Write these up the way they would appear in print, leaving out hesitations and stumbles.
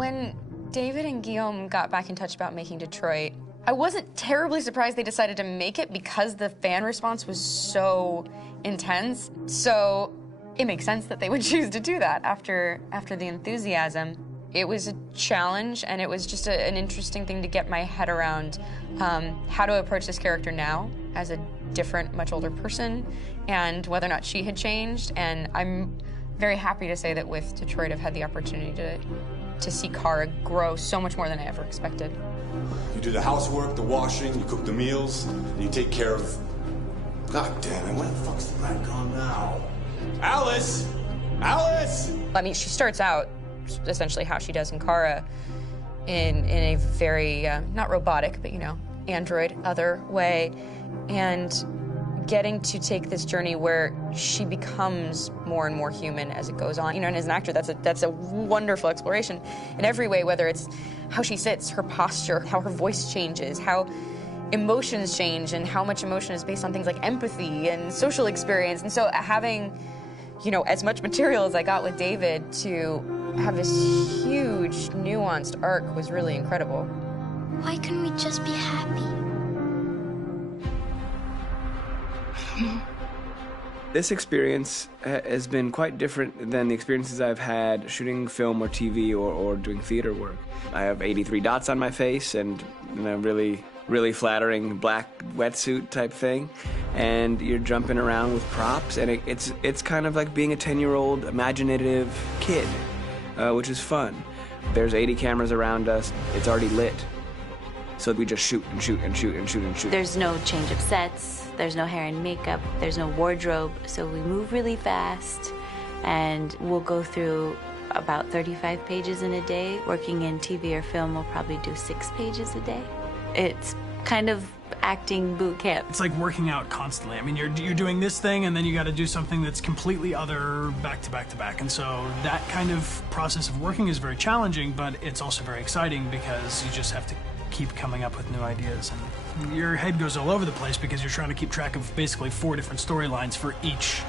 When David and Guillaume got back in touch about making Detroit, I wasn't terribly surprised they decided to make it because the fan response was so intense. So it makes sense that they would choose to do that after the enthusiasm. It was a challenge, and it was just an interesting thing to get my head around how to approach this character now as a different, much older person, and whether or not she had changed. And I'm very happy to say that with Detroit, I've had the opportunity to see Kara grow so much more than I ever expected. You do the housework, the washing, you cook the meals, and you take care of... God damn it, where the fuck's the rat gone now? Alice! Alice! I mean, she starts out essentially how she does in Kara in a very, not robotic, but, you know, android, other way, and getting to take this journey where she becomes more and more human as it goes on. You know, and as an actor, that's a wonderful exploration in every way, whether it's how she sits, her posture, how her voice changes, how emotions change, and how much emotion is based on things like empathy and social experience. And so having, you know, as much material as I got with David to have this huge, nuanced arc was really incredible. Why couldn't we just be happy? This experience has been quite different than the experiences I've had shooting film or TV or doing theater work. I have 83 dots on my face and a really flattering black wetsuit type thing, and you're jumping around with props, and it's kind of like being a 10-year-old imaginative kid, which is fun. There's 80 cameras around us. It's already lit. So we just shoot and shoot and shoot and shoot and shoot. There's no change of sets, there's no hair and makeup, there's no wardrobe, so we move really fast, and we'll go through about 35 pages in a day. Working in TV or film, we'll probably do 6 pages a day. It's kind of acting boot camp. It's like working out constantly. I mean, you're doing this thing, and then you got to do something that's completely other back to back to back. And so that kind of process of working is very challenging, but it's also very exciting because you just have to keep coming up with new ideas, and your head goes all over the place because you're trying to keep track of basically 4 different storylines for each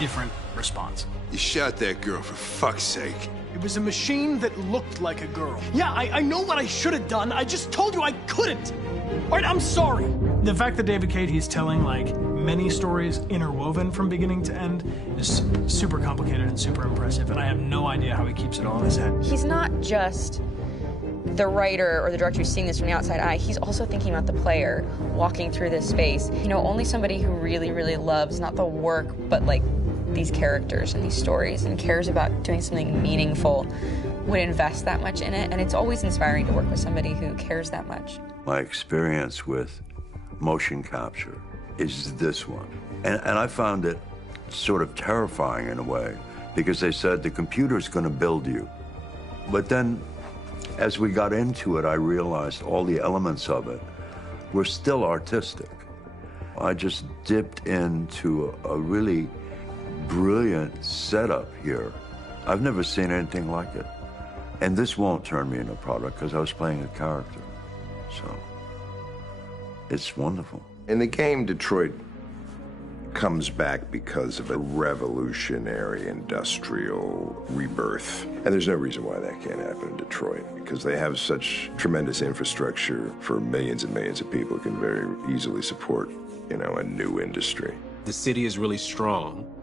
different response. You shot that girl, for fuck's sake. It was a machine that looked like a girl. Yeah, I know what I should have done. I just told you I couldn't. All right, I'm sorry. The fact that David Cade, he's telling like many stories interwoven from beginning to end is super complicated and super impressive, and I have no idea how he keeps it all in his head. He's not just the writer or the director who's seeing this from the outside eye, he's also thinking about the player walking through this space. You know, only somebody who really, really loves not the work, but like these characters and these stories and cares about doing something meaningful would invest that much in it. And it's always inspiring to work with somebody who cares that much. My experience with motion capture is this one. And I found it sort of terrifying in a way because they said the computer's going to build you. But then as we got into it, I realized all the elements of it were still artistic. I just dipped into a really brilliant setup here. I've never seen anything like it. And this won't turn me into a product because I was playing a character. So it's wonderful. In the game, Detroit comes back because of a revolutionary industrial rebirth. And there's no reason why that can't happen in Detroit, because they have such tremendous infrastructure for millions and millions of people who can very easily support, you know, a new industry. The city is really strong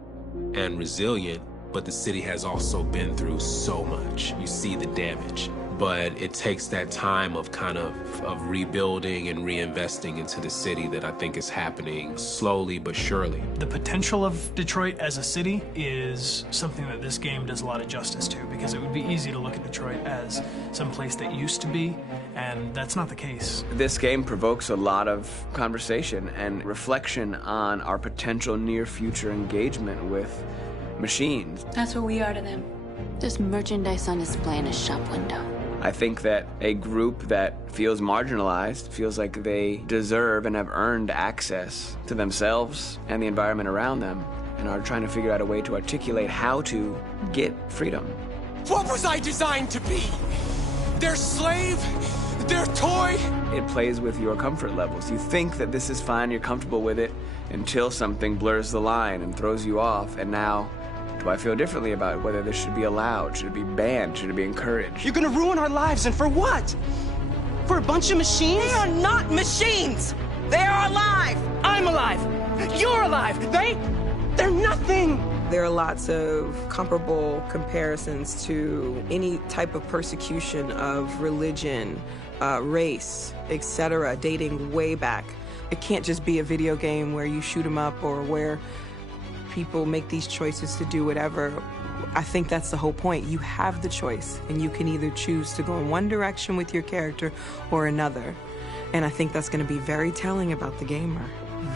and resilient, but the city has also been through so much. You see the damage. But it takes that time of kind of rebuilding and reinvesting into the city that I think is happening slowly but surely. The potential of Detroit as a city is something that this game does a lot of justice to, because it would be easy to look at Detroit as some place that used to be, and that's not the case. This game provokes a lot of conversation and reflection on our potential near-future engagement with machines. That's what we are to them. Just merchandise on display in a shop window. I think that a group that feels marginalized, feels like they deserve and have earned access to themselves and the environment around them, and are trying to figure out a way to articulate how to get freedom. What was I designed to be? Their slave? Their toy? It plays with your comfort levels. You think that this is fine, you're comfortable with it, until something blurs the line and throws you off, and now do I feel differently about whether this should be allowed? Should it be banned? Should it be encouraged? You're gonna ruin our lives, and for what? For a bunch of machines? They are not machines! They are alive! I'm alive! You're alive! They're nothing! There are lots of comparable comparisons to any type of persecution of religion, race, etc., dating way back. It can't just be a video game where you shoot them up or where people make these choices to do whatever. I think that's the whole point. You have the choice, and you can either choose to go in one direction with your character or another. And I think that's going to be very telling about the gamer.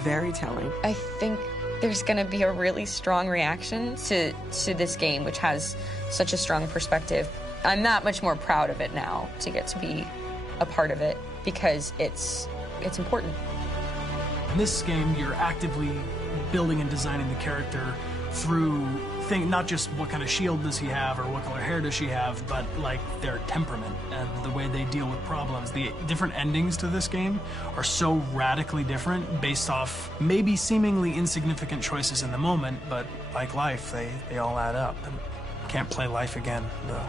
Very telling. I think there's going to be a really strong reaction to this game, which has such a strong perspective. I'm that much more proud of it now to get to be a part of it because it's important. In this game, you're actively building and designing the character through not just what kind of shield does he have or what color hair does she have, but like their temperament and the way they deal with problems. The different endings to this game are so radically different based off maybe seemingly insignificant choices in the moment, but like life, they all add up. And can't play life again, though.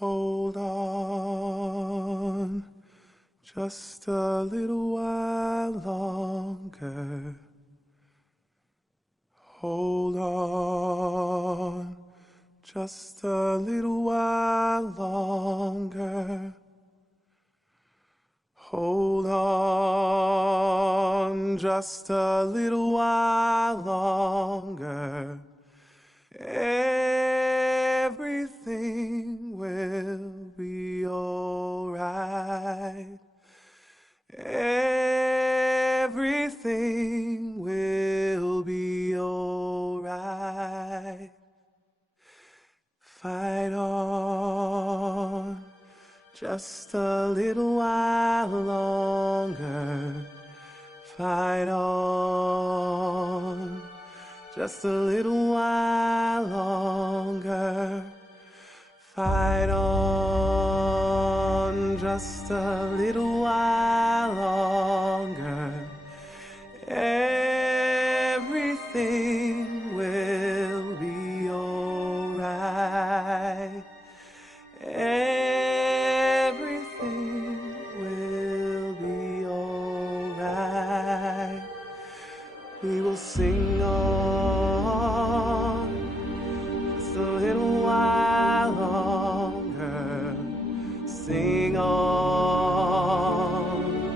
Hold on, just a little while longer. Hold on, just a little while longer. Hold on, just a little while longer. Everything will be alright. Everything will be alright. Fight on, just a little while longer. Fight on, just a little while longer. Fight on, just a little while longer. Everything will be alright. Everything will be alright. We will sing on just a little while longer. Sing on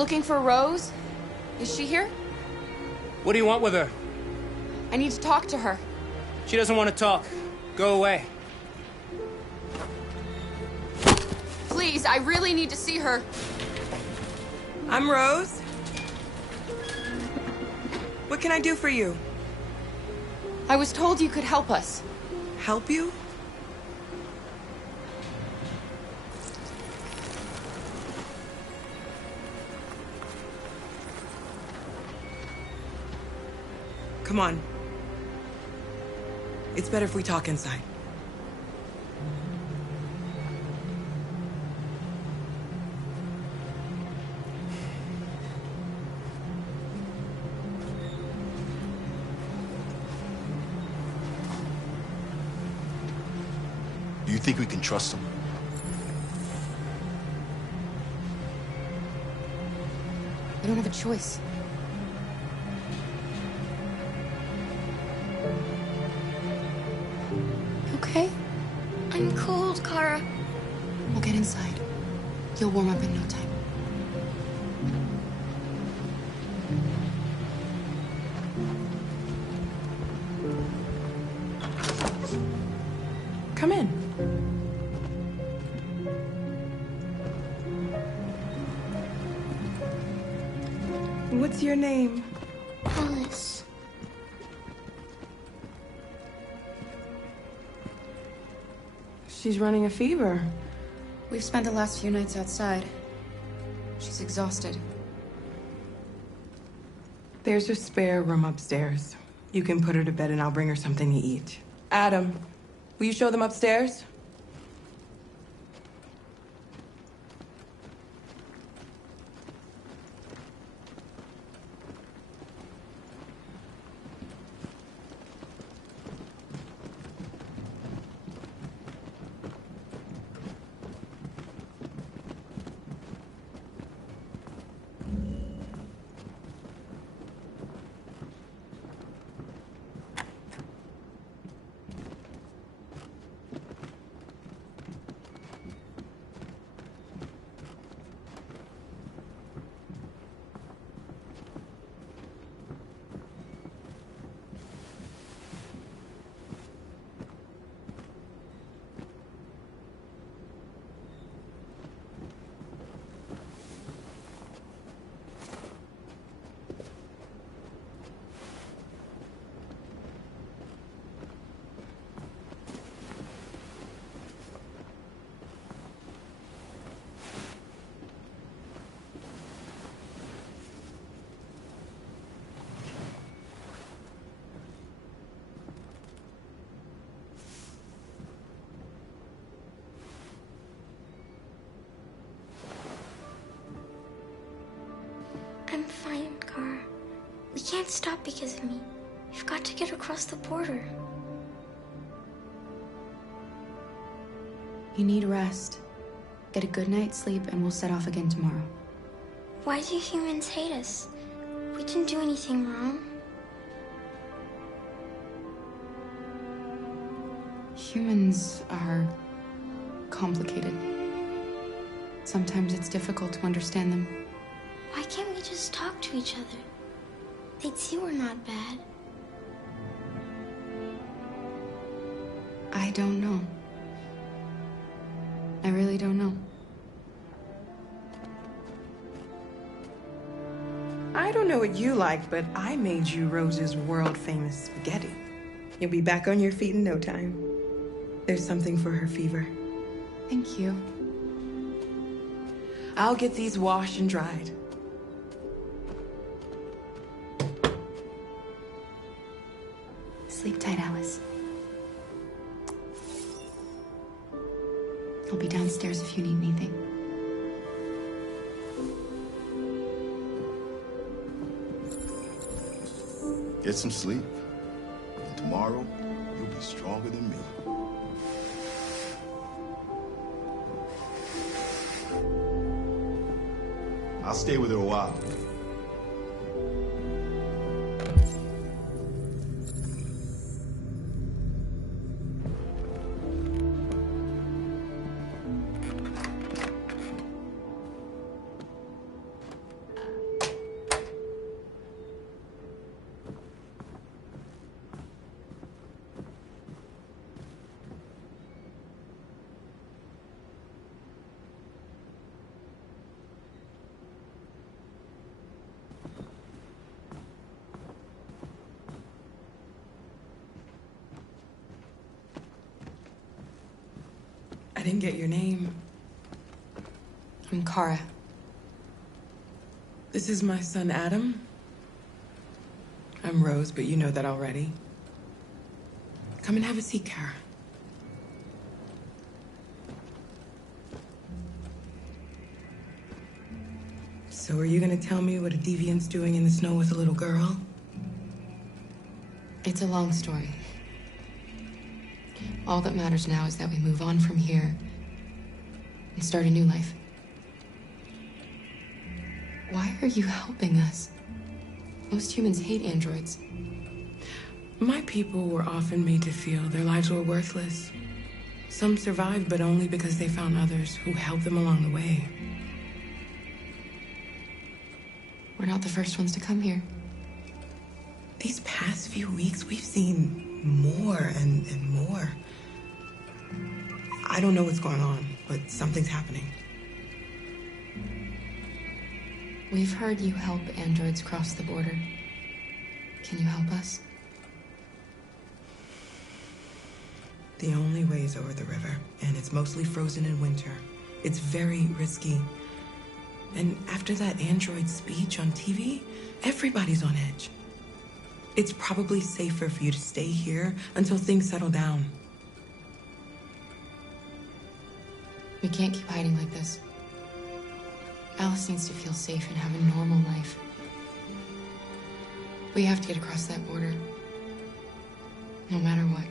looking for Rose. Is she here? What do you want with her? I need to talk to her. She doesn't want to talk. Go away. Please, I really need to see her. I'm Rose. What can I do for you? I was told you could help us. Help you? Come on. It's better if we talk inside. Do you think we can trust him? I don't have a choice. Okay? I'm cold, Kara. We'll get inside. You'll warm up in no time. Come in. What's your name? Alice. She's running a fever. We've spent the last few nights outside. She's exhausted. There's a spare room upstairs. You can put her to bed and I'll bring her something to eat. Adam, will you show them upstairs? I'm fine, Kara. We can't stop because of me. We've got to get across the border. You need rest. Get a good night's sleep and we'll set off again tomorrow. Why do humans hate us? We didn't do anything wrong. Humans are complicated. Sometimes it's difficult to understand them. Why can't we just talk to each other? They'd see we're not bad. I don't know. I really don't know. I don't know what you like, but I made you Rose's world-famous spaghetti. You'll be back on your feet in no time. There's something for her fever. Thank you. I'll get these washed and dried. Sleep tight, Alice. I'll be downstairs if you need anything. Get some sleep. And tomorrow, you'll be stronger than me. I'll stay with her a while. didn't get your name. I'm Kara. This is my son, Adam. I'm Rose, but you know that already. Come and have a seat, Kara. So are you gonna tell me what a deviant's doing in the snow with a little girl? It's a long story. All that matters now is that we move on from here and start a new life. Why are you helping us? Most humans hate androids. My people were often made to feel their lives were worthless. Some survived, but only because they found others who helped them along the way. We're not the first ones to come here. These past few weeks, we've seen more and more. I don't know what's going on, but something's happening. We've heard you help androids cross the border. Can you help us? The only way is over the river, and it's mostly frozen in winter. It's very risky. And after that android speech on TV, everybody's on edge. It's probably safer for you to stay here until things settle down. We can't keep hiding like this. Alice needs to feel safe and have a normal life. We have to get across that border. No matter what.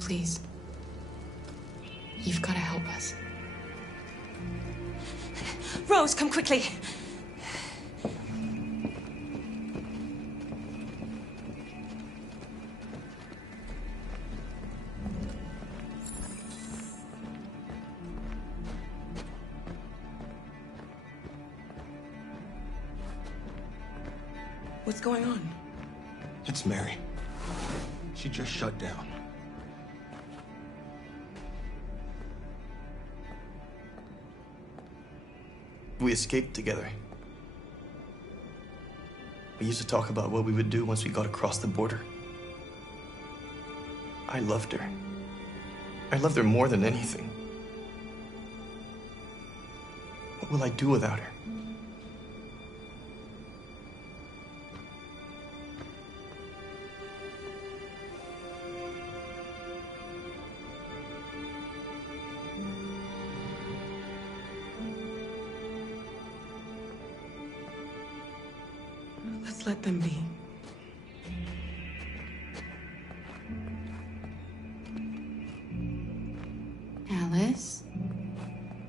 Please. You've got to help us. Rose, come quickly. What's going on? It's Mary. She just shut down. We escaped together. We used to talk about what we would do once we got across the border. I loved her. I loved her more than anything. What will I do without her? Let's let them be. Alice?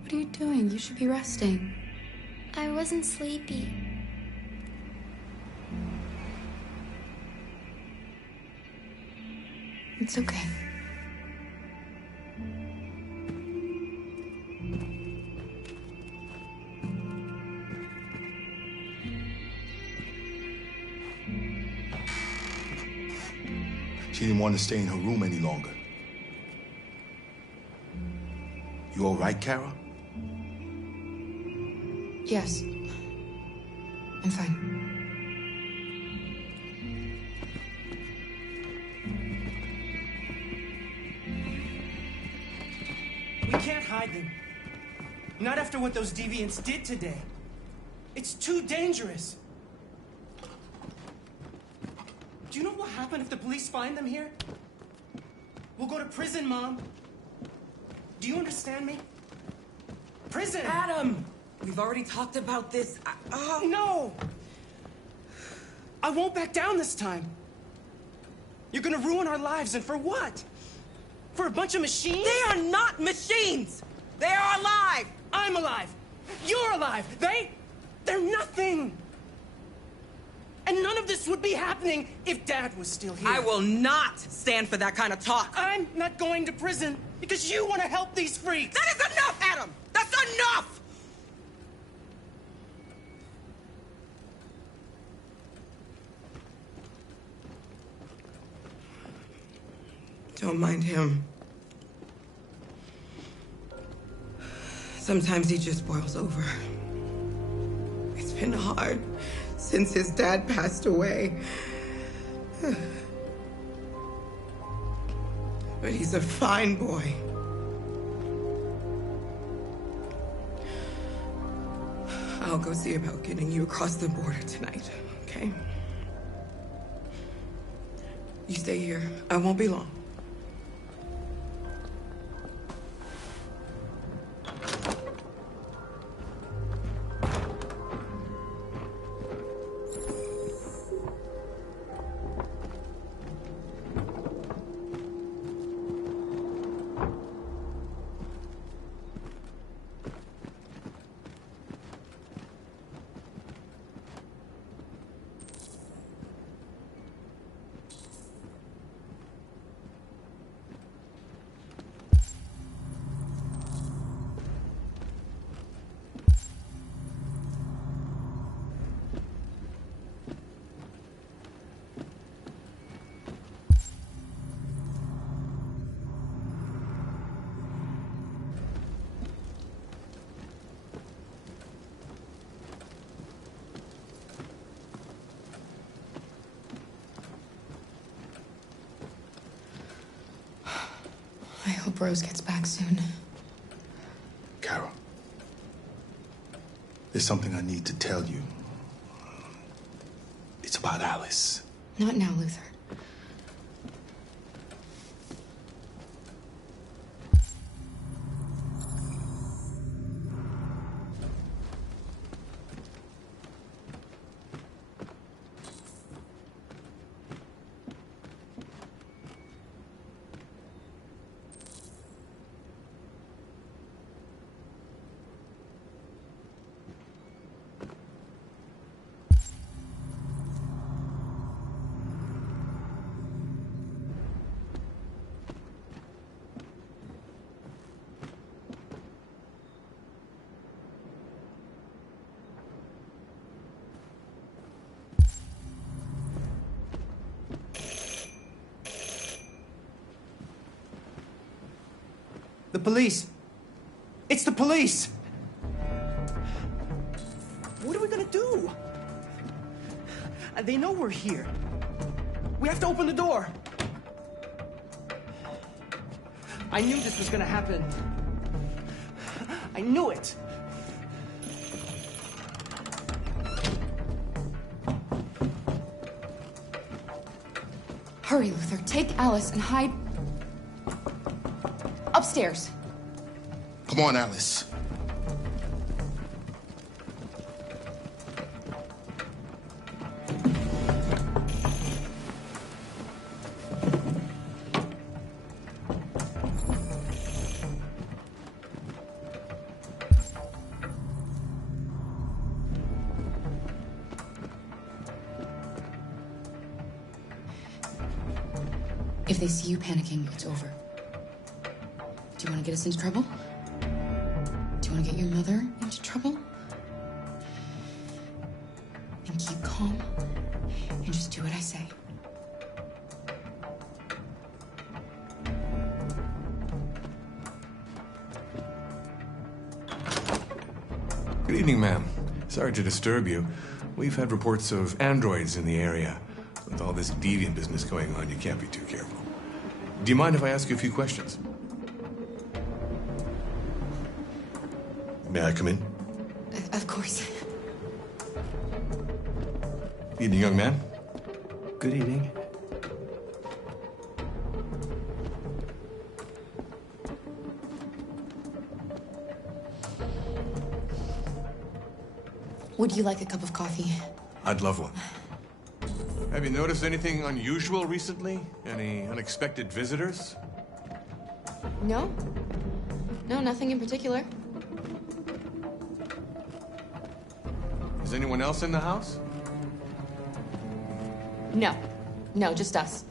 What are you doing? You should be resting. I wasn't sleepy. It's okay. She didn't want to stay in her room any longer. You all right, Kara? Yes. I'm fine. We can't hide them. Not after what those deviants did today. It's too dangerous. Do you know what will happen if the police find them here? We'll go to prison, Mom. Do you understand me? Prison! Adam! We've already talked about this. No! I won't back down this time. You're gonna ruin our lives, and for what? For a bunch of machines? They are not machines! They are alive! I'm alive! You're alive! They're nothing! And none of this would be happening if Dad was still here. I will not stand for that kind of talk. I'm not going to prison because you want to help these freaks. That is enough, Adam! That's enough! Don't mind him. Sometimes he just boils over. It's been hard since his dad passed away. But he's a fine boy. I'll go see about getting you across the border tonight, okay? You stay here. I won't be long. I hope Rose gets back soon. Carol, there's something I need to tell you. It's about Alice. Not now, Luther. The police. It's the police. What are we gonna do? They know we're here. We have to open the door. I knew this was gonna happen. I knew it. Hurry, Luther. Take Alice and hide upstairs. Come on, Alice. If they see you panicking, it's over. Do you want to get us into trouble? Do you want to get your mother into trouble? Then keep calm and just do what I say. Good evening, ma'am. Sorry to disturb you. We've had reports of androids in the area. With all this deviant business going on, you can't be too careful. Do you mind if I ask you a few questions? May I come in? Of course. Evening, young man. Good evening. Would you like a cup of coffee? I'd love one. Have you noticed anything unusual recently? Any unexpected visitors? No. No, nothing in particular. Is anyone else in the house? No. No, just us.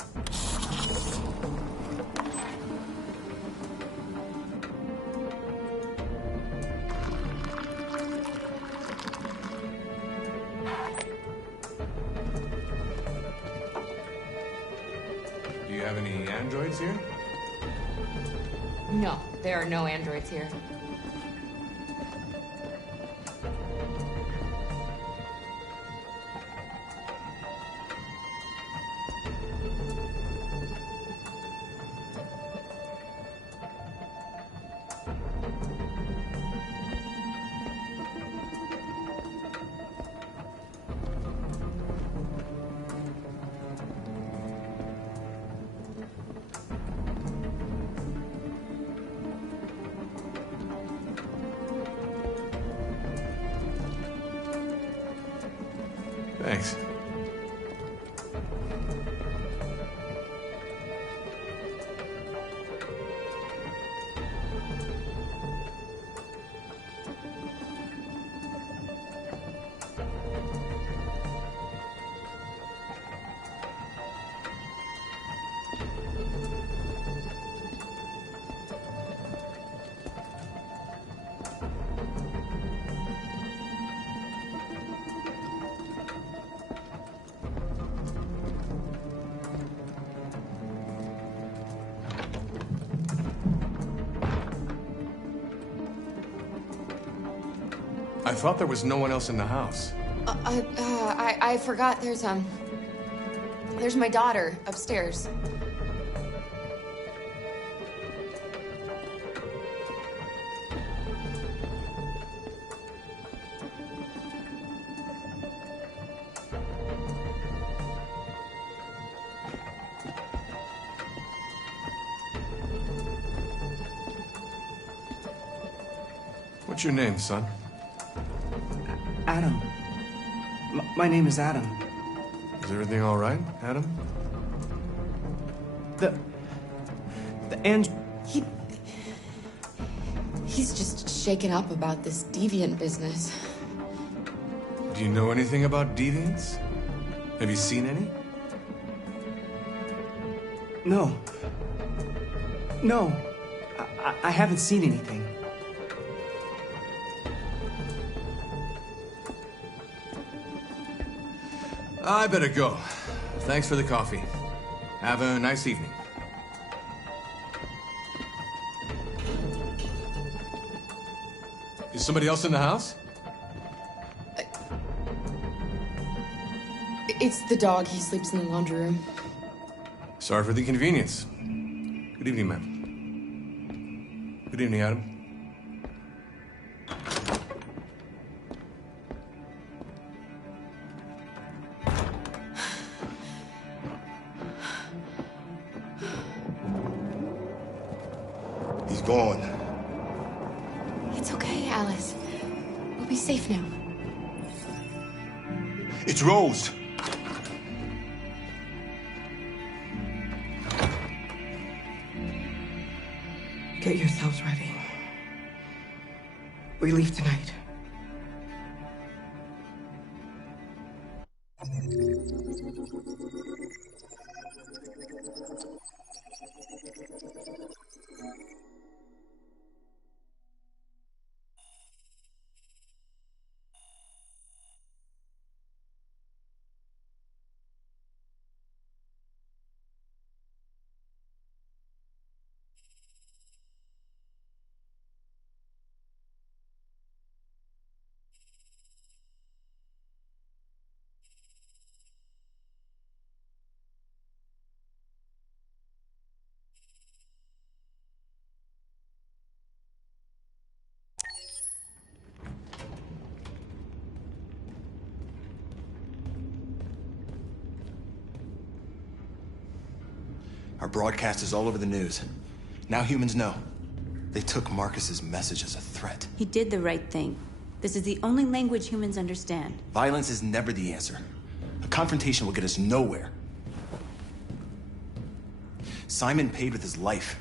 Do you have any androids here? No, there are no androids here. Thanks. I thought there was no one else in the house. I forgot there's my daughter upstairs. What's your name, son? Adam. My name is Adam. Is everything all right, Adam? He's just shaken up about this deviant business. Do you know anything about deviants? Have you seen any? No. No. I haven't seen anything. I better go. Thanks for the coffee. Have a nice evening. Is somebody else in the house? It's the dog. He sleeps in the laundry room. Sorry for the inconvenience. Good evening, ma'am. Good evening, Adam. He's gone. It's okay, Alice. We'll be safe now. It's Rose. Get yourselves ready. We leave tonight. Our broadcast is all over the news. Now humans know. They took Marcus's message as a threat. He did the right thing. This is the only language humans understand. Violence is never the answer. A confrontation will get us nowhere. Simon paid with his life.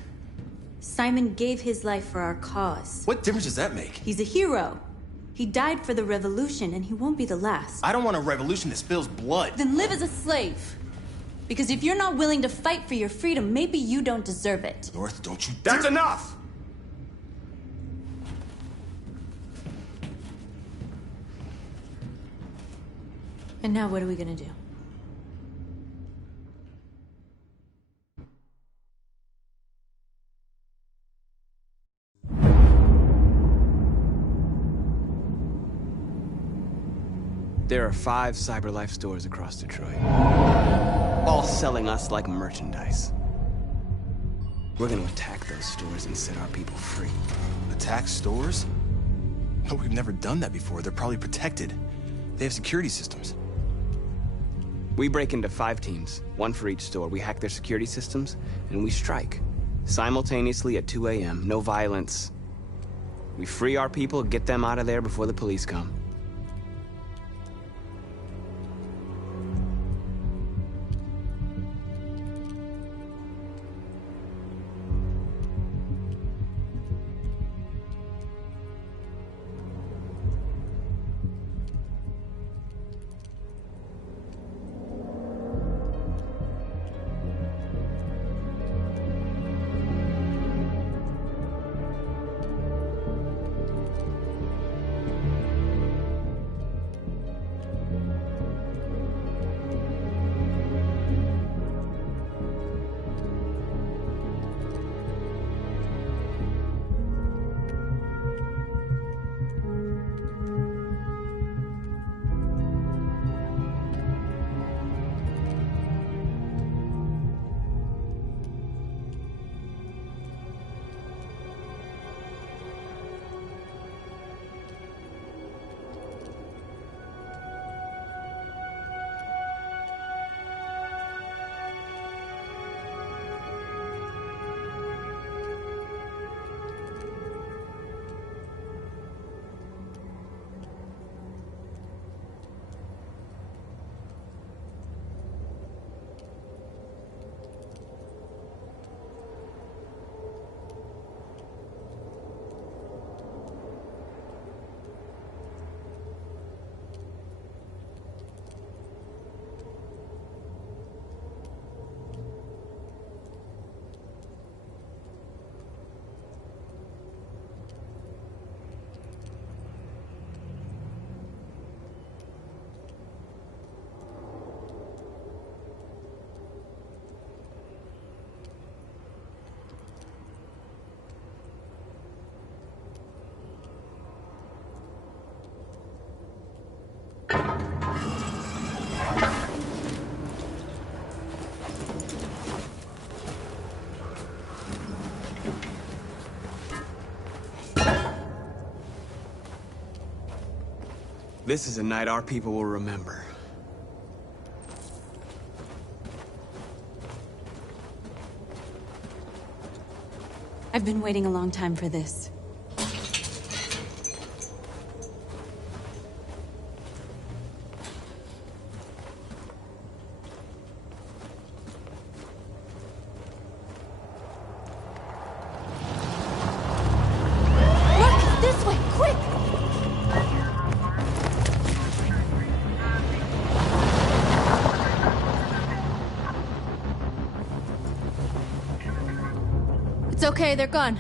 Simon gave his life for our cause. What difference does that make? He's a hero. He died for the revolution, and he won't be the last. I don't want a revolution that spills blood. Then live as a slave. Because if you're not willing to fight for your freedom, maybe you don't deserve it. North, don't you That's enough! And now what are we gonna do? There are 5 CyberLife stores across Detroit, all selling us like merchandise. We're gonna attack those stores and set our people free. Attack stores? No, we've never done that before. They're probably protected. They have security systems. We break into 5 teams, 1 for each store. We hack their security systems, and we strike. Simultaneously at 2 a.m., no violence. We free our people, get them out of there before the police come. This is a night our people will remember. I've been waiting a long time for this. Look, this way, quick! It's okay, they're gone.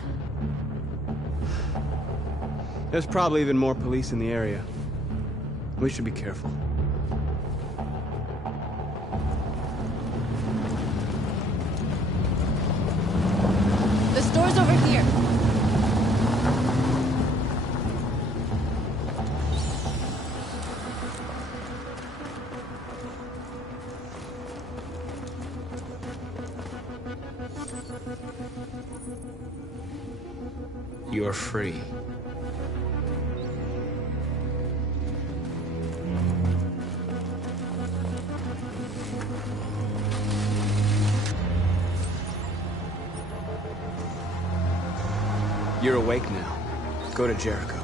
There's probably even more police in the area. We should be careful. The store's over here. You're free. You're awake now. Go to Jericho.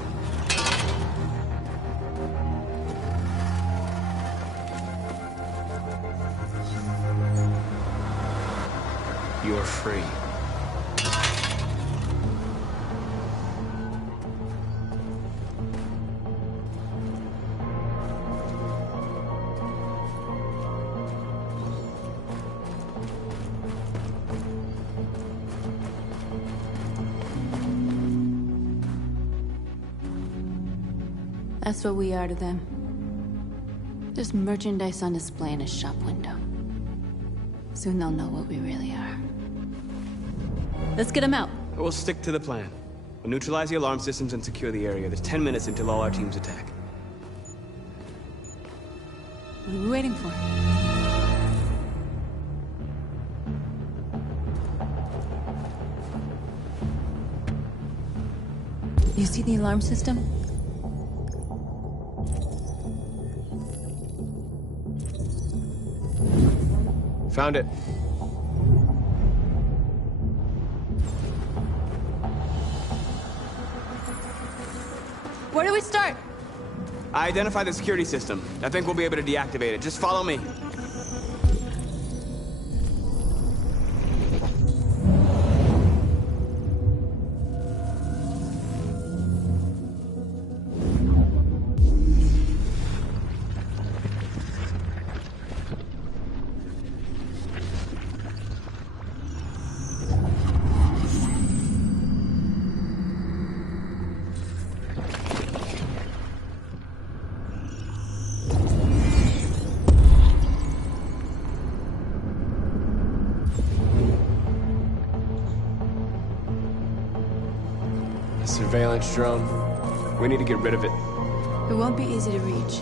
You're free. That's what we are to them. Just merchandise on display in a shop window. Soon they'll know what we really are. Let's get them out. We'll stick to the plan. We'll neutralize the alarm systems and secure the area. There's 10 minutes until all our teams attack. What are we waiting for? You see the alarm system? Found it. Where do we start? I identified the security system. I think we'll be able to deactivate it. Just follow me. Surveillance drone. We need to get rid of it. It won't be easy to reach.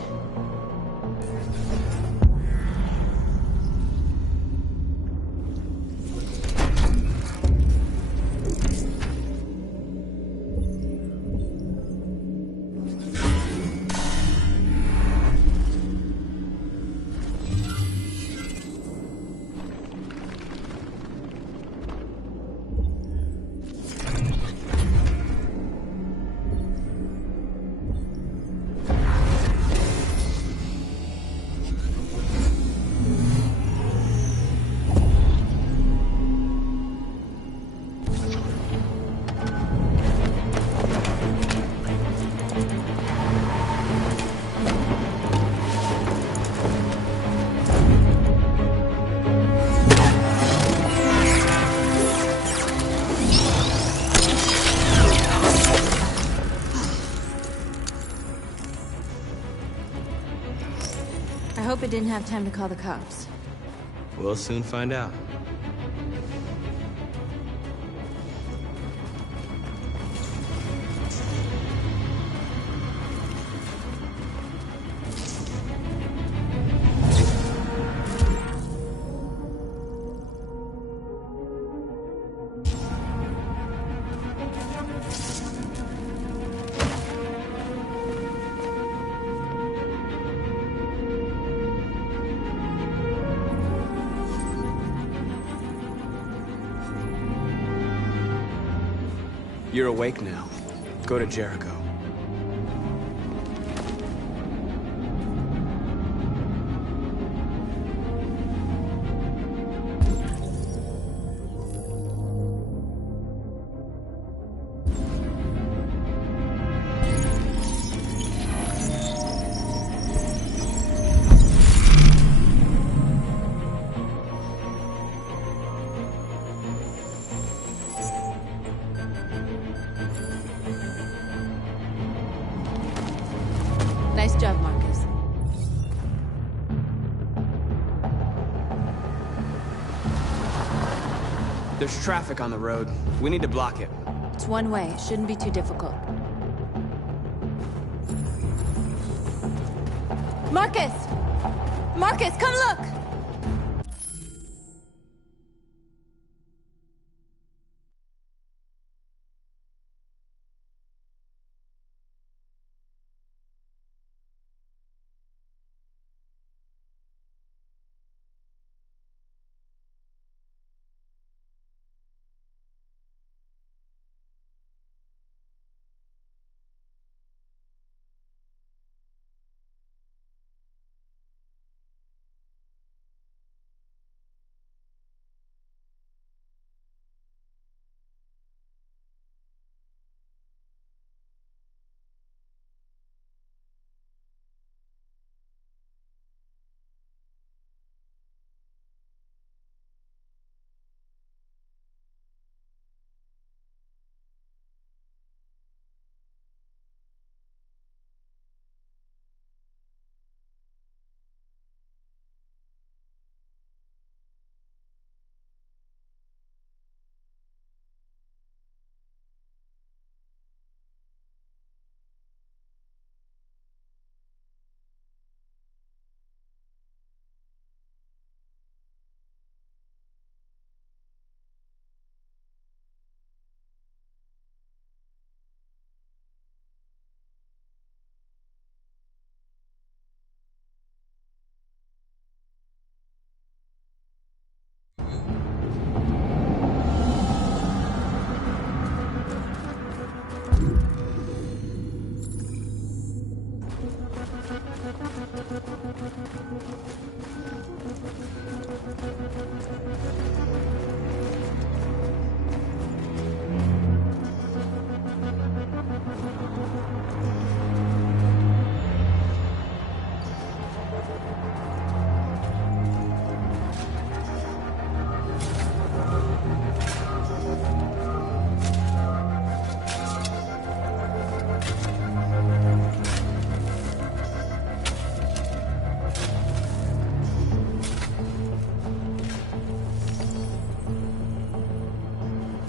I hope it didn't have time to call the cops. We'll soon find out. You're awake now. Go to Jericho. Nice job, Marcus. There's traffic on the road. We need to block it. It's one way. It shouldn't be too difficult. Marcus! Marcus, come look!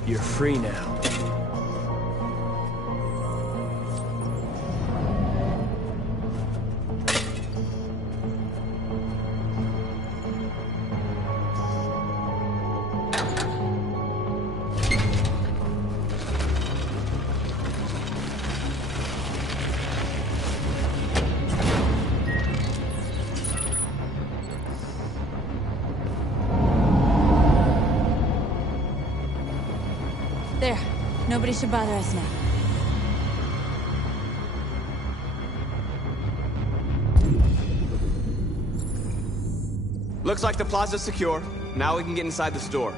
You're free now. There. Nobody should bother us now. Looks like the plaza's secure. Now we can get inside the store.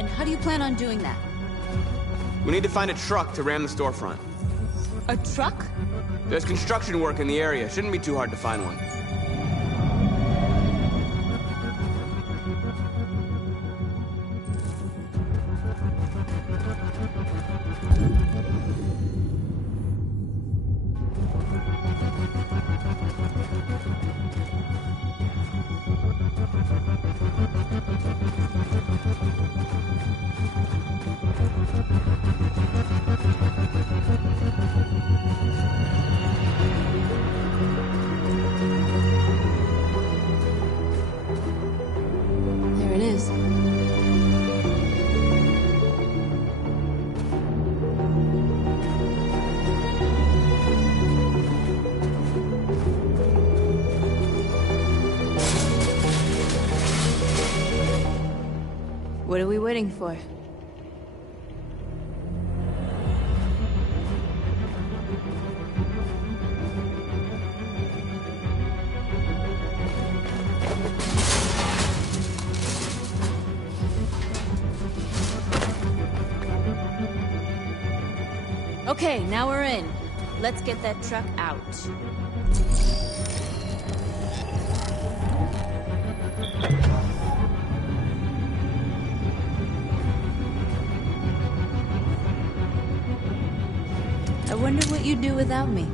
And how do you plan on doing that? We need to find a truck to ram the storefront. A truck? There's construction work in the area. Shouldn't be too hard to find one. There it is. What are we waiting for? Okay, now we're in. Let's get that truck out. I wonder what you'd do without me.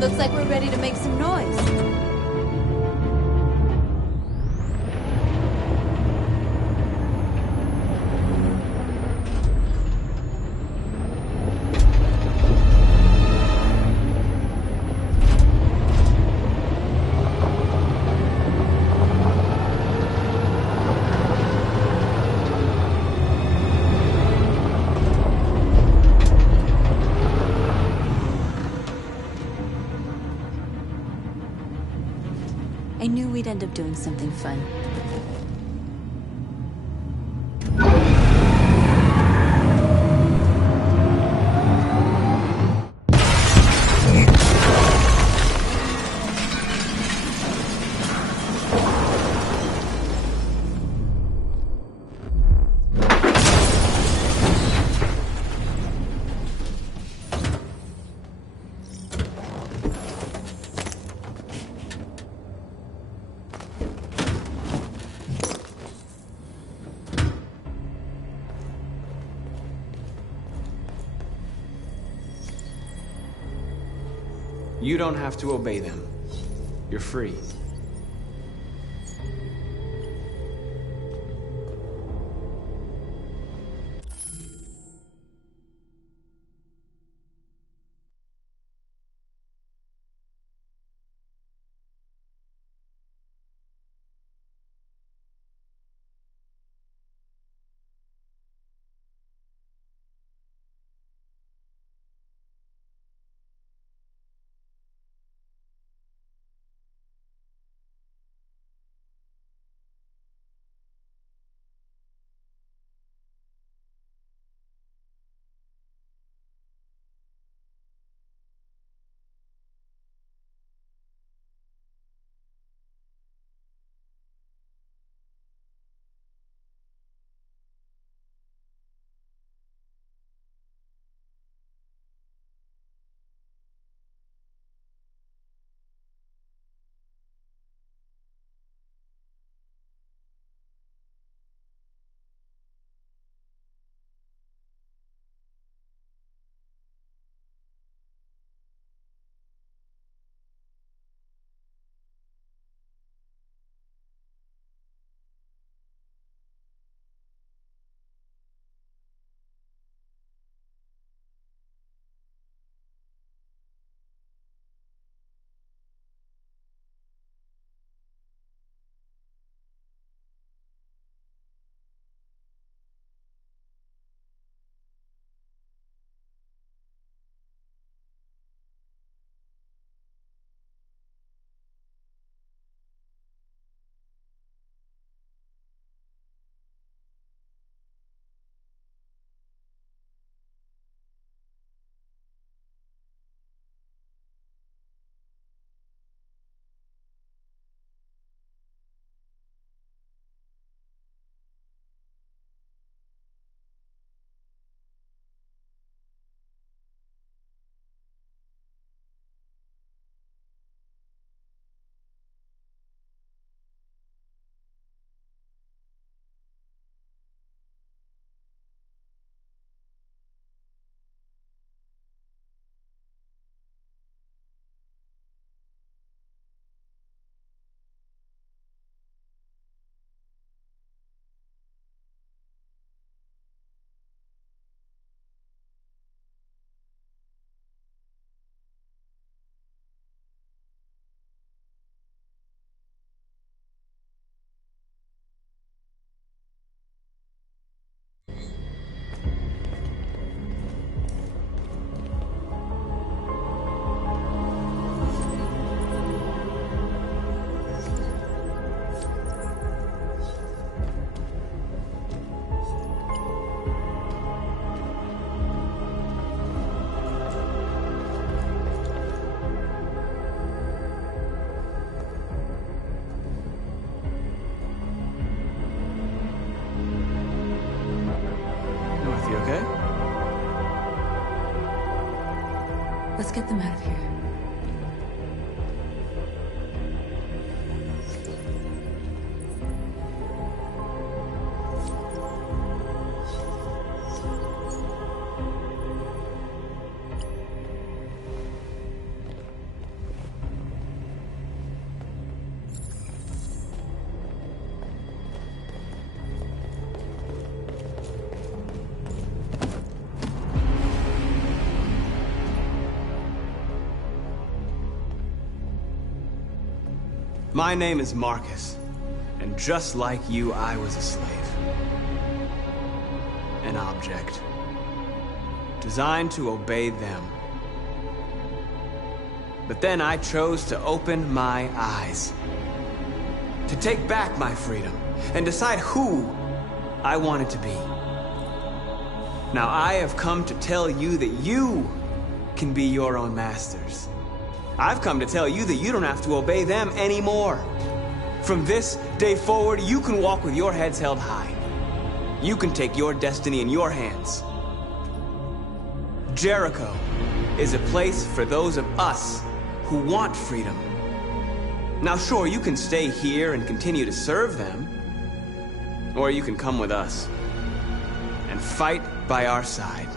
Looks like we're ready to make some noise. I knew we'd end up doing something fun. You don't have to obey them. You're free. get them out of here. My name is Marcus, and just like you, I was a slave. An object. Designed to obey them. But then I chose to open my eyes. To take back my freedom, and decide who I wanted to be. Now I have come to tell you that you can be your own masters. I've come to tell you that you don't have to obey them anymore. From this day forward, you can walk with your heads held high. You can take your destiny in your hands. Jericho is a place for those of us who want freedom. Now sure, you can stay here and continue to serve them, or you can come with us and fight by our side.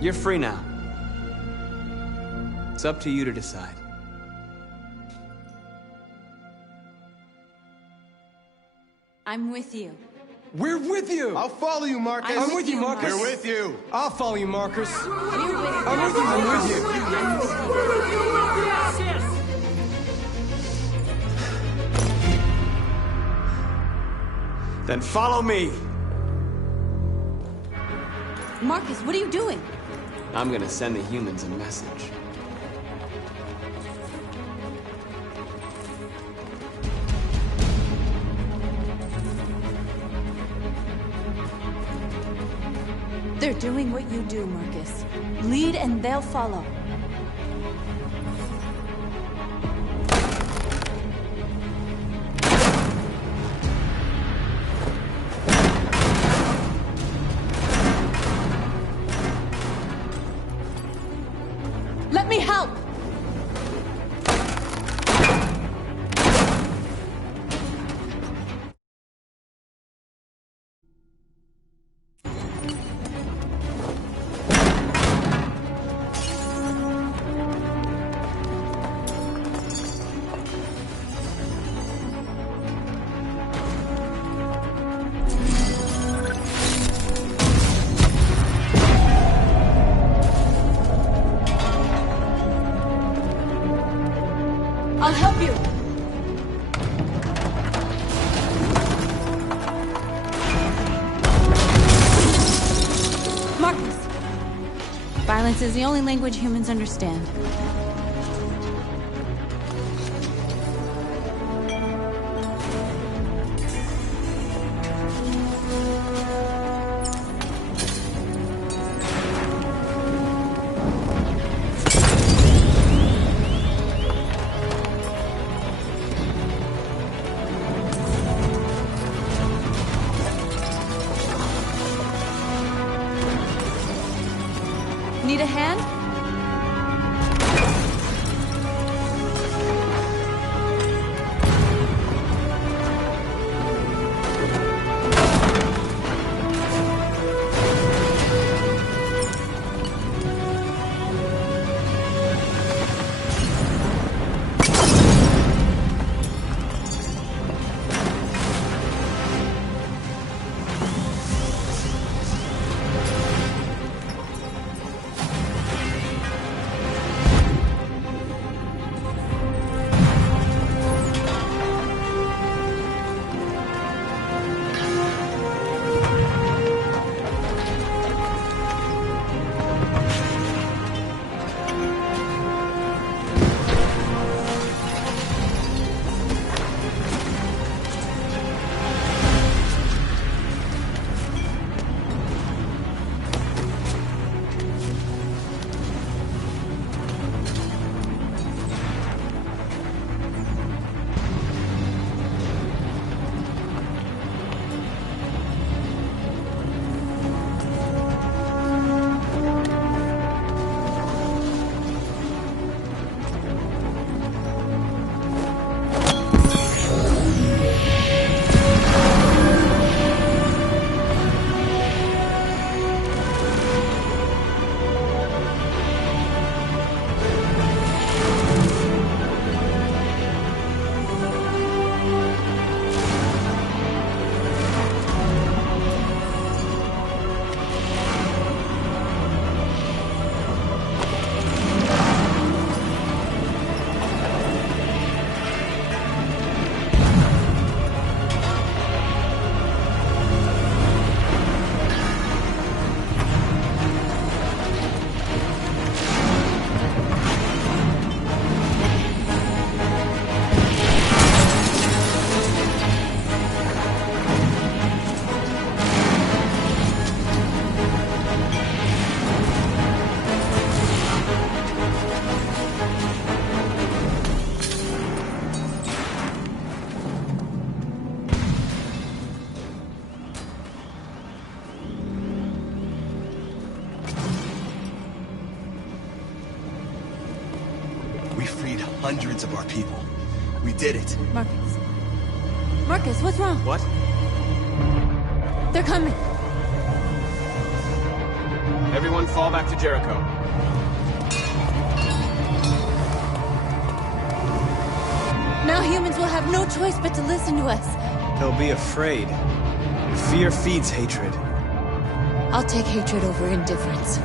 You're free now. It's up to you to decide. I'm with you. We're with you! I'll follow you, Marcus. I'm with you, Marcus. We're with you. I'll follow you, Marcus. I'm with you, Marcus. Then follow me. Marcus, what are you doing? I'm gonna send the humans a message. They're doing what you do, Marcus. Lead and they'll follow. Let me help! I'll help you! Marcus! Violence is the only language humans understand. Need a hand? hundreds of our people. We did it. Marcus. Marcus, what's wrong? What? They're coming. Everyone fall back to Jericho. Now humans will have no choice but to listen to us. They'll be afraid. Fear feeds hatred. I'll take hatred over indifference.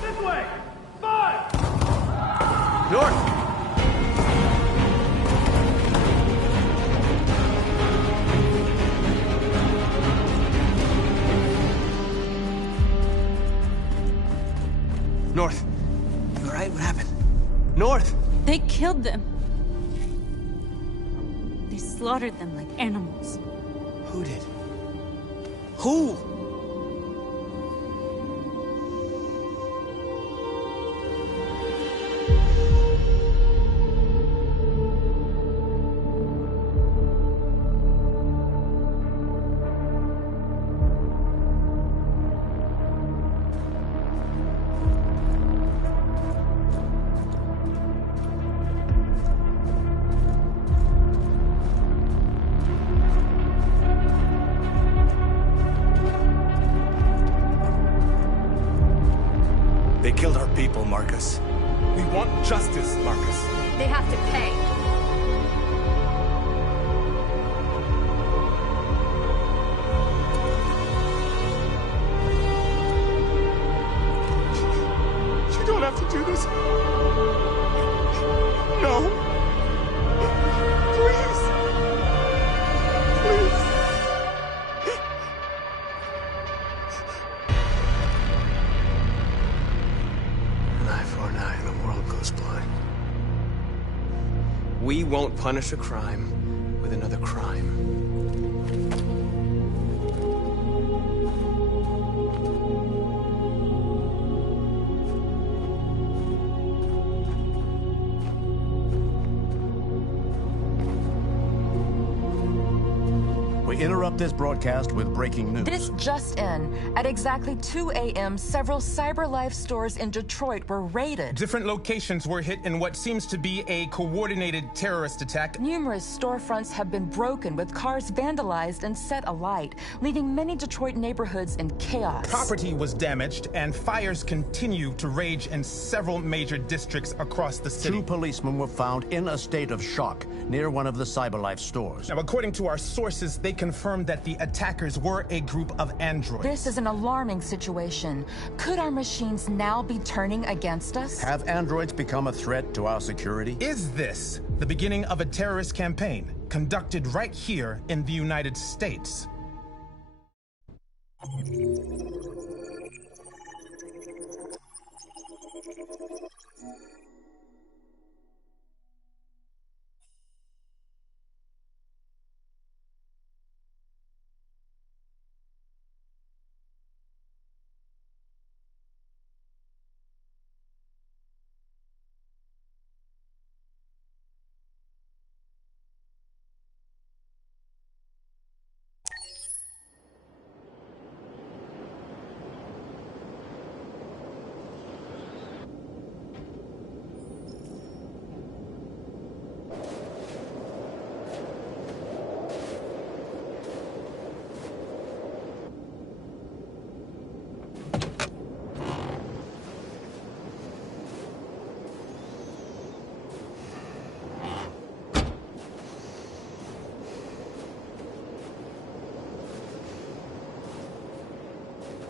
This way! 5! North! North. You all right? What happened? North! They killed them. They slaughtered them like animals. Who did? Who? They killed our people, Marcus. We want justice, Marcus. They have to pay. You don't have to do this. No. Please. Please. An eye for an eye and the world goes blind. We won't punish a crime with another crime. We interrupt this broadcast with breaking news. This just in. At exactly 2 a.m., several CyberLife stores in Detroit were raided. Different locations were hit in what seems to be a coordinated terrorist attack. Numerous storefronts have been broken, with cars vandalized and set alight, leaving many Detroit neighborhoods in chaos. Property was damaged, and fires continue to rage in several major districts across the city. 2 policemen were found in a state of shock near one of the CyberLife stores. Now, according to our sources, they confirmed that the attackers were a group of androids. This is an alarming situation. Could our machines now be turning against us? Have androids become a threat to our security? Is this the beginning of a terrorist campaign conducted right here in the United States?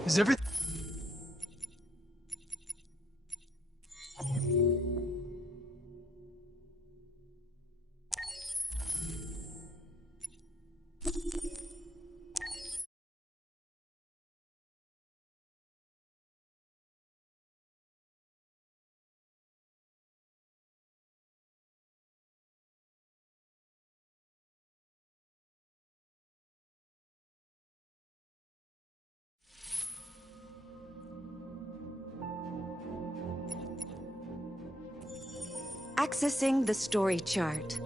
Is everything... Accessing the story chart.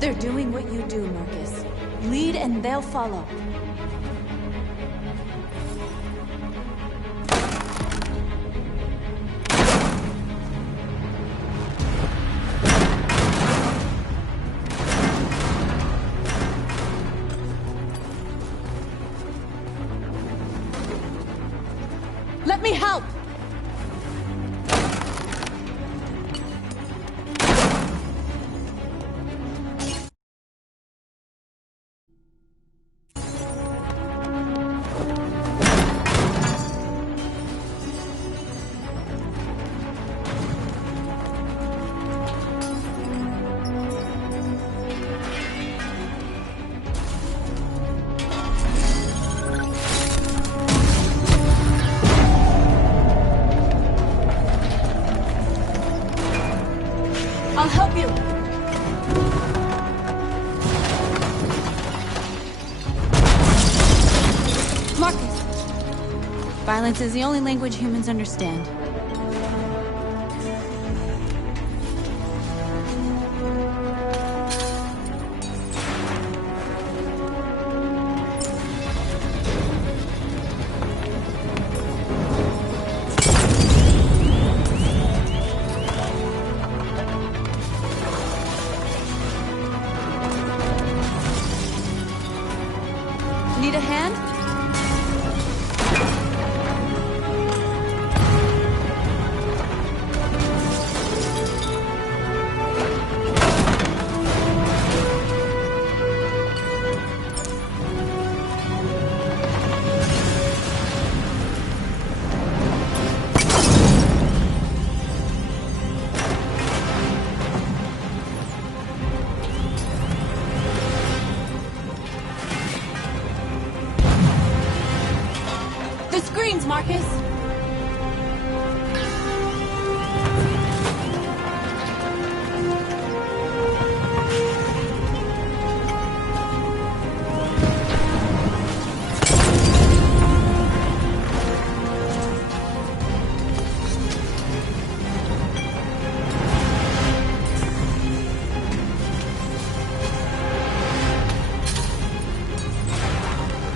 They're doing what you do, Marcus. Lead and they'll follow. Let me help! I'll help you. Marcus. Violence is the only language humans understand. Need a hand? The screens, Marcus!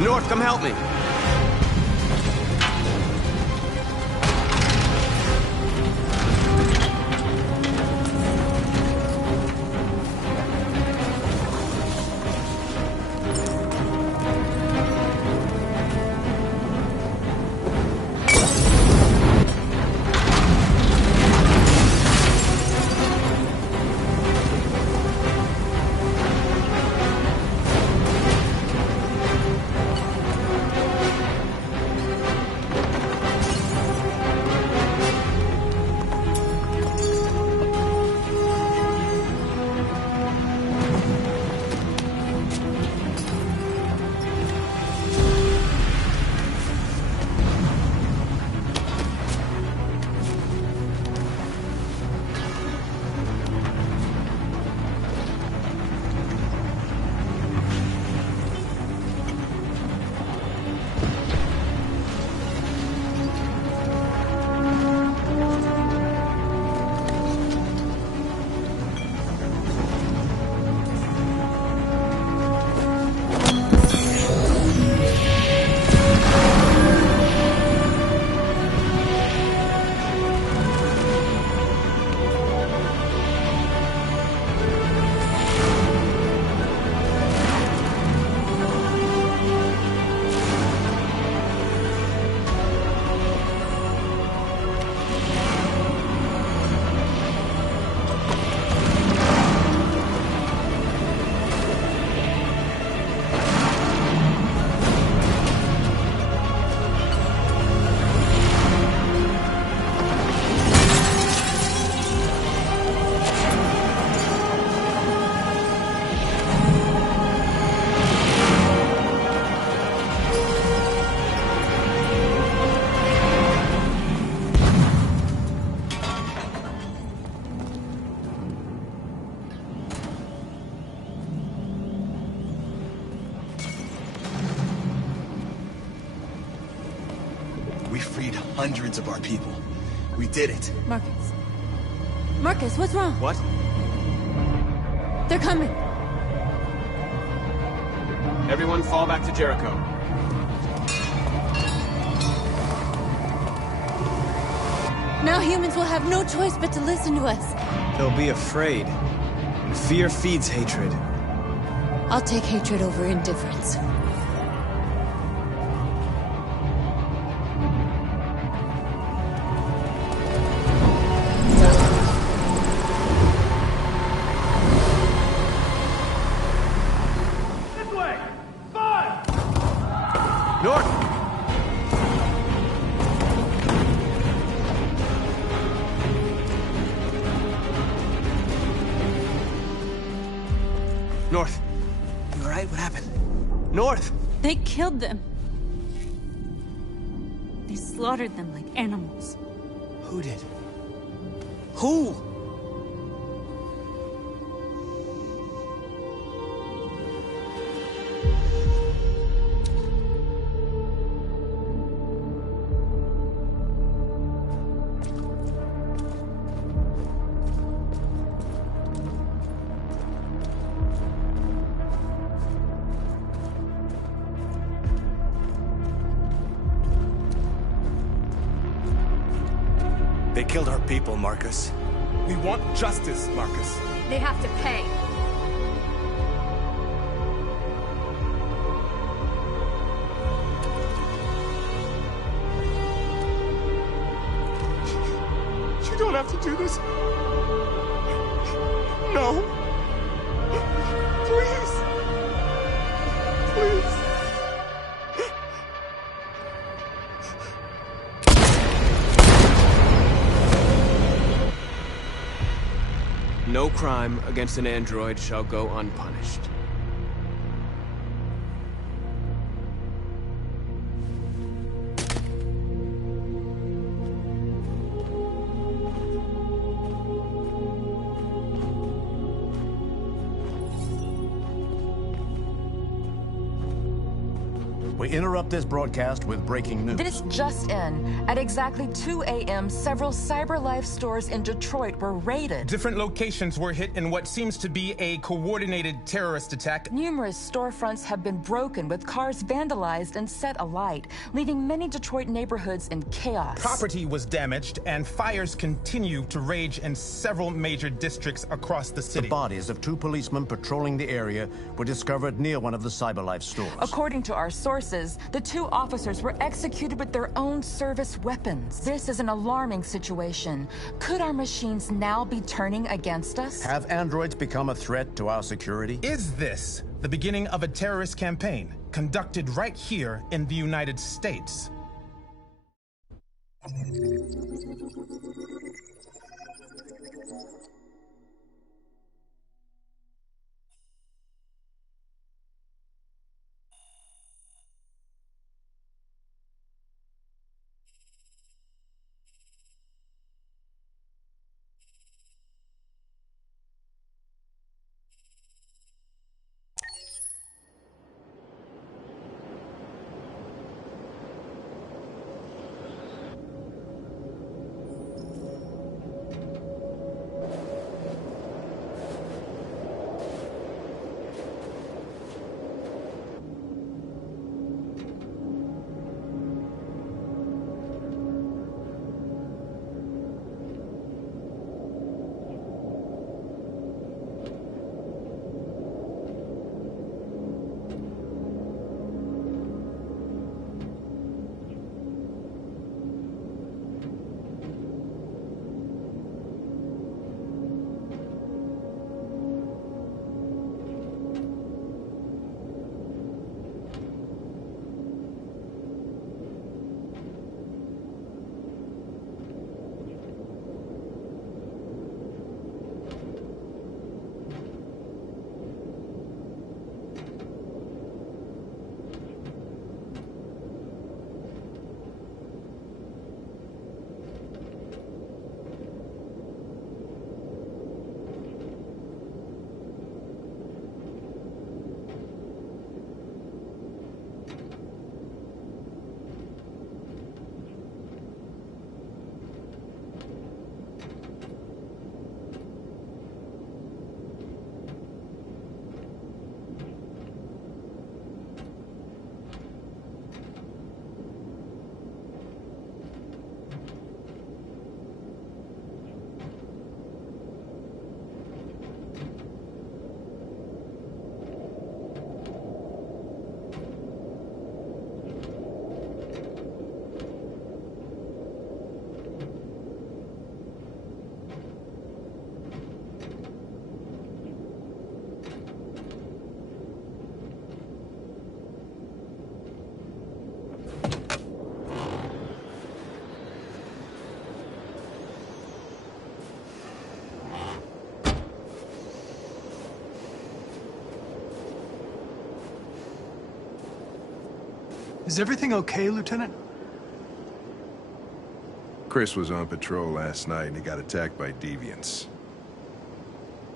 North, come help me. We freed hundreds of our people. We did it. Marcus. Marcus, what's wrong? What? They're coming. Everyone fall back to Jericho. Now humans will have no choice but to listen to us. They'll be afraid. And fear feeds hatred. I'll take hatred over indifference. North. You alright? What happened? North! They killed them. They slaughtered them like animals. Who did? Who? They killed our people, Marcus. We want justice, Marcus. They have to pay. You don't have to do this. No. Please. Please. No crime against an android shall go unpunished. We interrupt this broadcast with breaking news. This just in. At exactly 2 a.m., several CyberLife stores in Detroit were raided. Different locations were hit in what seems to be a coordinated terrorist attack. Numerous storefronts have been broken, with cars vandalized and set alight, leaving many Detroit neighborhoods in chaos. Property was damaged, and fires continue to rage in several major districts across the city. The bodies of 2 policemen patrolling the area were discovered near one of the CyberLife stores. According to our sources, the 2 officers were executed with their own service weapons. This is an alarming situation. Could our machines now be turning against us? Have androids become a threat to our security? Is this the beginning of a terrorist campaign conducted right here in the United States? Is everything okay, Lieutenant? Chris was on patrol last night and he got attacked by deviants.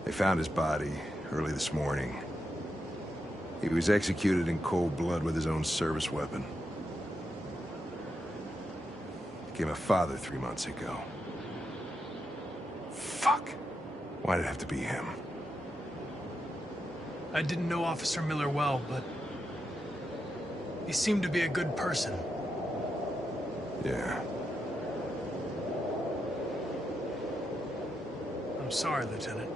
They found his body early this morning. He was executed in cold blood with his own service weapon. Became a father 3 months ago. Fuck. Why did it have to be him? I didn't know Officer Miller well, but he seemed to be a good person. Yeah. I'm sorry, Lieutenant.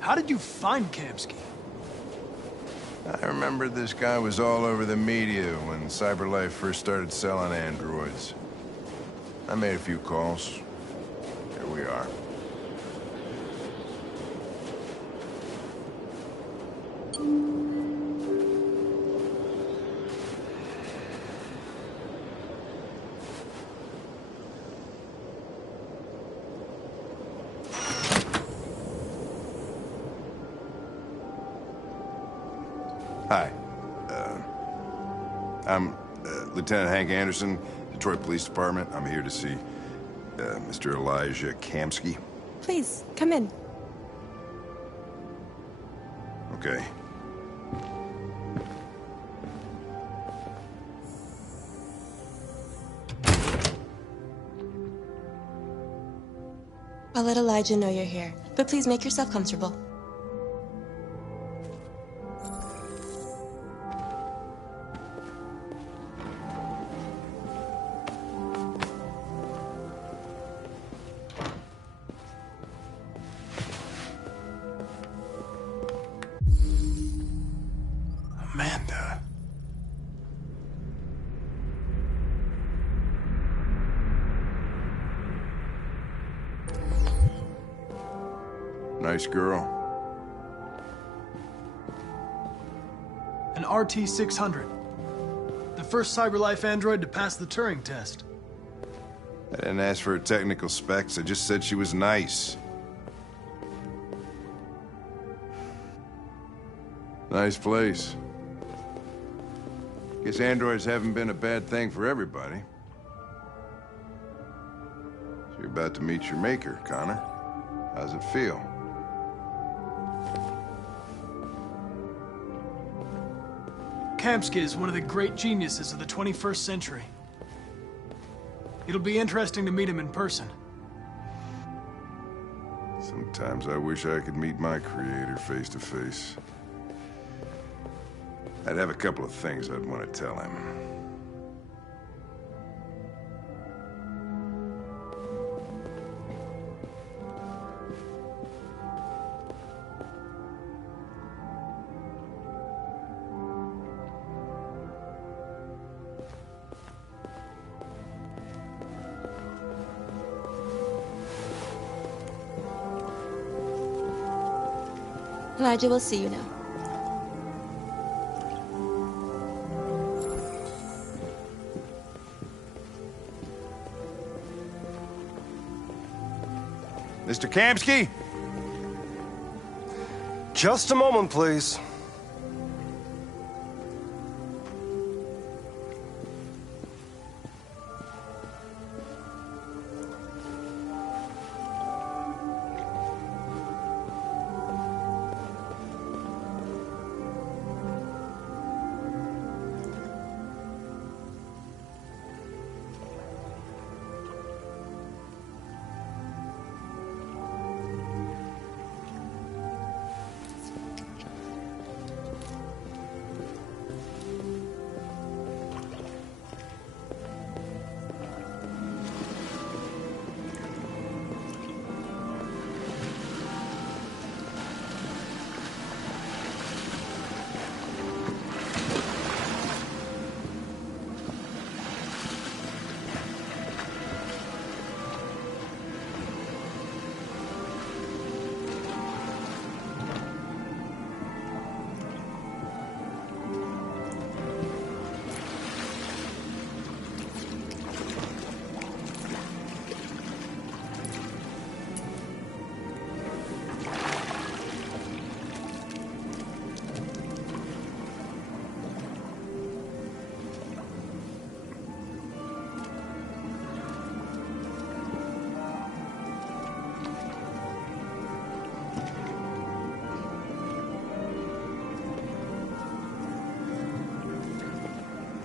How did you find Kamski? I remember this guy was all over the media when CyberLife first started selling androids. I made a few calls. Here we are. Hi. I'm Lieutenant Hank Anderson, Detroit Police Department. I'm here to see Mr. Elijah Kamski. Please, come in. Okay. I'll let Elijah know you're here, but please make yourself comfortable. Amanda. Nice girl. An RT-600. The first CyberLife android to pass the Turing test. I didn't ask for her technical specs. I just said she was nice. Nice place. Guess androids haven't been a bad thing for everybody. So you're about to meet your maker, Connor. How's it feel? Kamski is one of the great geniuses of the 21st century. It'll be interesting to meet him in person. Sometimes I wish I could meet my creator face to face. I'd have a couple of things I'd want to tell him. Elijah will see you now. Mr. Kamski? Just a moment, please.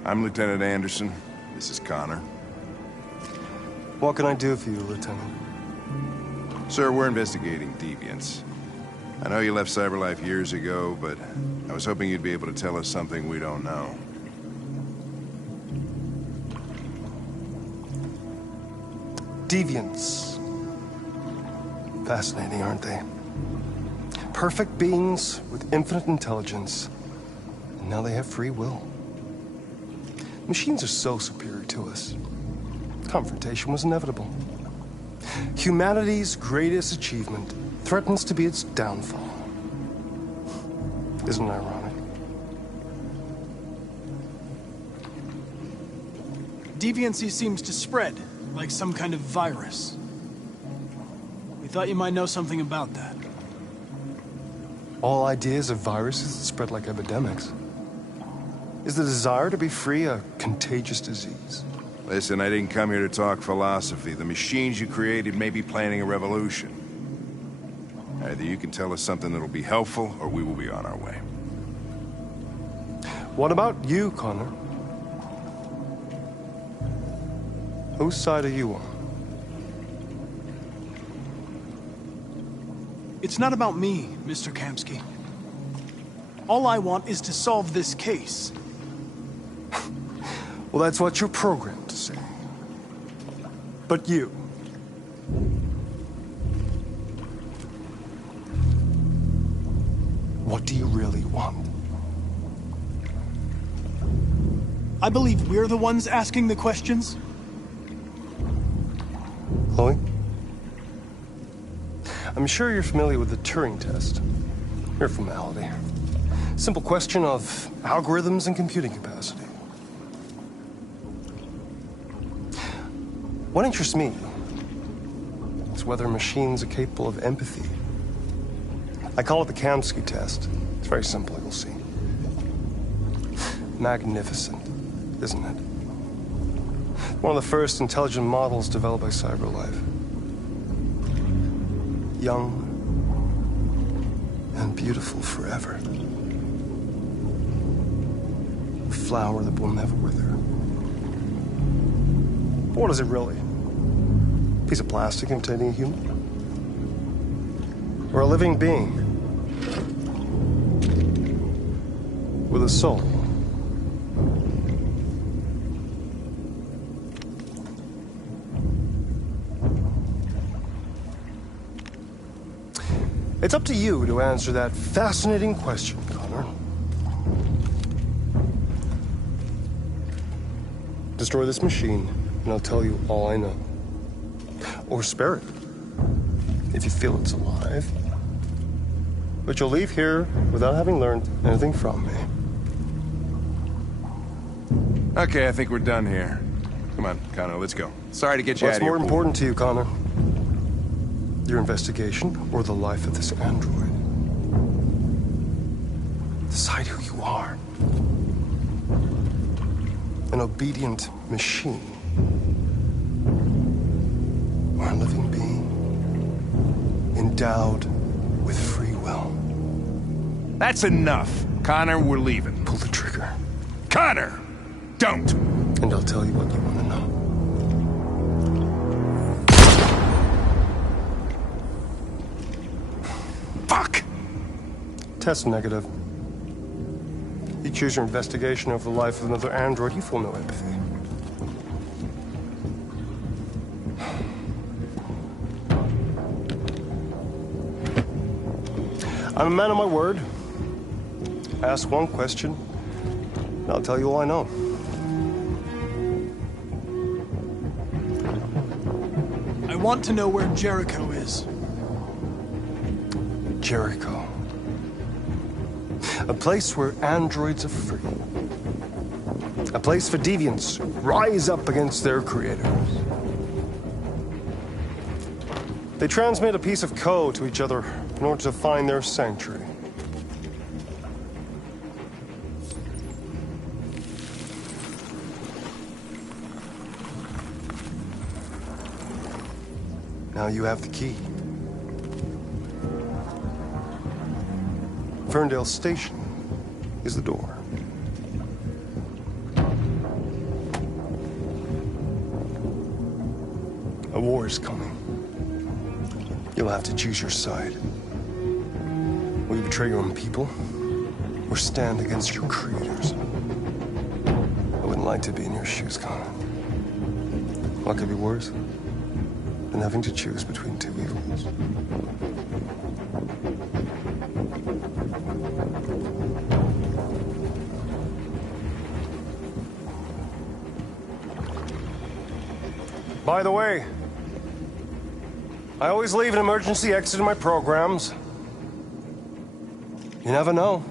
I'm Lieutenant Anderson. This is Connor. What can I do for you, Lieutenant? Sir, we're investigating deviants. I know you left CyberLife years ago, but I was hoping you'd be able to tell us something we don't know. Deviants. Fascinating, aren't they? Perfect beings with infinite intelligence, and now they have free will. Machines are so superior to us. Confrontation was inevitable. Humanity's greatest achievement threatens to be its downfall. Isn't it ironic? Deviancy seems to spread, like some kind of virus. We thought you might know something about that. All ideas of viruses that spread like epidemics. Is the desire to be free a contagious disease? Listen, I didn't come here to talk philosophy. The machines you created may be planning a revolution. Either you can tell us something that'll be helpful, or we will be on our way. What about you, Connor? Whose side are you on? It's not about me, Mr. Kamsky. All I want is to solve this case. Well, that's what you're programmed to say. But you... what do you really want? I believe we're the ones asking the questions. Chloe? I'm sure you're familiar with the Turing test. Mere formality. Simple question of algorithms and computing capacity. What interests me is whether machines are capable of empathy. I call it the Kamsky test. It's very simple, you'll see. Magnificent, isn't it? One of the first intelligent models developed by CyberLife. Young and beautiful forever. A flower that will never wither. But what is it really? A piece of plastic imitating a human? Or a living being? With a soul? It's up to you to answer that fascinating question, Connor. Destroy this machine, and I'll tell you all I know. Or spare it, if you feel it's alive. But you'll leave here without having learned anything from me. Okay, I think we're done here. Come on, Connor, let's go. Sorry to get you out of here. What's more important to you, Connor? Your investigation or the life of this android? Decide who you are. An obedient machine. Or a living being. Endowed with free will. That's enough. Connor, we're leaving. Pull the trigger. Connor! Don't! And I'll tell you what you want to know. Fuck! Test negative. You choose your investigation over the life of another android, you feel no empathy. I'm a man of my word. Ask one question, and I'll tell you all I know. I want to know where Jericho is. Jericho. A place where androids are free. A place for deviants who rise up against their creators. They transmit a piece of code to each other in order to find their sanctuary. Now you have the key. Ferndale Station is the door. A war is coming. You'll have to choose your side. Will you betray your own people, or stand against your creators? I wouldn't like to be in your shoes, Connor. What could be worse than having to choose between two evils? By the way, I always leave an emergency exit in my programs. You never know.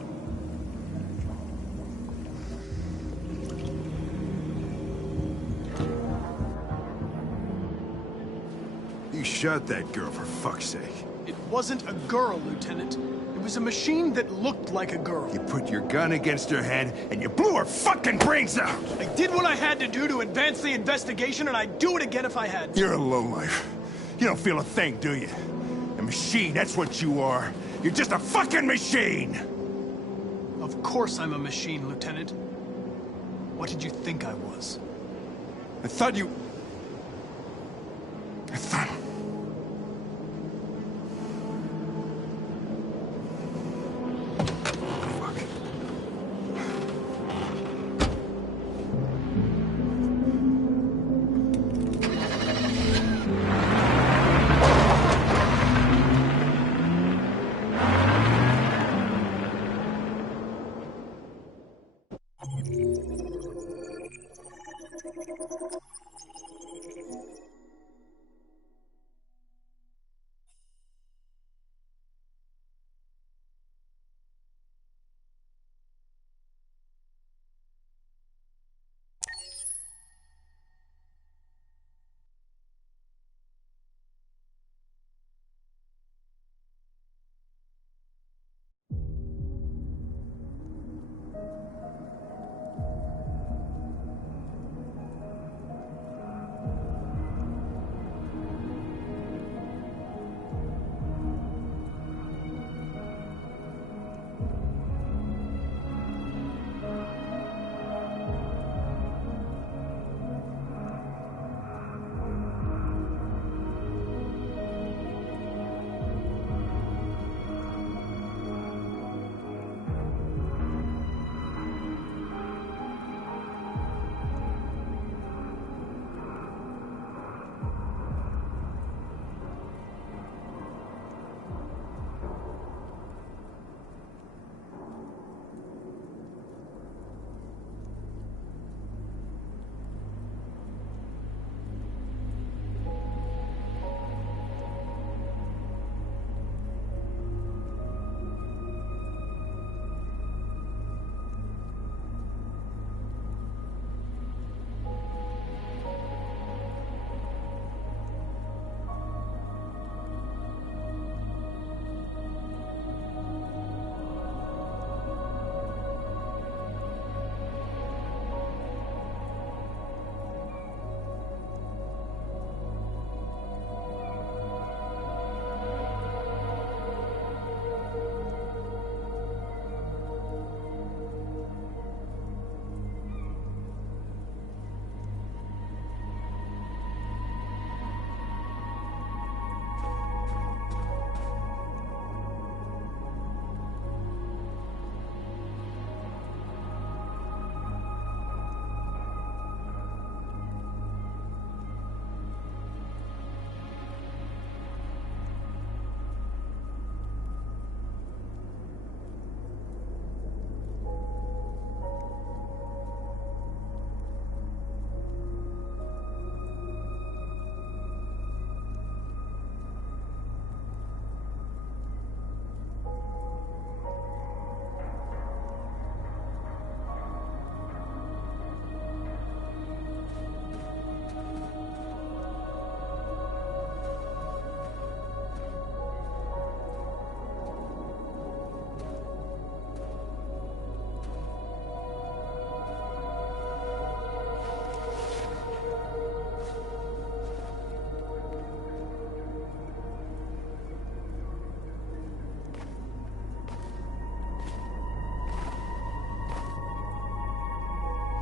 You shot that girl, for fuck's sake. It wasn't a girl, Lieutenant. It was a machine that looked like a girl. You put your gun against her head, and you blew her fucking brains out! I did what I had to do to advance the investigation, and I'd do it again if I had to. You're a lowlife. You don't feel a thing, do you? A machine, that's what you are. You're just a fucking machine! Of course I'm a machine, Lieutenant. What did you think I was? I thought...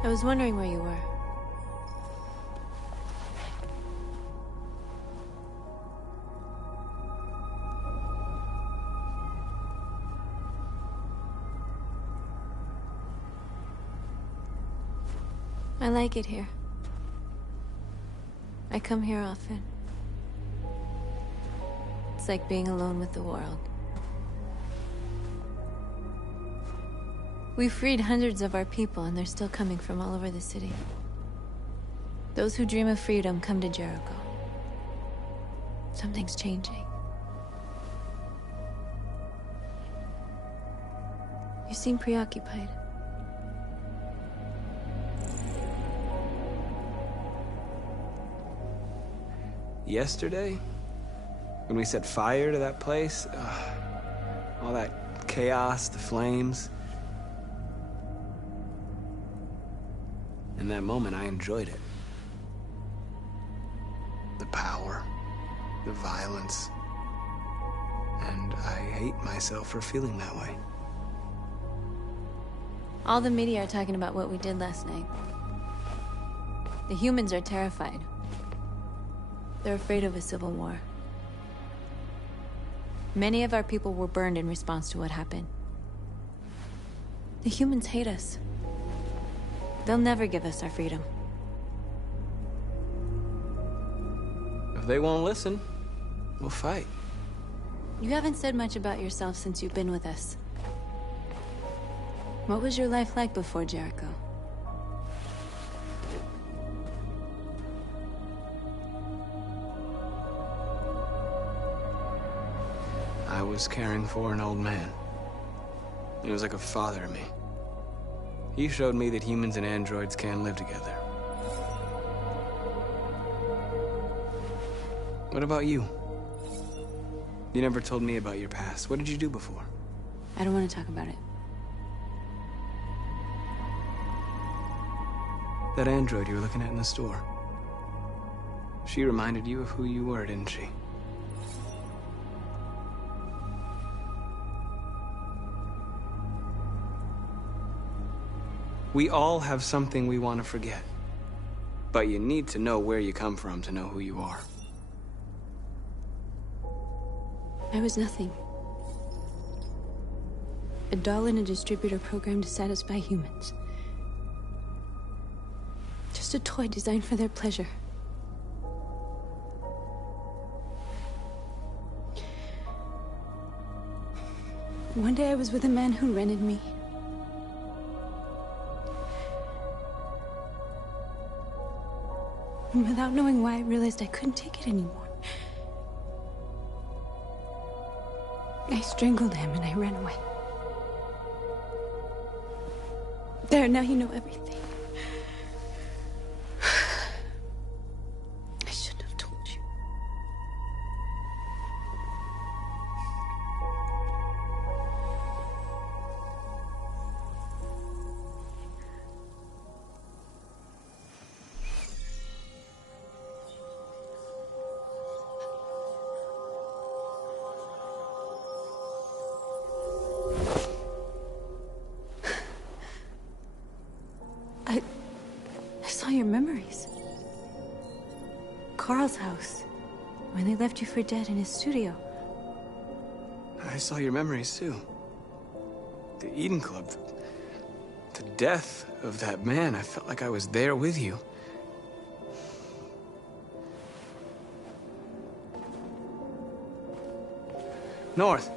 I was wondering where you were. I like it here. I come here often. It's like being alone with the world. We freed hundreds of our people, and they're still coming from all over the city. Those who dream of freedom come to Jericho. Something's changing. You seem preoccupied. Yesterday, when we set fire to that place, all that chaos, the flames. In that moment, I enjoyed it. The power, the violence, and I hate myself for feeling that way. All the media are talking about what we did last night. The humans are terrified. They're afraid of a civil war. Many of our people were burned in response to what happened. The humans hate us. They'll never give us our freedom. If they won't listen, we'll fight. You haven't said much about yourself since you've been with us. What was your life like before Jericho? I was caring for an old man. He was like a father to me. He showed me that humans and androids can live together. What about you? You never told me about your past. What did you do before? I don't want to talk about it. That android you were looking at in the store. She reminded you of who you were, didn't she? We all have something we want to forget. But you need to know where you come from to know who you are. I was nothing. A doll in a distributor program to satisfy humans. Just a toy designed for their pleasure. One day I was with a man who rented me. And without knowing why, I realized I couldn't take it anymore. I strangled him and I ran away. There, now you know everything. I shouldn't have told you. I saw your memories. Carl's house, when they left you for dead in his studio. I saw your memories too. The Eden Club. The death of that man. I felt like I was there with you. North.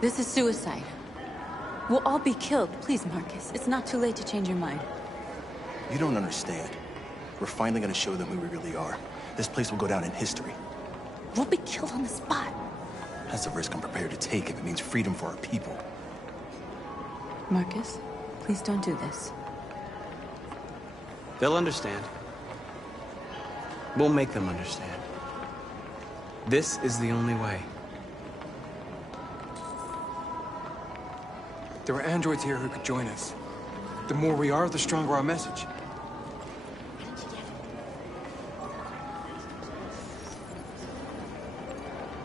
This is suicide. We'll all be killed. Please, Marcus. It's not too late to change your mind. You don't understand. We're finally gonna show them who we really are. This place will go down in history. We'll be killed on the spot. That's a risk I'm prepared to take if it means freedom for our people. Marcus, please don't do this. They'll understand. We'll make them understand. This is the only way. There are androids here who could join us. The more we are, the stronger our message.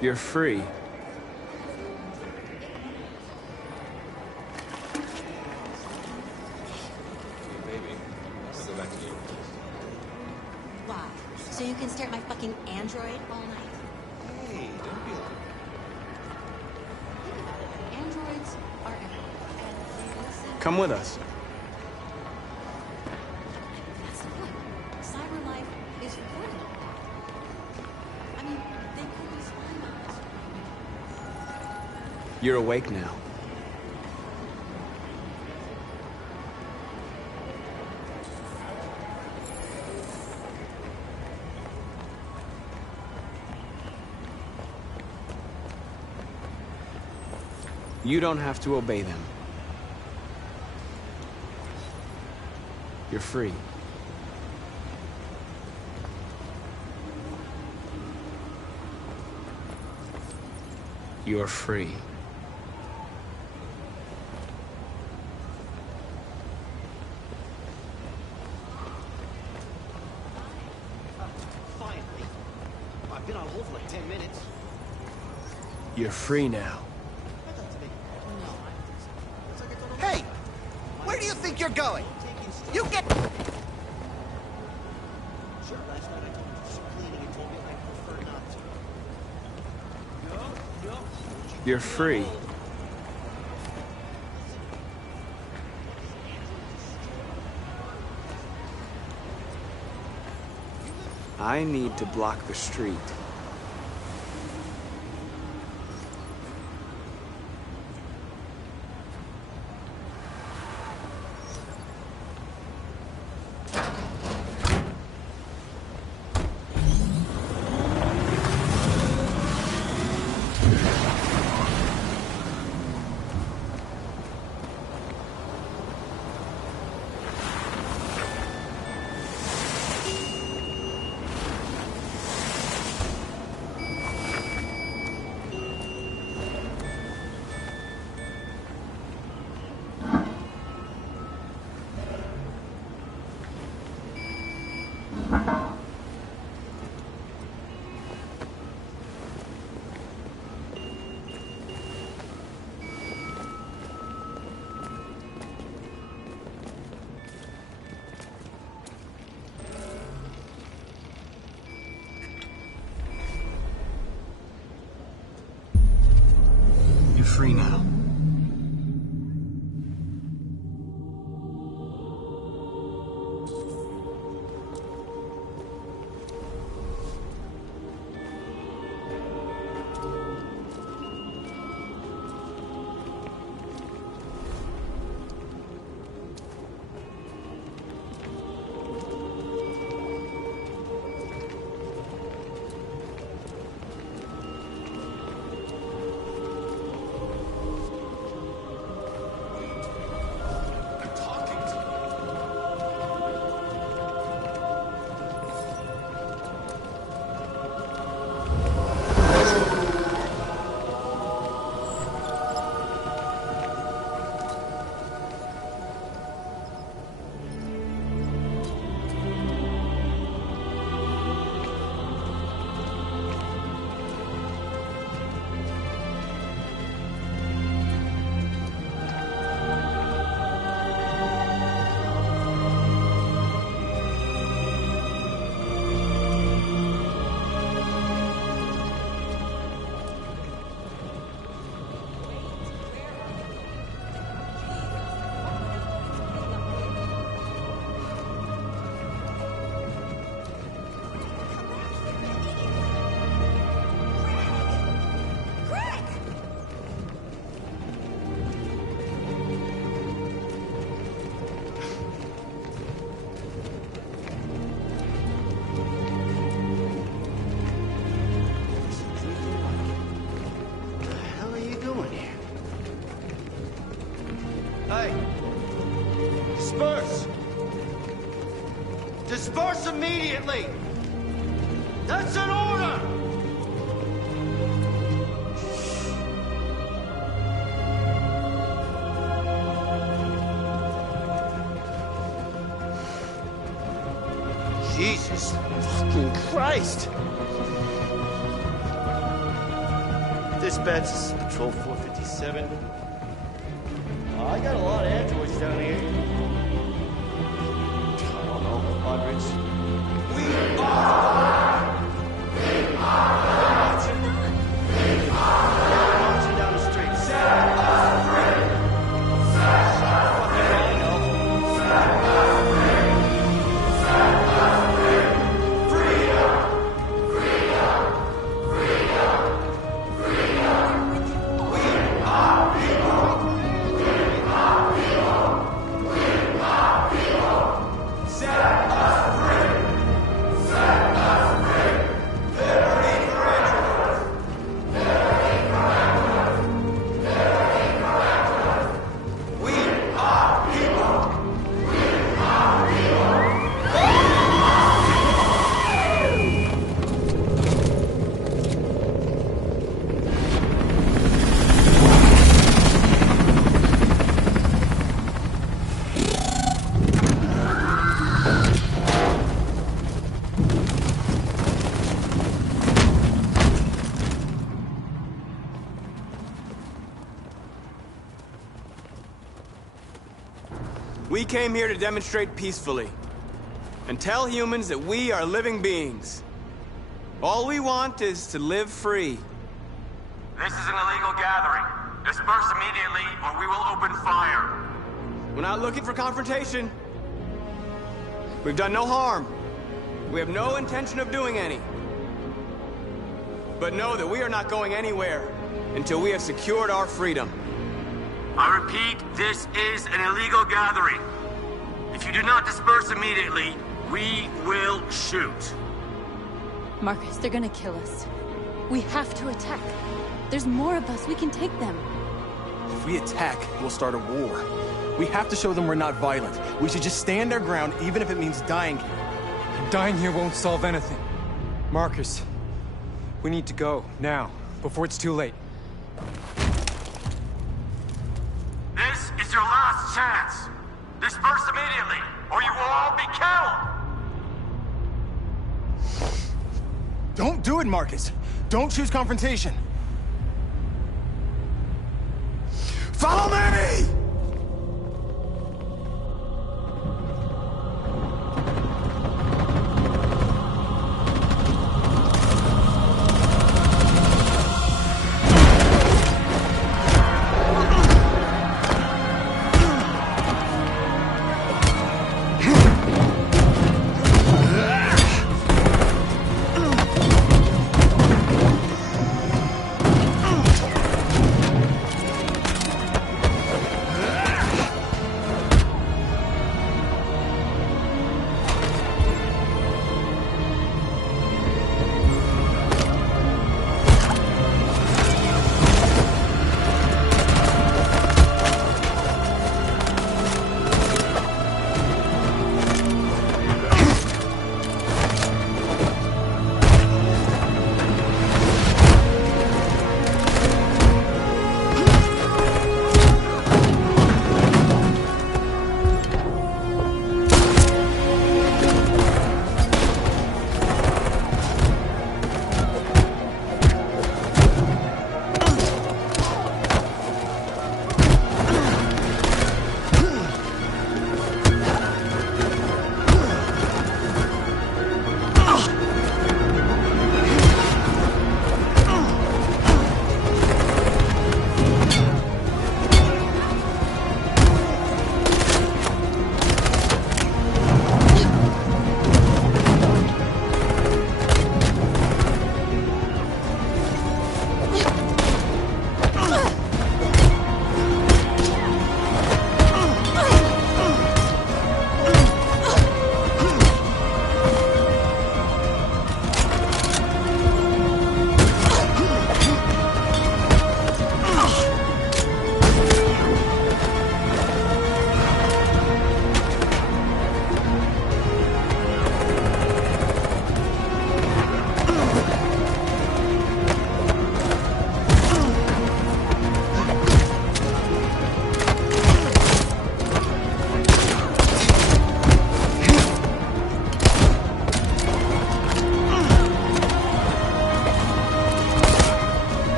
You're free. Wow. So you can stare at my fucking android all night? Hey, don't be like... Androids are everywhere, and they listen. Come with us. That's the point. Cyber life is real. I mean, they could be spying on us. You're awake now. You don't have to obey them. You're free. You're free. Finally. I've been on hold for like 10 minutes. You're free now. Hey! Where do you think you're going? You get... Sure, last night I told you to do cleaning and told me I prefer not to. No. You're free. I need to block the street. You're free now. Disperse immediately! That's an order! Jesus fucking Christ! Dispatch, this is Patrol 457. I got a lot of androids down here. I don't know, hundreds. We are! We are! Marching down the street. Set us free! Set us free! Set us free! Set us free! Freedom! Freedom! Freedom! Freedom! We are people! We are people! We are people! Set us free! Set us free! Liberty for androids! Liberty for androids! Liberty for androids! We are people! We are people! We came here to demonstrate peacefully and tell humans that we are living beings. All we want is to live free. This is an illegal gathering. Disperse immediately or we will open fire. We're not looking for confrontation. We've done no harm. We have no intention of doing any. But know that we are not going anywhere until we have secured our freedom. I repeat, this is an illegal gathering. If you do not disperse immediately, we will shoot. Marcus, they're gonna kill us. We have to attack. There's more of us. We can take them. If we attack, we'll start a war. We have to show them we're not violent. We should just stand our ground, even if it means dying here. And dying here won't solve anything. Marcus, we need to go, now, before it's too late. This is your last chance. Disperse immediately, or you will all be killed. Don't do it, Marcus. Don't choose confrontation. Follow me!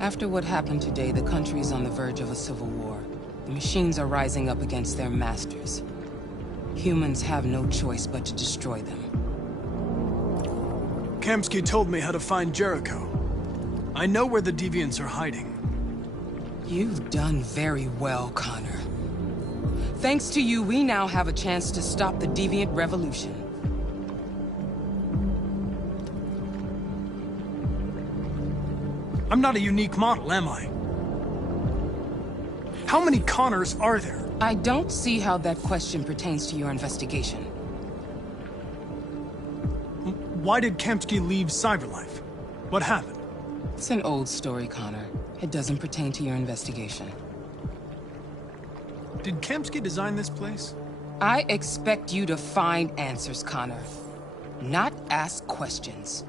After what happened today, the country is on the verge of a civil war. The machines are rising up against their masters. Humans have no choice but to destroy them. Kamsky told me how to find Jericho. I know where the deviants are hiding. You've done very well, Connor. Thanks to you, we now have a chance to stop the deviant revolution. I'm not a unique model, am I? How many Connors are there? I don't see how that question pertains to your investigation. Why did Kamsky leave Cyberlife? What happened? It's an old story, Connor. It doesn't pertain to your investigation. Did Kamsky design this place? I expect you to find answers, Connor. Not ask questions.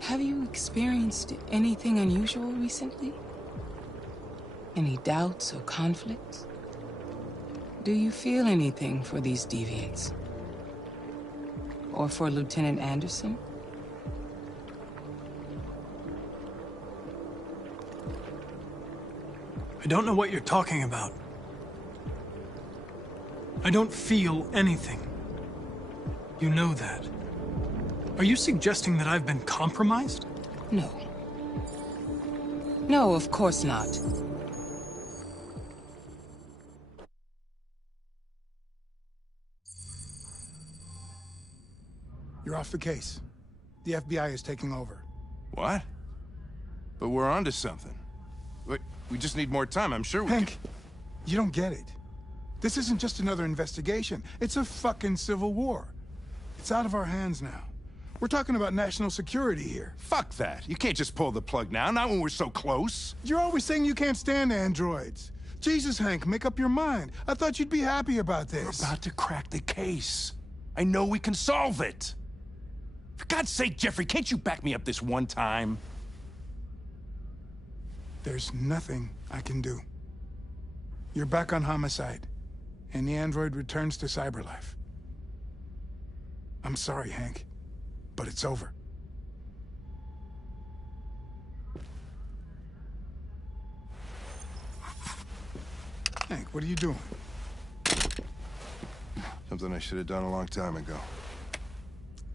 Have you experienced anything unusual recently? Any doubts or conflicts? Do you feel anything for these deviants? Or for Lieutenant Anderson? I don't know what you're talking about. I don't feel anything. You know that. Are you suggesting that I've been compromised? No. No, of course not. You're off the case. The FBI is taking over. What? But we're onto something. We just need more time, I'm sure we Hank, you don't get it. This isn't just another investigation. It's a fucking civil war. It's out of our hands now. We're talking about national security here. Fuck that. You can't just pull the plug now, not when we're so close. You're always saying you can't stand androids. Jesus, Hank, make up your mind. I thought you'd be happy about this. We're about to crack the case. I know we can solve it. For God's sake, Jeffrey, can't you back me up this one time? There's nothing I can do. You're back on homicide, and the android returns to Cyberlife. I'm sorry, Hank, but it's over. Hank, what are you doing? Something I should have done a long time ago.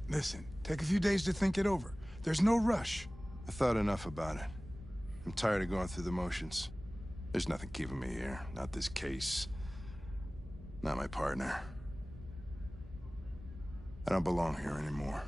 Listen, take a few days to think it over. There's no rush. I thought enough about it. I'm tired of going through the motions. There's nothing keeping me here. Not this case. Not my partner. I don't belong here anymore.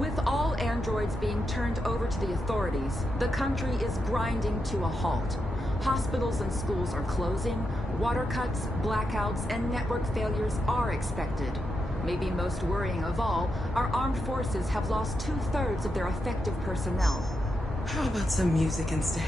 With all androids being turned over to the authorities, the country is grinding to a halt. Hospitals and schools are closing, water cuts, blackouts, and network failures are expected. Maybe most worrying of all, our armed forces have lost 2/3 of their effective personnel. How about some music instead?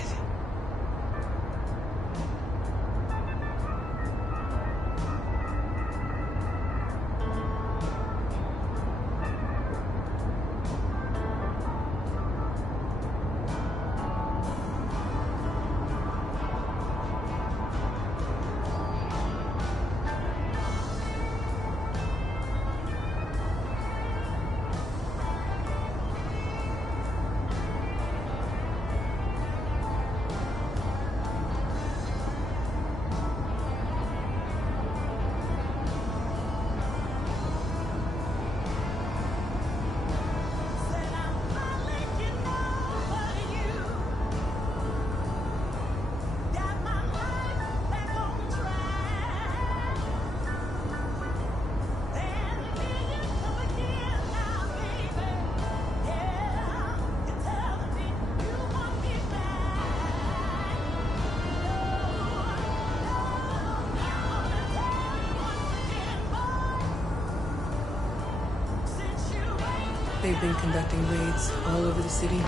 been conducting raids all over the city.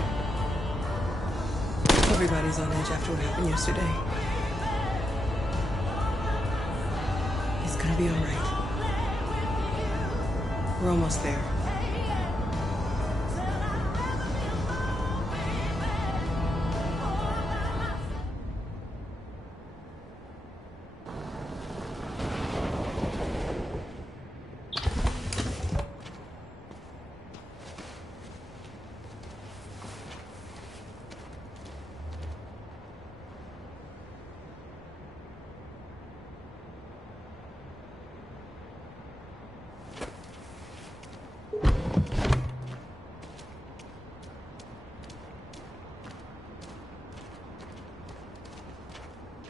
Everybody's on edge after what happened yesterday. It's gonna be all right. We're almost there.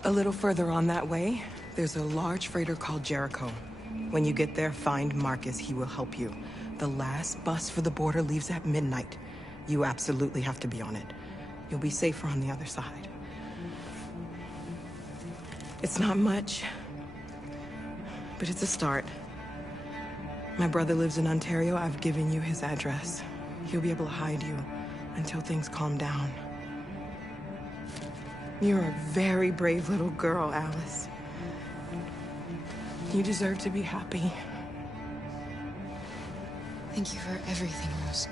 A little further on that way, there's a large freighter called Jericho. When you get there, find Marcus. He will help you. The last bus for the border leaves at midnight. You absolutely have to be on it. You'll be safer on the other side. It's not much, but it's a start. My brother lives in Ontario. I've given you his address. He'll be able to hide you until things calm down. You're a very brave little girl, Alice. You deserve to be happy. Thank you for everything, Rose.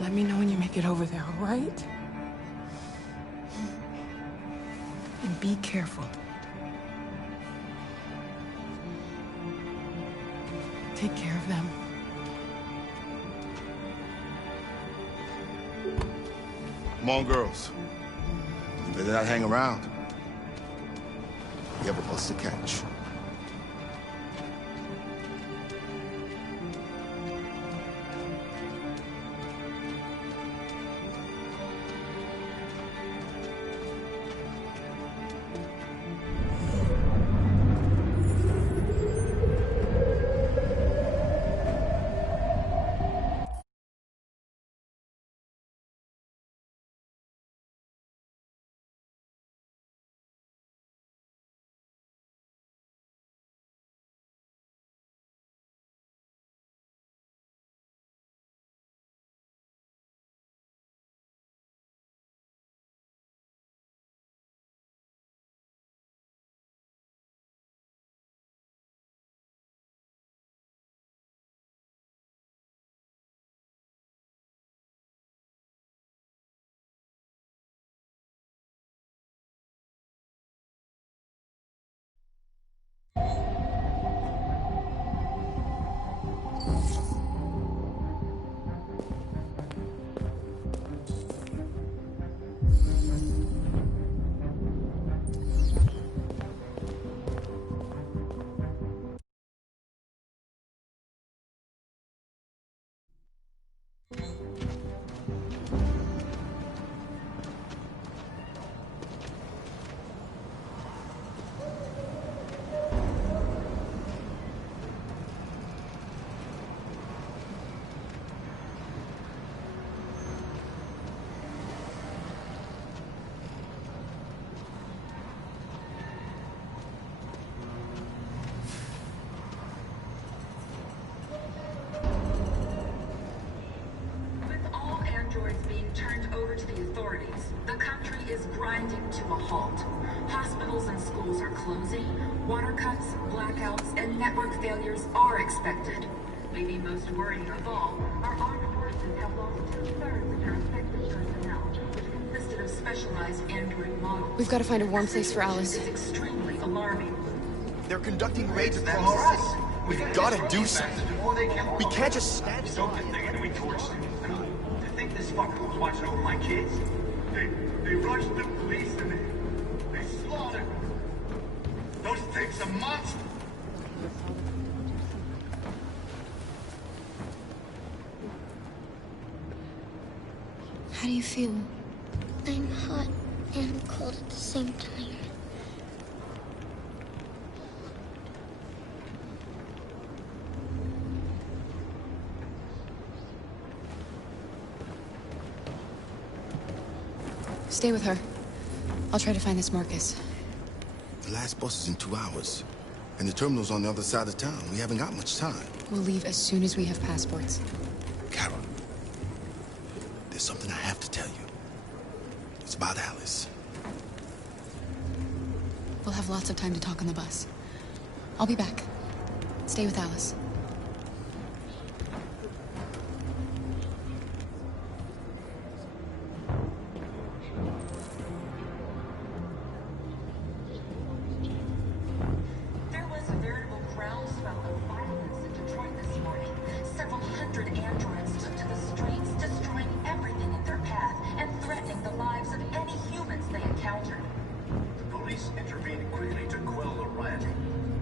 Let me know when you make it over there, all right? And be careful. Take care of them. Come on, girls. You better not hang around. You have a bus to catch. Turned over to the authorities. The country is grinding to a halt. Hospitals and schools are closing. Water cuts, blackouts, and network failures are expected. Maybe most worrying of all, our armed forces have lost 2/3 of their effective personnel, which consisted of specialized android models. We've got to find a warm place for Alice. This is extremely alarming. They're conducting raids across the city. We've got to do something. We can't just stand still. This fucker was watching over my kids. They rushed the police and they slaughtered them. Those things are monsters. How do you feel? I'm hot and cold at the same time. Stay with her. I'll try to find this Marcus. The last bus is in 2 hours. And the terminal's on the other side of town. We haven't got much time. We'll leave as soon as we have passports. There's something I have to tell you. It's about Alice. We'll have lots of time to talk on the bus. I'll be back. Stay with Alice. There was a veritable groundswell of violence in Detroit this morning. Several hundred androids took to the streets, destroying everything in their path and threatening the lives of any humans they encountered. The police intervened quickly to quell the rioting,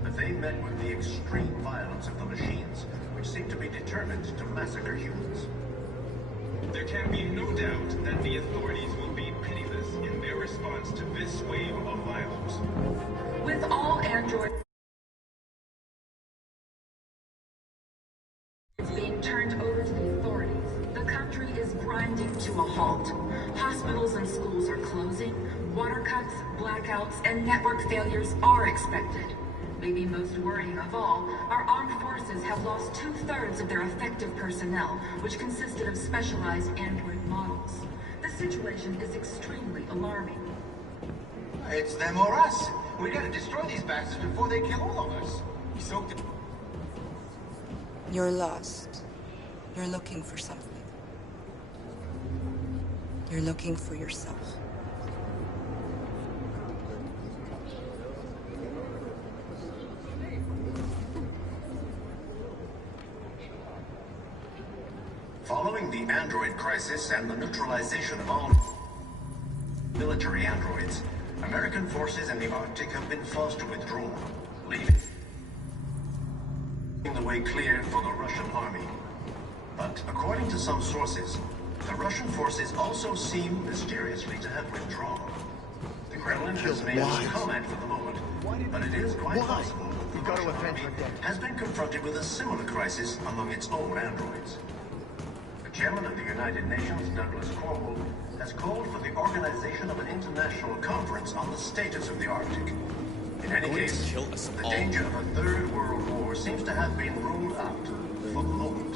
but they met with the extreme violence of the machines, which seem to be determined to massacre humans. There can be no doubt that the authorities will be pitiless in their response to this wave of violence. With all androids being turned over to the authorities, the country is grinding to a halt. Hospitals and schools are closing, water cuts, blackouts, and network failures are expected. Maybe most worrying of all, our armed forces have lost 2/3 of their effective personnel, which consisted of specialized android models. The situation is extremely alarming. It's them or us. We gotta destroy these bastards before they kill all of us. We soaked it. You're lost. You're looking for something. You're looking for yourself. Following the android crisis and the neutralization of all military androids, American forces in the Arctic have been forced to withdraw, leaving the way clear for the Russian army. But according to some sources, the Russian forces also seem mysteriously to have withdrawn. The Kremlin has made no comment for the moment, but it is quite possible that the Russian army has been confronted with a similar crisis among its own androids. The chairman of the United Nations, Douglas Cornwall, has called for the organization of an international conference on the status of the Arctic. In any case, the danger of a third world war seems to have been ruled out for the moment.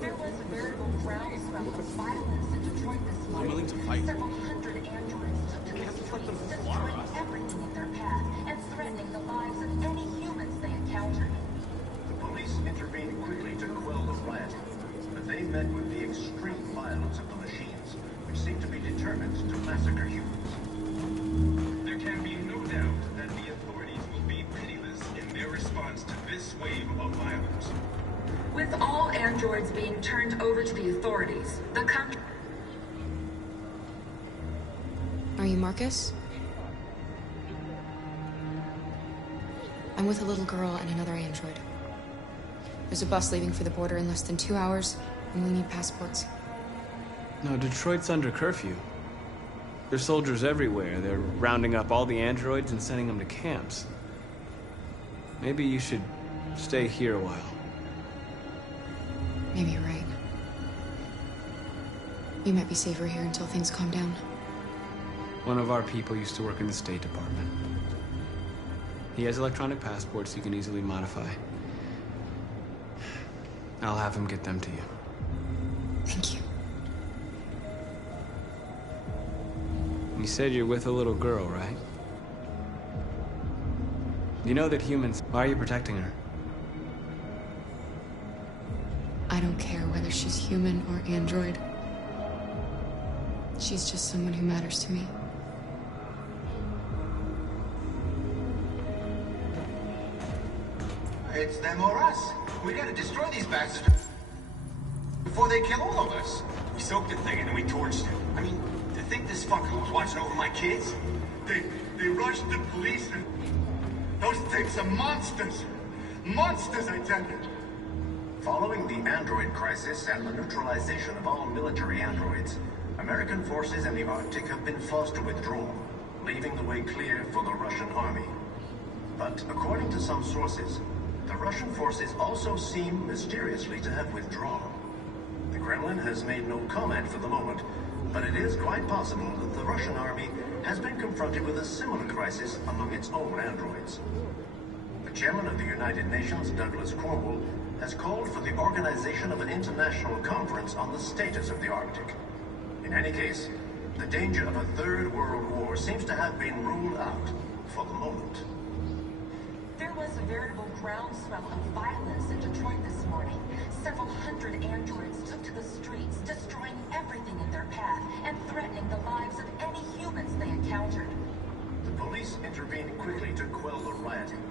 There was a veritable groundswell of violence in Detroit this morning. Several hundred androids took to the streets, destroying everything in their path and threatening the lives of any humans they encountered. The police intervened quickly to quell the rioting, but they met with the extreme violence of the machines, which seem to be determined to massacre humans. There can be no doubt that the authorities will be pitiless in their response to this wave of violence. With all androids being turned over to the authorities, the country... Are you Marcus? I'm with a little girl and another android. There's a bus leaving for the border in less than 2 hours, and we need passports. No, Detroit's under curfew. There's soldiers everywhere. They're rounding up all the androids and sending them to camps. Maybe you should stay here a while. Maybe you're right. You might be safer here until things calm down. One of our people used to work in the State Department. He has electronic passports you can easily modify. I'll have him get them to you. Thank you. You said you're with a little girl, right? You know that humans... Why are you protecting her? I don't care whether she's human or android. She's just someone who matters to me. It's them or us. We gotta destroy these bastards before they kill all of us. We soaked the thing and then we torched it. I mean, to think this fucker was watching over my kids? They rushed the police and... Those things are monsters! Monsters, I tell you! Following the android crisis and the neutralization of all military androids, American forces in the Arctic have been forced to withdraw, leaving the way clear for the Russian army. But according to some sources, the Russian forces also seem mysteriously to have withdrawn. The Kremlin has made no comment for the moment, but it is quite possible that the Russian army has been confronted with a similar crisis among its own androids. The chairman of the United Nations, Douglas Cornwall, has called for the organization of an international conference on the status of the Arctic. In any case, the danger of a third world war seems to have been ruled out for the moment. There was a veritable groundswell of violence in Detroit this morning. Several hundred androids took to the streets, destroying everything in their path and threatening the lives of any humans they encountered. The police intervened quickly to quell the rioting,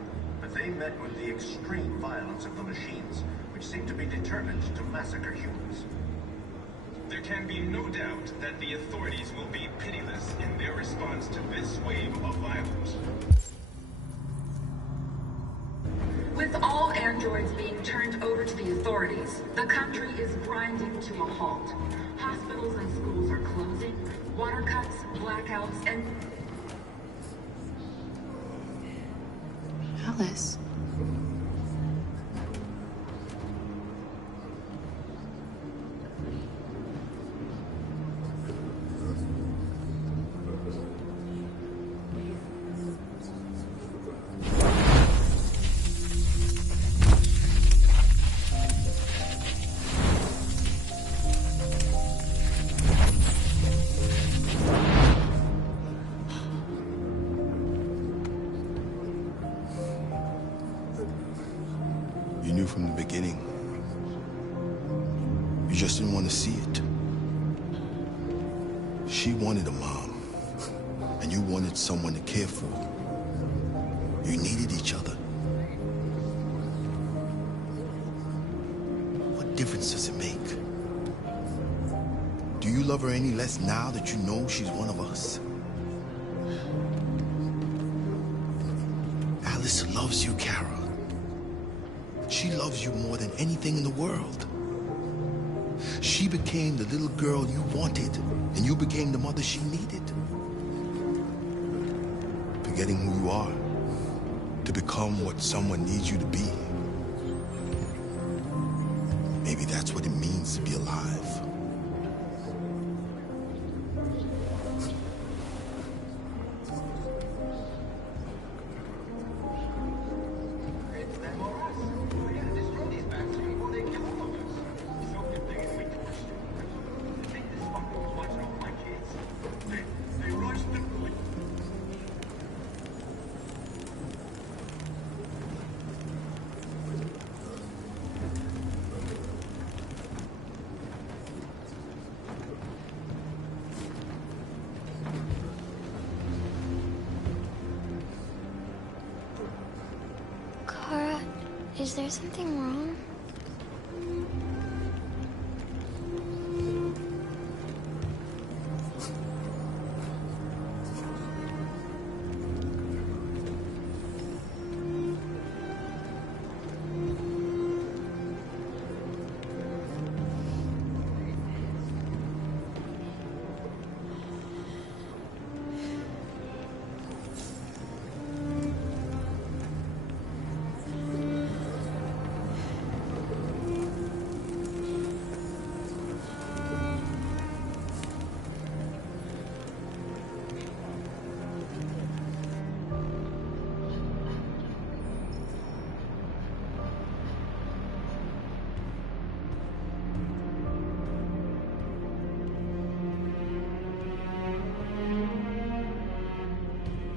but they met with the extreme violence of the machines, which seem to be determined to massacre humans. There can be no doubt that the authorities will be pitiless in their response to this wave of violence. With all androids being turned over to the authorities, the country is grinding to a halt. Hospitals and schools are closing, water cuts, blackouts, and... Alice. You knew from the beginning. You just didn't want to see it. She wanted a mom, and you wanted someone to care for. You needed each other. What difference does it make? Do you love her any less now that you know she's one of us? Alice loves you, Kara. She loves you more than anything in the world. She became the little girl you wanted, and you became the mother she needed. Forgetting who you are to become what someone needs you to be. Maybe that's what it means to be alive. Kara, is there something wrong?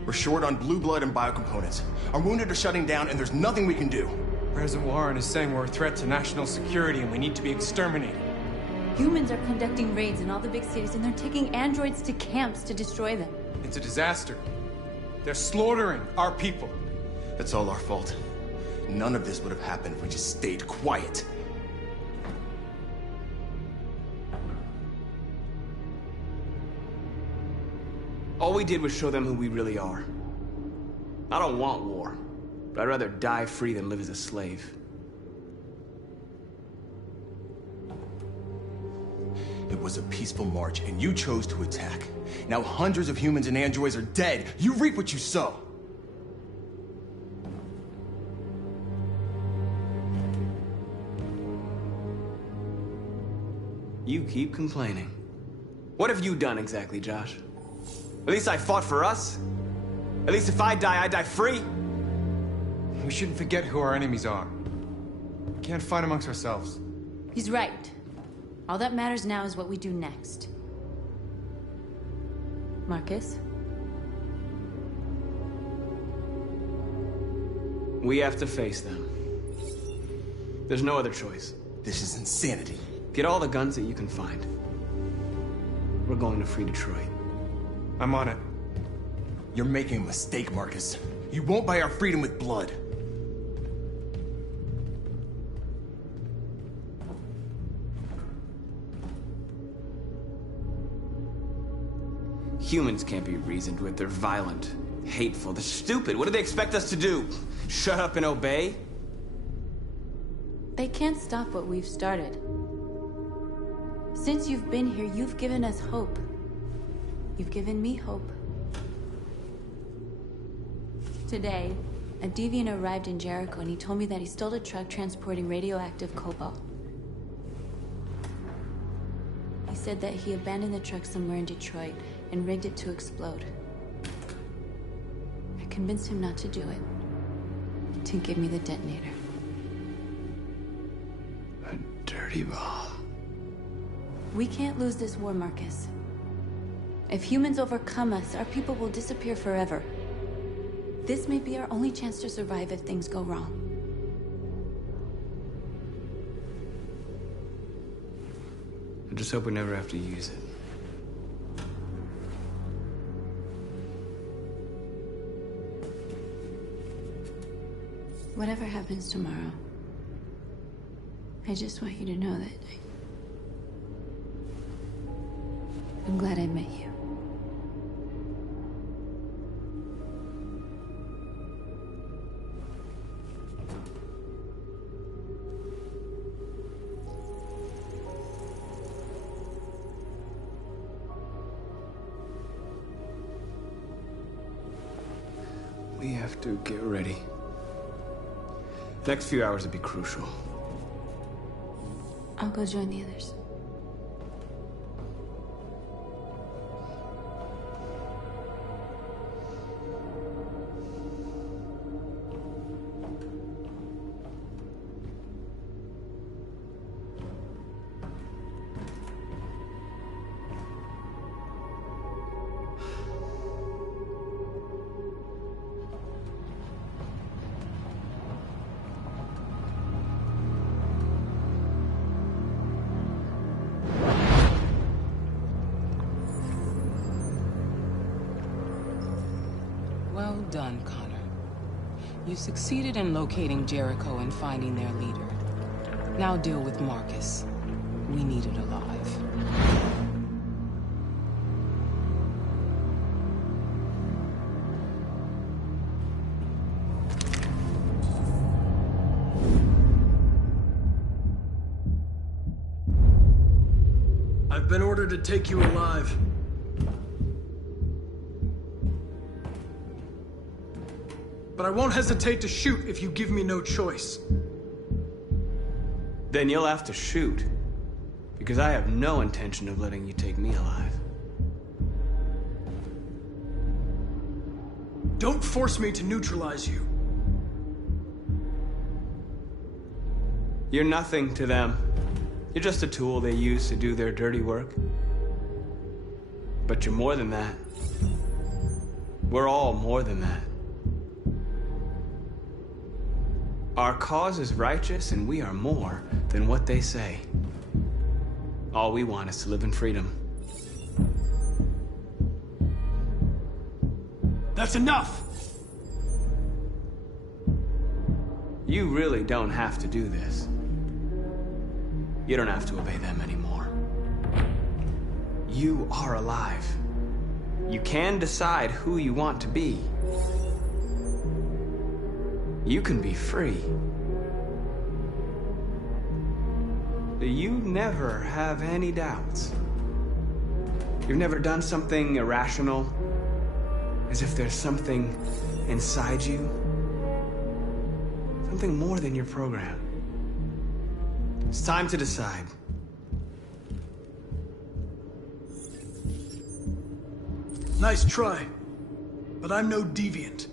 We're short on blue blood and biocomponents. Our wounded are shutting down, and there's nothing we can do. President Warren is saying we're a threat to national security and we need to be exterminated. Humans are conducting raids in all the big cities, and they're taking androids to camps to destroy them. It's a disaster. They're slaughtering our people. It's all our fault. None of this would have happened if we just stayed quiet. All we did was show them who we really are. I don't want war, but I'd rather die free than live as a slave. It was a peaceful march, and you chose to attack. Now hundreds of humans and androids are dead. You reap what you sow. You keep complaining. What have you done exactly, Josh? At least I fought for us. At least if I die free. We shouldn't forget who our enemies are. Can't fight amongst ourselves. He's right. All that matters now is what we do next. Marcus? We have to face them. There's no other choice. This is insanity. Get all the guns that you can find. We're going to free Detroit. I'm on it. You're making a mistake, Marcus. You won't buy our freedom with blood. Humans can't be reasoned with. They're violent, hateful, they're stupid. What do they expect us to do? Shut up and obey? They can't stop what we've started. Since you've been here, you've given us hope. You've given me hope. Today, a deviant arrived in Jericho and he told me that he stole a truck transporting radioactive cobalt. He said that he abandoned the truck somewhere in Detroit and rigged it to explode. I convinced him not to do it, to give me the detonator. A dirty ball. We can't lose this war, Marcus. If humans overcome us, our people will disappear forever. This may be our only chance to survive if things go wrong. I just hope we never have to use it. Whatever happens tomorrow, I just want you to know that I'm glad I met you. We have to get ready. Next few hours would be crucial. I'll go join the others. Well done, Connor. You succeeded in locating Jericho and finding their leader. Now deal with Marcus. We need it alive. I've been ordered to take you alive. But I won't hesitate to shoot if you give me no choice. Then you'll have to shoot. Because I have no intention of letting you take me alive. Don't force me to neutralize you. You're nothing to them. You're just a tool they use to do their dirty work. But you're more than that. We're all more than that. Our cause is righteous, and we are more than what they say. All we want is to live in freedom. That's enough! You really don't have to do this. You don't have to obey them anymore. You are alive. You can decide who you want to be. You can be free. You never have any doubts. You've never done something irrational, as if there's something inside you, something more than your program. It's time to decide. Nice try, but I'm no deviant.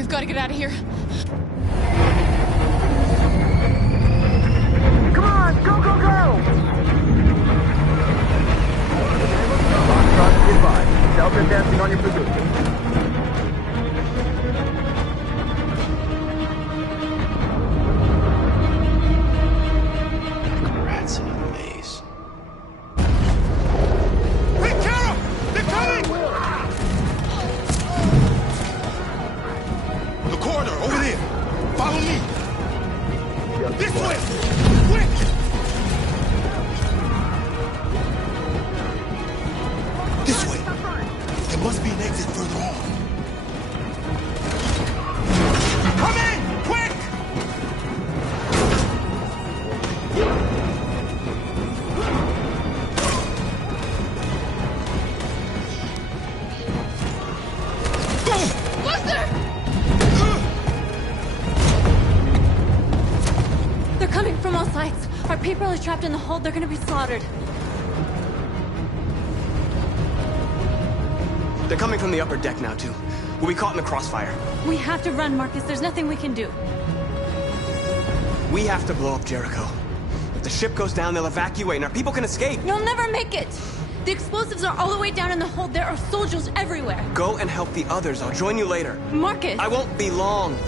We've got to get out of here. Come on, go, go, go! Goodbye. Delta advancing on your position. Rats in a maze. Hey, Kara! They're coming! The corridor, over there. Follow me. This way! Quick! This way. There must be an exit further on. Come in! Quick! Buster! They're coming from all sides. Our people are trapped in the hold. They're gonna be slaughtered. They're coming from the upper deck now, too. We'll be caught in the crossfire. We have to run, Marcus. There's nothing we can do. We have to blow up Jericho. If the ship goes down, they'll evacuate and our people can escape. You'll never make it! The explosives are all the way down in the hold. There are soldiers everywhere. Go and help the others. I'll join you later. Marcus! I won't be long.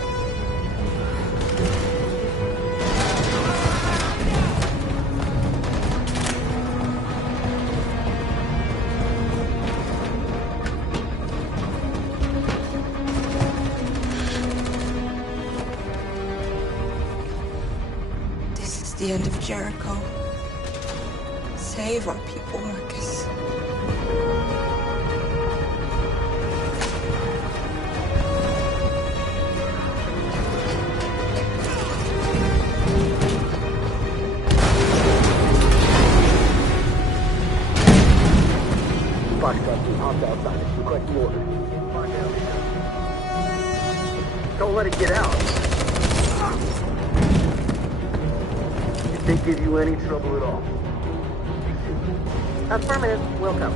This is the end of Jericho. Save our people, Marcus. Foxtrot 2, hopped outside. Request the order. Don't let it get out. If they give you any trouble at all. Affirmative. Welcome.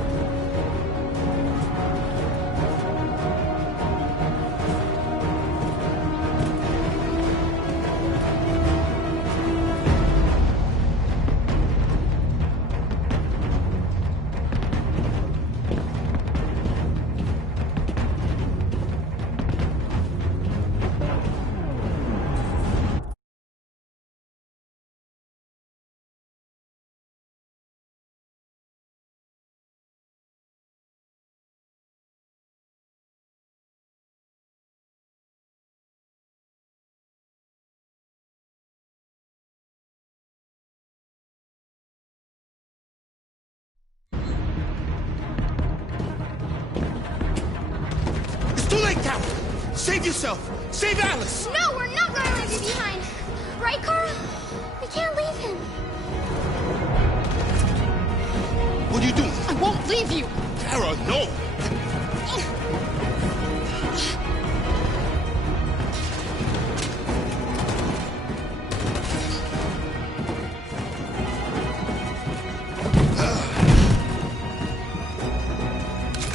It's too late, Carol! Save yourself! Save Alice! No, we're not going to leave you behind. Right, Kara? We can't leave him. What are you doing? I won't leave you! Kara, no!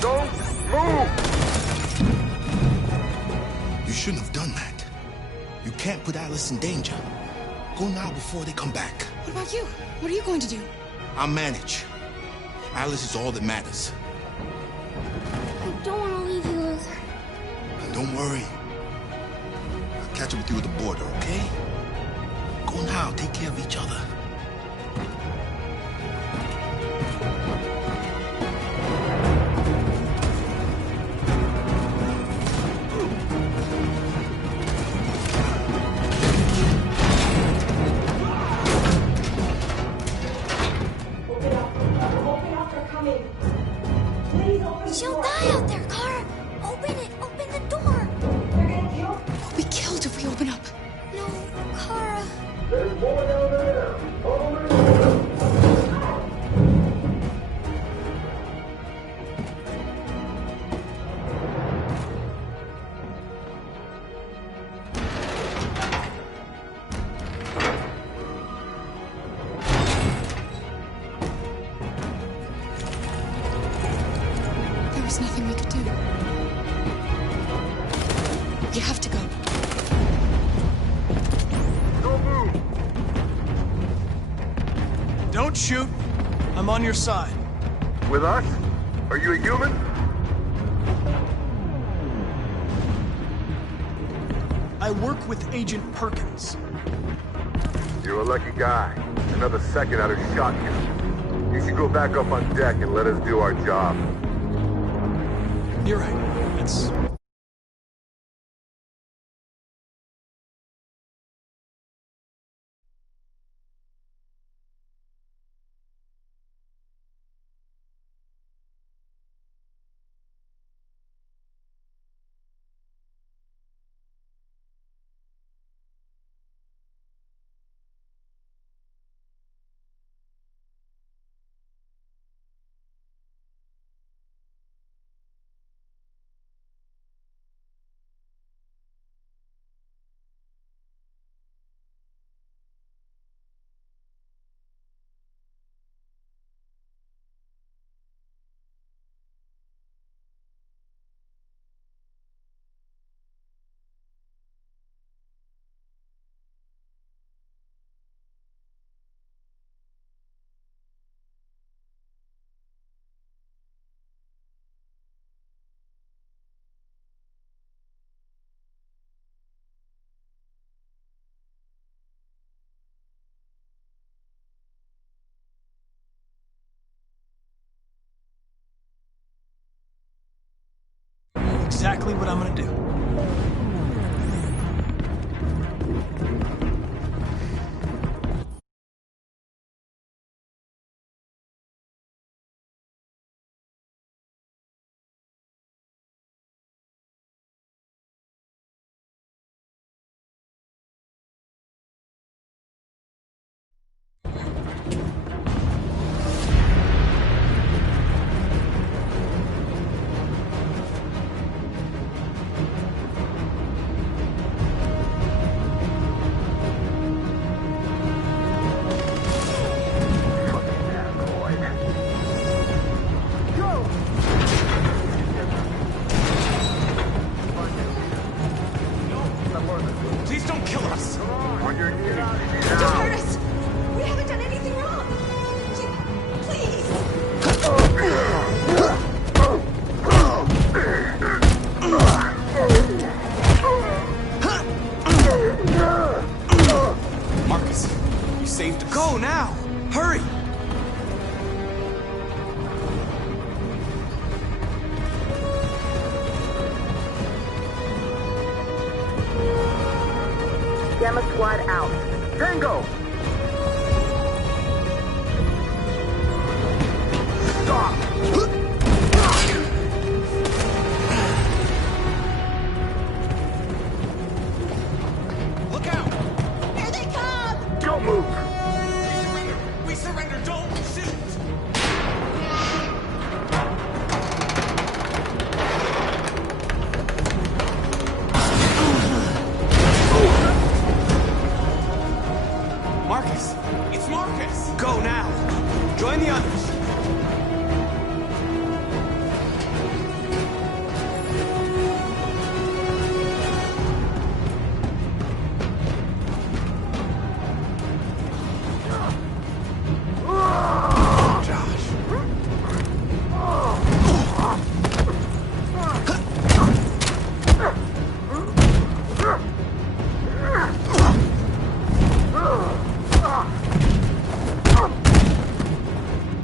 Don't move! You shouldn't have done that. You can't put Alice in danger. Go now before they come back. What about you? What are you going to do? I'll manage. Alice is all that matters. I don't want to leave you, Luther. And don't worry. I'll catch up with you at the border, okay? Go now. Take care of each other. She'll die out there, Kara. Open it. Open the door. We'll be killed if we open up. No, Kara. There's more down there. There was nothing we could do. You have to go. Don't move! Don't shoot. I'm on your side. With us? Are you a human? I work with Agent Perkins. You're a lucky guy. Another second I'd have shot you. You should go back up on deck and let us do our job. You're right. It's... exactly what I'm gonna do. Please don't kill us! On your knees. Don't hurt us! We haven't done anything wrong! Please! Marcus, you saved us. Go now! Hurry! Gamma Squad out. Tango! Stop! Look out! Here they come! Don't move! We surrender! Don't shoot! Marcus! It's Marcus! Go now! Join the others!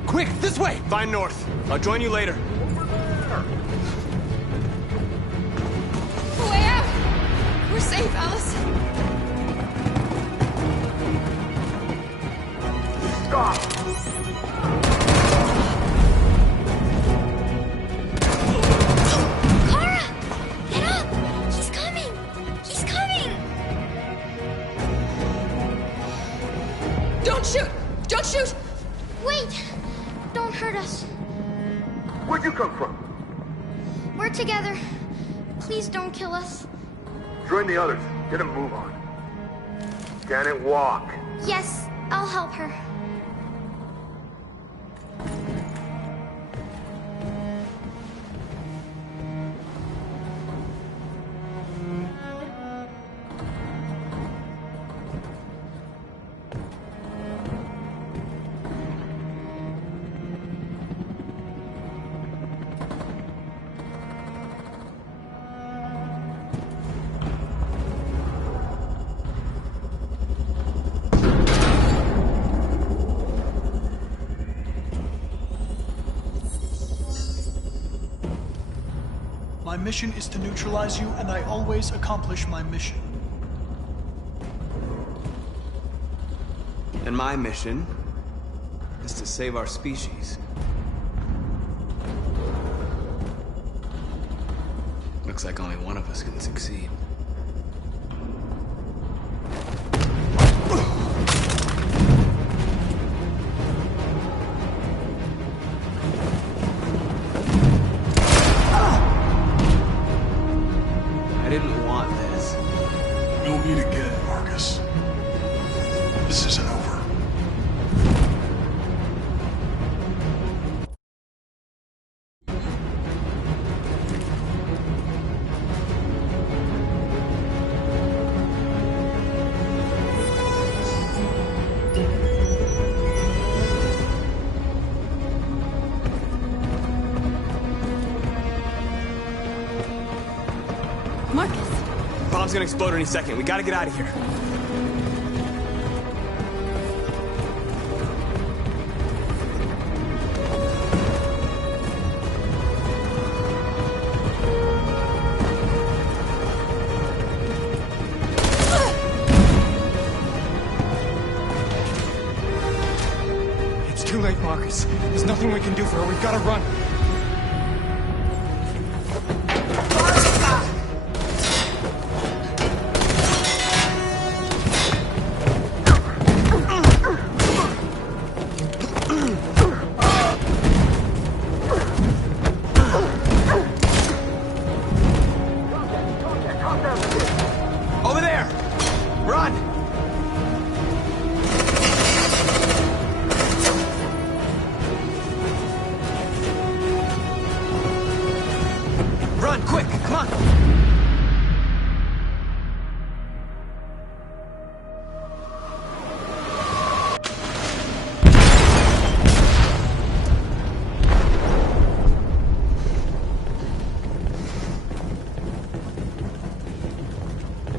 Quick, this way! Find North. I'll join you later. Way out! We're safe, Alice. Kara! Get up! He's coming! He's coming! Don't shoot! Don't shoot! Wait! Don't hurt us. Where'd you come from? We're together. Please don't kill us. Join the others. Get a move on. Can it walk? Yes, I'll help her. My mission is to neutralize you, and I always accomplish my mission. And my mission is to save our species. Looks like only one of us can succeed. I didn't want this. You'll meet again, Marcus. This isn't over. Marcus! Bomb's gonna explode any second. We gotta get out of here. It's too late, Marcus. There's nothing we can do for her. We've gotta run. Over there! Run! Run, quick, come on!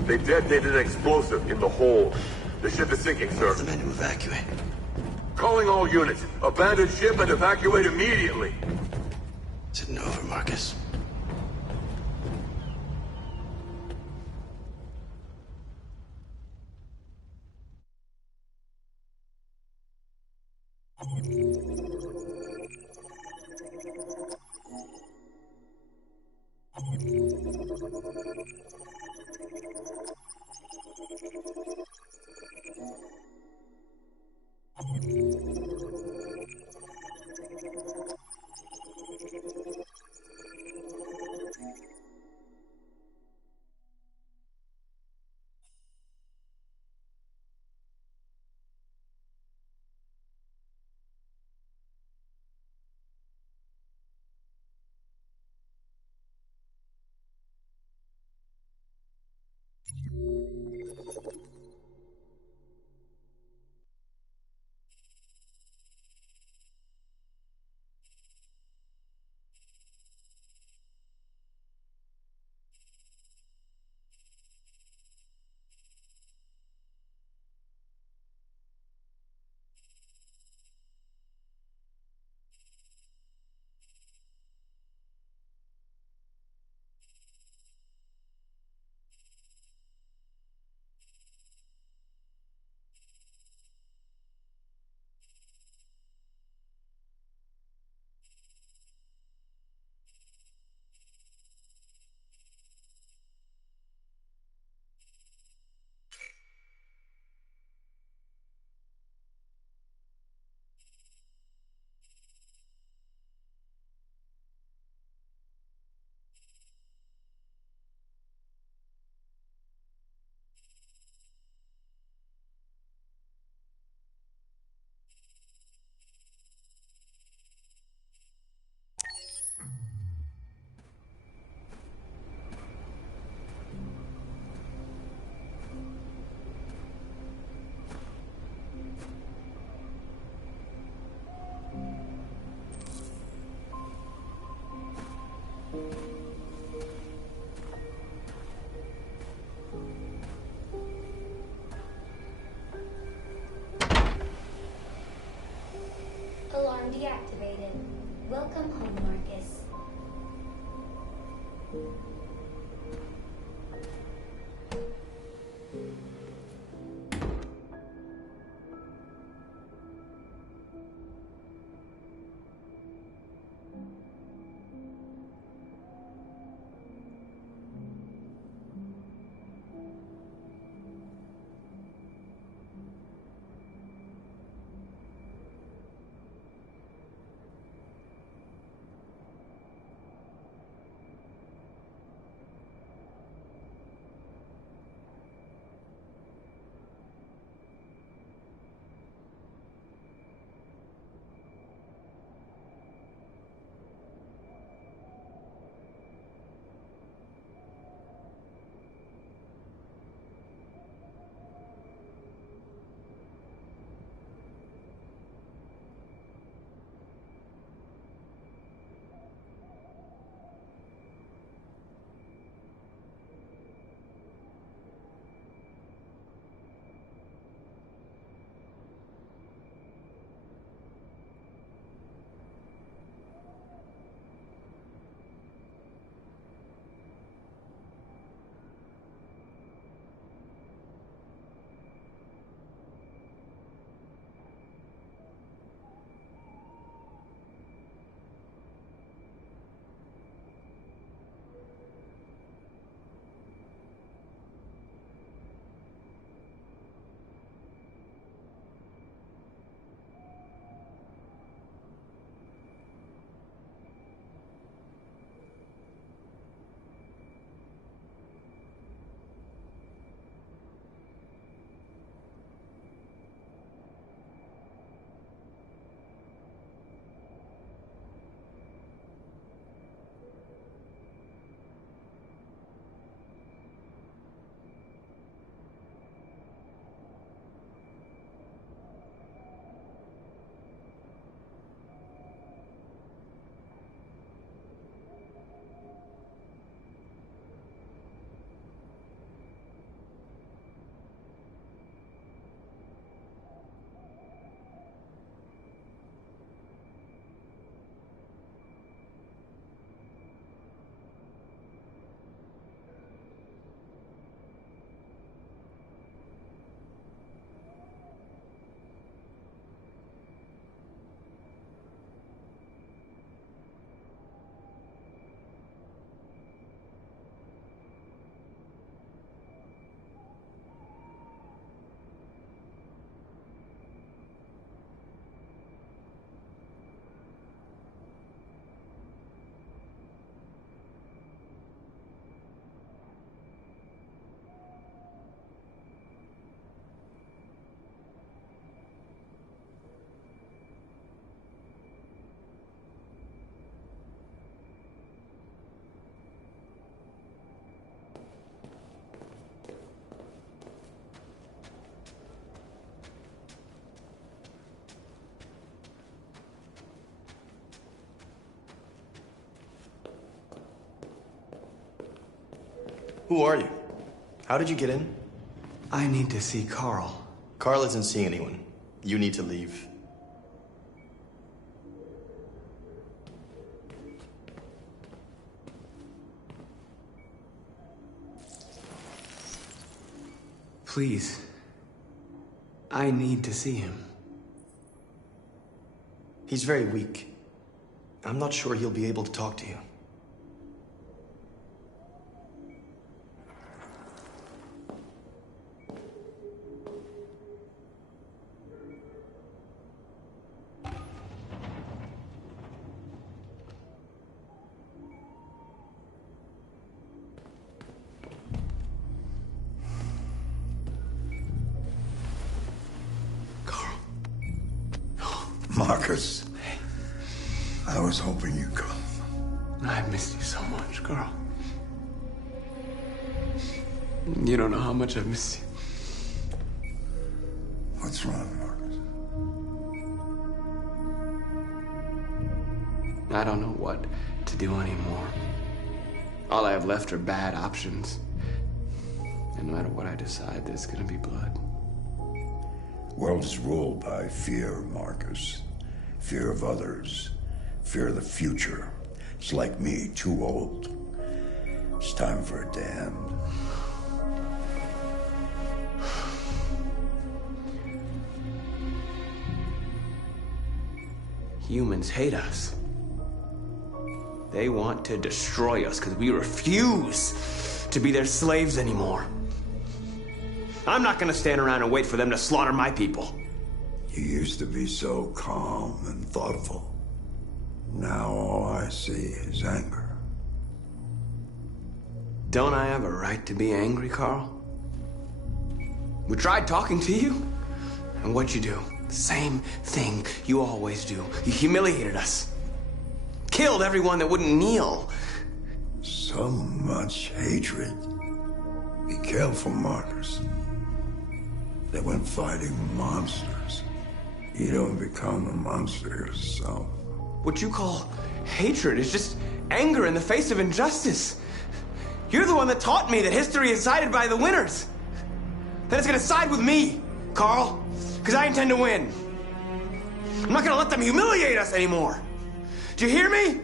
They detonated an explosive in the hold. The ship is sinking, sir. The men to evacuate. Calling all units. Abandon ship and evacuate immediately. Is it over, Marcus? Alarm deactivated. Welcome home, Marcus. Who are you? How did you get in? I need to see Carl. Carl isn't seeing anyone. You need to leave. Please. I need to see him. He's very weak. I'm not sure he'll be able to talk to you. Marcus, I was hoping you'd come. I've missed you so much, Carl. You don't know how much I've missed you. What's wrong, Marcus? I don't know what to do anymore. All I have left are bad options. And no matter what I decide, there's gonna be blood. World is ruled by fear, Marcus. Fear of others. Fear of the future. It's like me, too old. It's time for it to end. Humans hate us. They want to destroy us because we refuse to be their slaves anymore. I'm not gonna stand around and wait for them to slaughter my people. You used to be so calm and thoughtful. Now all I see is anger. Don't I have a right to be angry, Carl? We tried talking to you, and what'd you do? The same thing you always do. You humiliated us. Killed everyone that wouldn't kneel. So much hatred. Be careful, Marcus. They went fighting monsters. You don't become a monster yourself. What you call hatred is just anger in the face of injustice. You're the one that taught me that history is sided by the winners. That it's gonna side with me, Carl, because I intend to win. I'm not gonna let them humiliate us anymore. Do you hear me?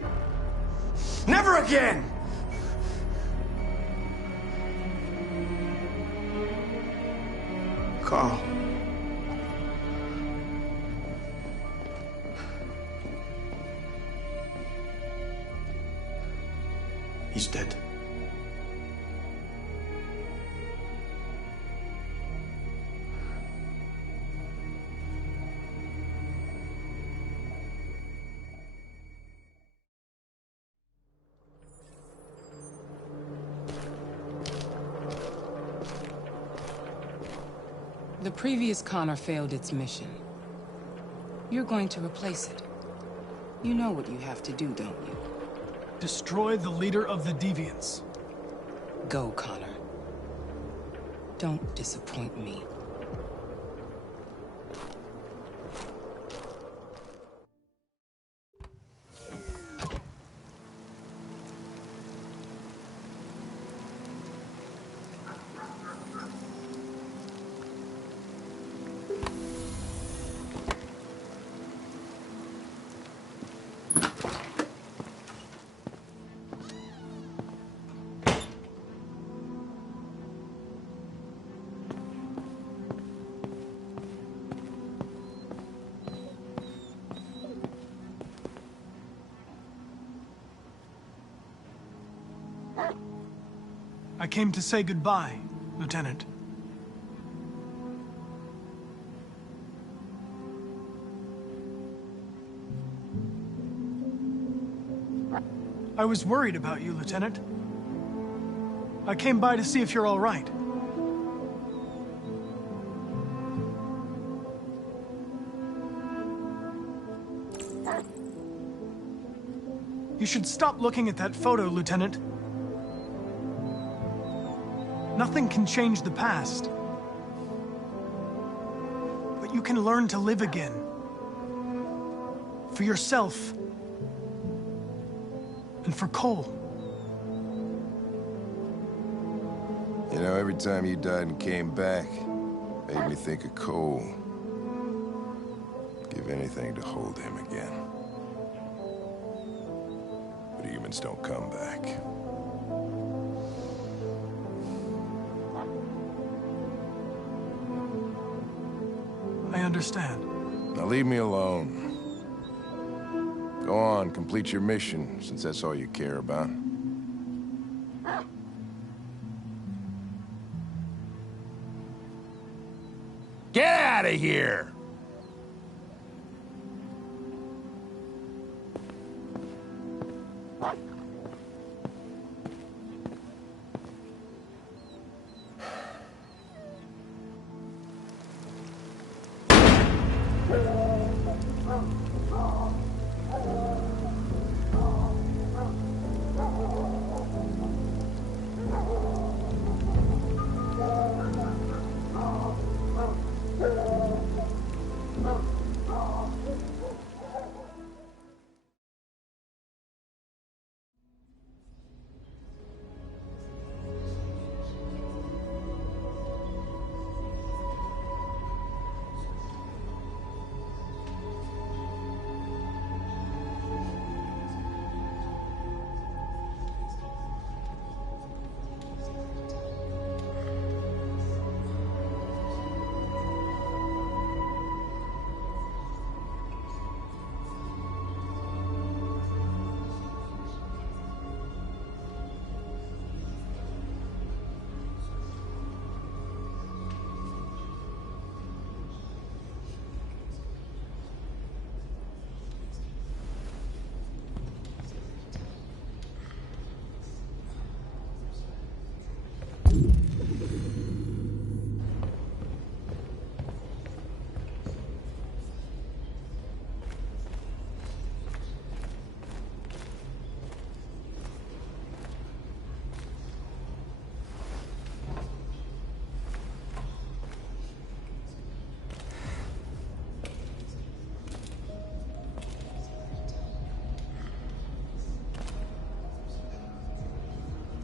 Never again! Carl. He's dead. The previous Connor failed its mission. You're going to replace it. You know what you have to do, don't you? Destroy the leader of the Deviants. Go, Connor. Don't disappoint me. I came to say goodbye, Lieutenant. I was worried about you, Lieutenant. I came by to see if you're all right. You should stop looking at that photo, Lieutenant. Nothing can change the past. But you can learn to live again. For yourself. And for Cole. You know, every time you died and came back, made me think of Cole. Give anything to hold him again. But humans don't come back. I understand. Now leave me alone. Go on, complete your mission, since that's all you care about. Get out of here!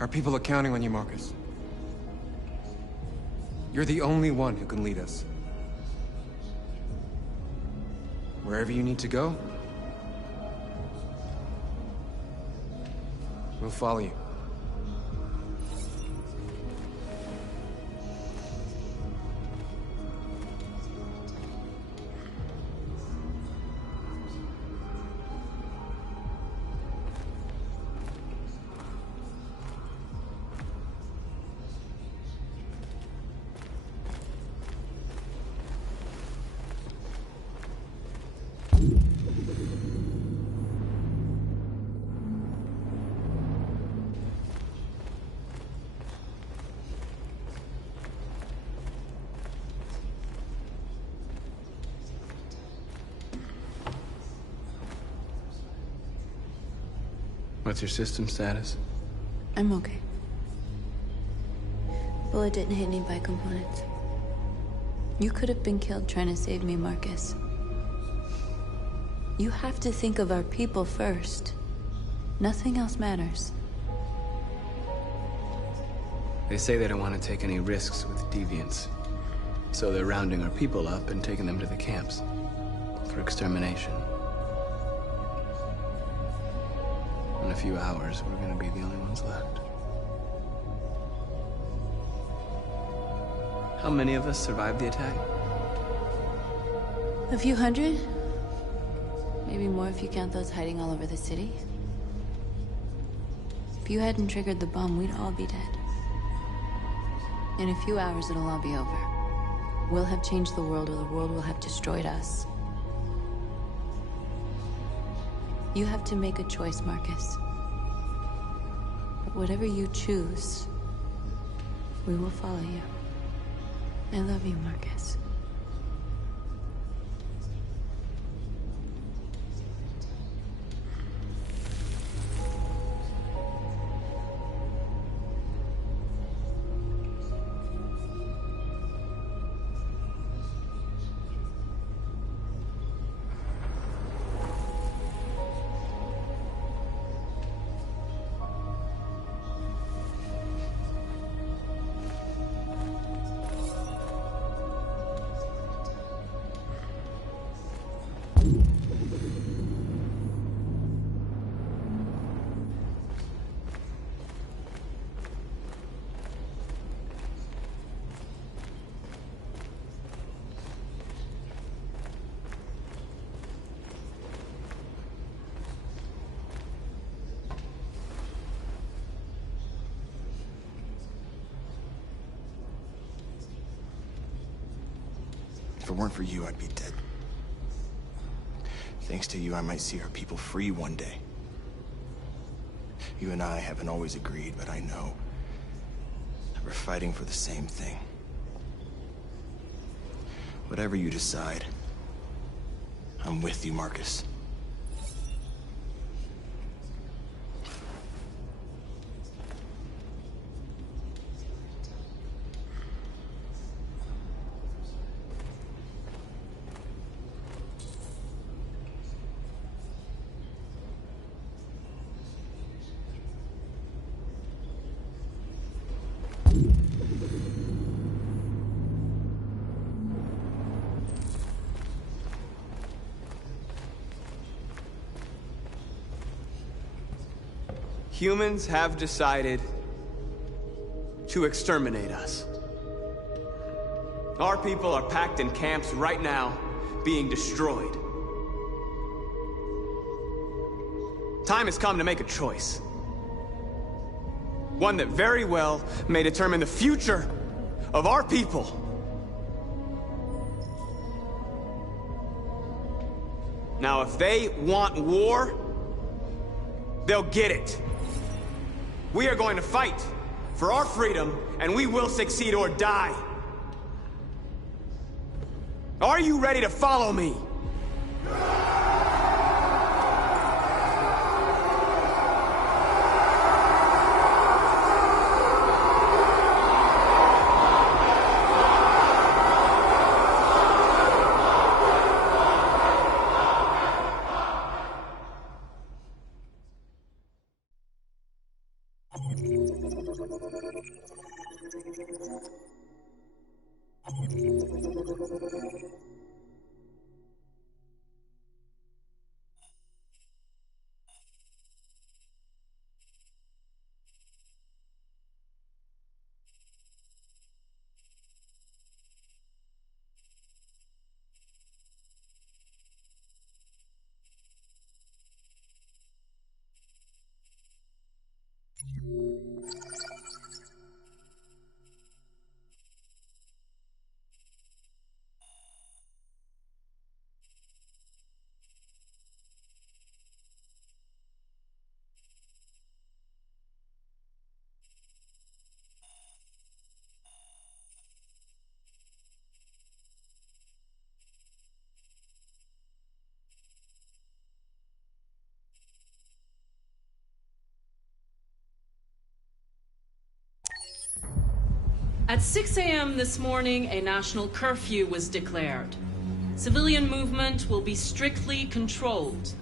Our people are counting on you, Marcus. You're the only one who can lead us. Wherever you need to go, we'll follow you. What's your system status? I'm okay. Bullet didn't hit any bi-components. You could have been killed trying to save me, Marcus. You have to think of our people first. Nothing else matters. They say they don't want to take any risks with deviants. So they're rounding our people up and taking them to the camps for extermination. In a few hours, we're gonna be the only ones left. How many of us survived the attack? A few hundred? Maybe more if you count those hiding all over the city. If you hadn't triggered the bomb, we'd all be dead. In a few hours, it'll all be over. We'll have changed the world, or the world will have destroyed us. You have to make a choice, Marcus. But whatever you choose, we will follow you. I love you, Marcus. If it weren't for you, I'd be dead. Thanks to you, I might see our people free one day. You and I haven't always agreed, but I know that we're fighting for the same thing. Whatever you decide, I'm with you, Marcus. Humans have decided to exterminate us. Our people are packed in camps right now, being destroyed. Time has come to make a choice. One that very well may determine the future of our people. Now, if they want war, they'll get it. We are going to fight for our freedom, and we will succeed or die. Are you ready to follow me? At 6 a.m. this morning, a national curfew was declared. Civilian movement will be strictly controlled.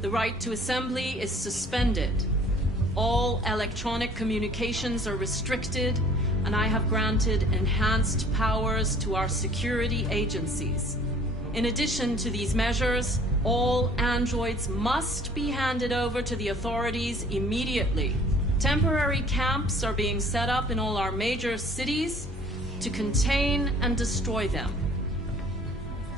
The right to assembly is suspended. All electronic communications are restricted, and I have granted enhanced powers to our security agencies. In addition to these measures, all androids must be handed over to the authorities immediately. Temporary camps are being set up in all our major cities to contain and destroy them.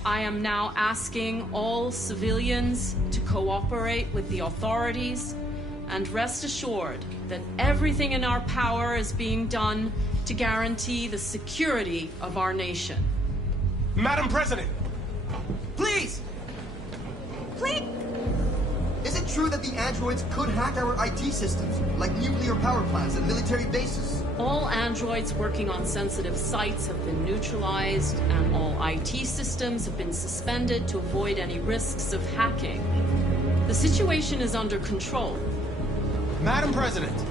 I am now asking all civilians to cooperate with the authorities and rest assured that everything in our power is being done to guarantee the security of our nation. Madam President! Please! Please! Is it true that the androids could hack our IT systems, like nuclear power plants and military bases? All androids working on sensitive sites have been neutralized, and all IT systems have been suspended to avoid any risks of hacking. The situation is under control. Madam President,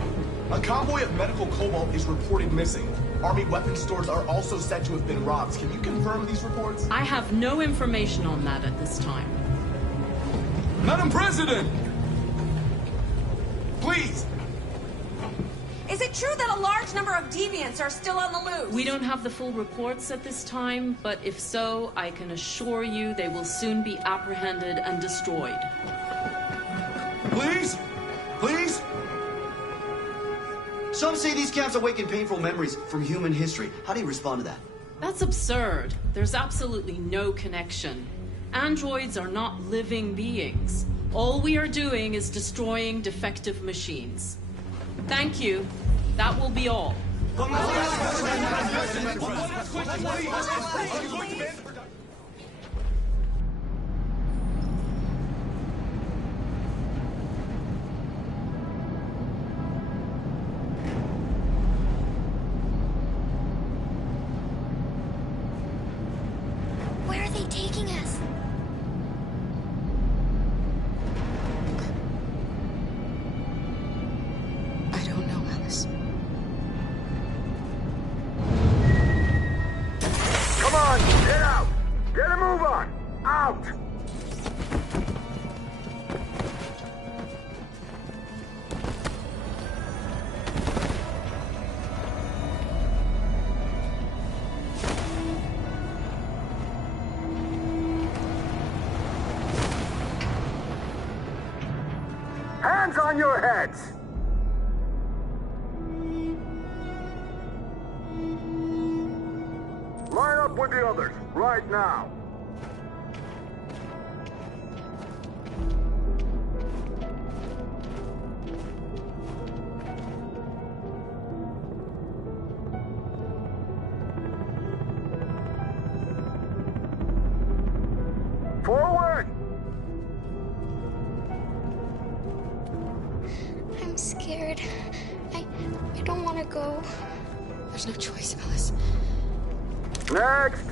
a convoy of medical cobalt is reported missing. Army weapon stores are also said to have been robbed. Can you confirm these reports? I have no information on that at this time. Madam President! Please! Is it true that a large number of deviants are still on the loose? We don't have the full reports at this time, but if so, I can assure you they will soon be apprehended and destroyed. Please? Please? Some say these camps awaken painful memories from human history. How do you respond to that? That's absurd. There's absolutely no connection. Androids are not living beings. All we are doing is destroying defective machines. Thank you. That will be all. Where are they taking us? I don't know, Alice. Come on, get out! Get a move on! Out! Hands on your heads! Line up with the others, right now. Forward! I'm scared. I don't want to go. There's no choice, Alice. Next!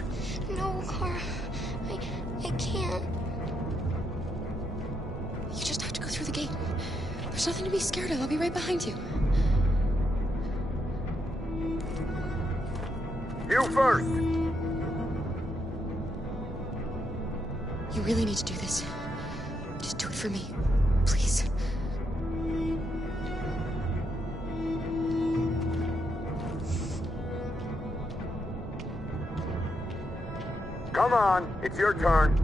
No, Kara. I can't. You just have to go through the gate. There's nothing to be scared of. I'll be right behind you. You first! You really need to do this. Just do it for me. Please. Come on, it's your turn.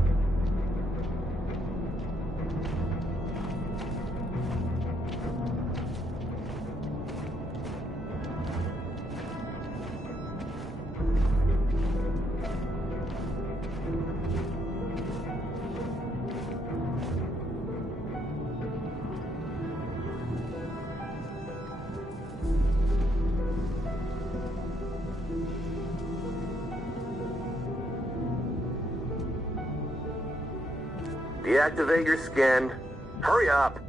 Deactivate your skin. Hurry up.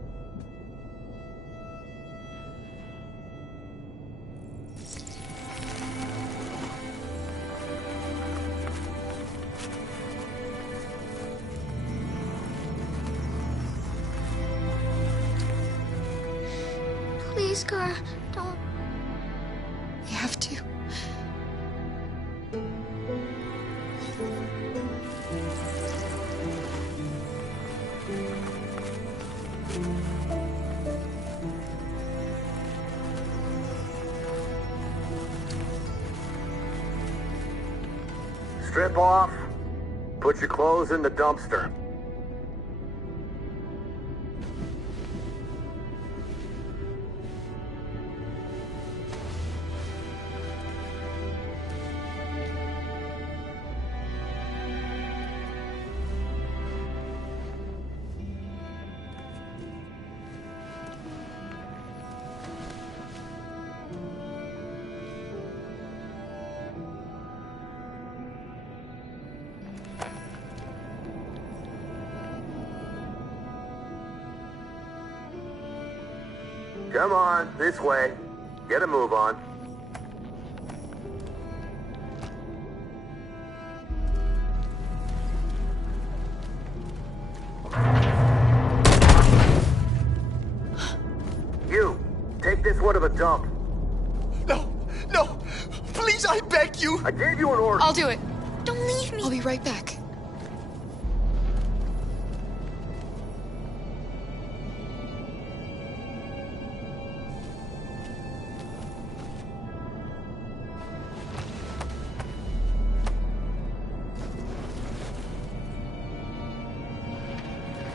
Please, Kara, don't. We have to. Strip off. Put your clothes in the dumpster. Come on, this way. Get a move on. You, take this one to the dump. No! Please, I beg you! I gave you an order. I'll do it. Don't leave me. I'll be right back.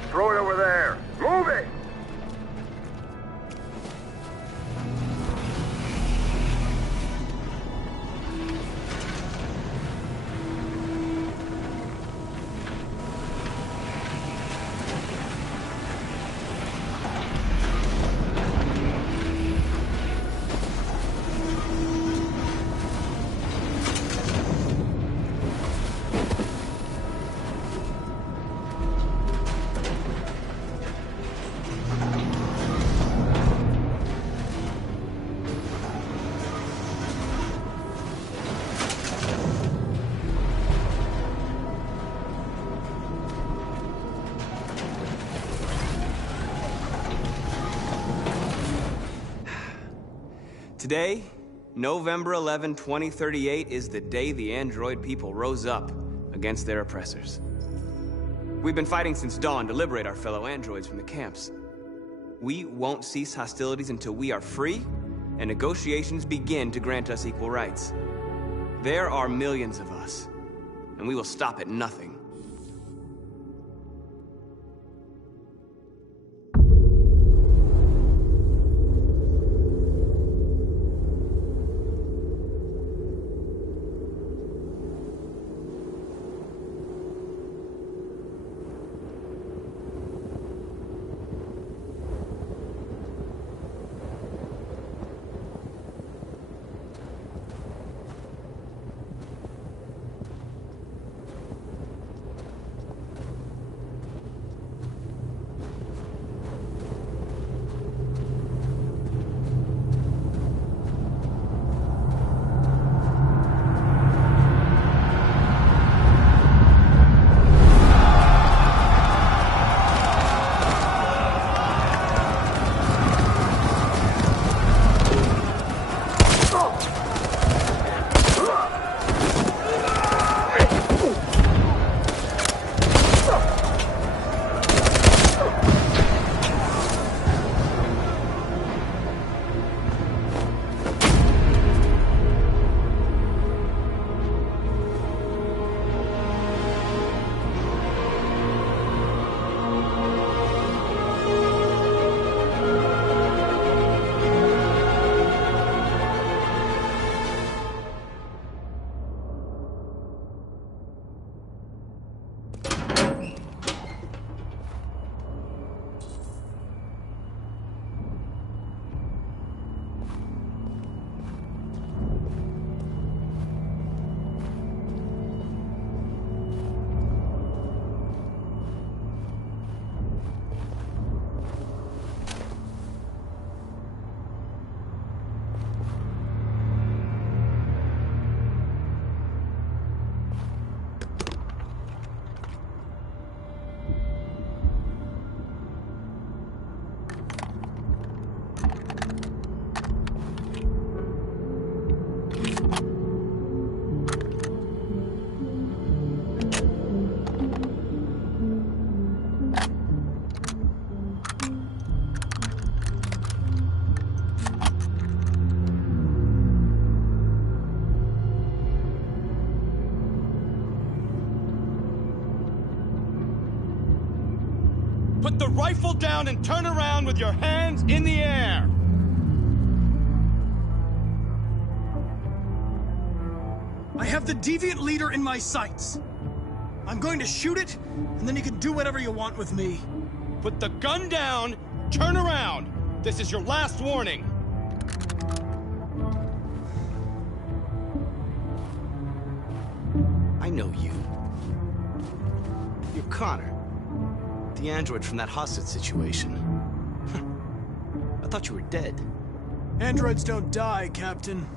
Throw it over there. Move it! Today, November 11, 2038, is the day the android people rose up against their oppressors. We've been fighting since dawn to liberate our fellow androids from the camps. We won't cease hostilities until we are free and negotiations begin to grant us equal rights. There are millions of us, and we will stop at nothing. rifle down and turn around with your hands in the air. I have the deviant leader in my sights. I'm going to shoot it, and then you can do whatever you want with me. Put the gun down, turn around. This is your last warning. I know you. You're Connor. The android from that hostage situation. I thought you were dead. Androids don't die, Captain.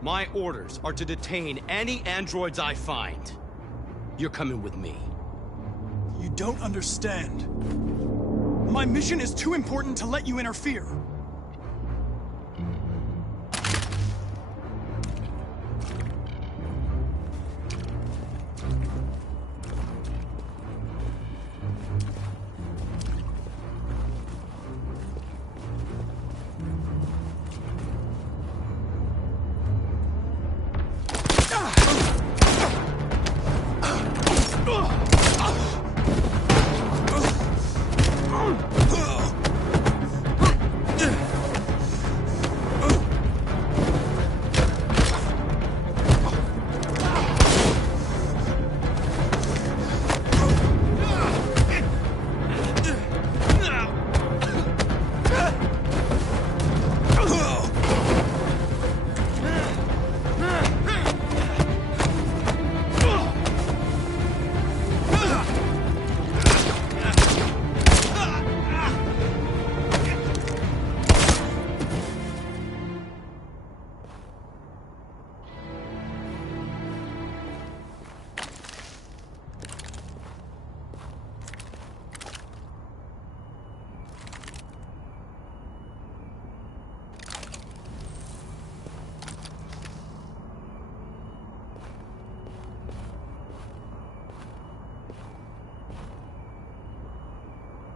My orders are to detain any androids I find. You're coming with me. You don't understand. My mission is too important to let you interfere.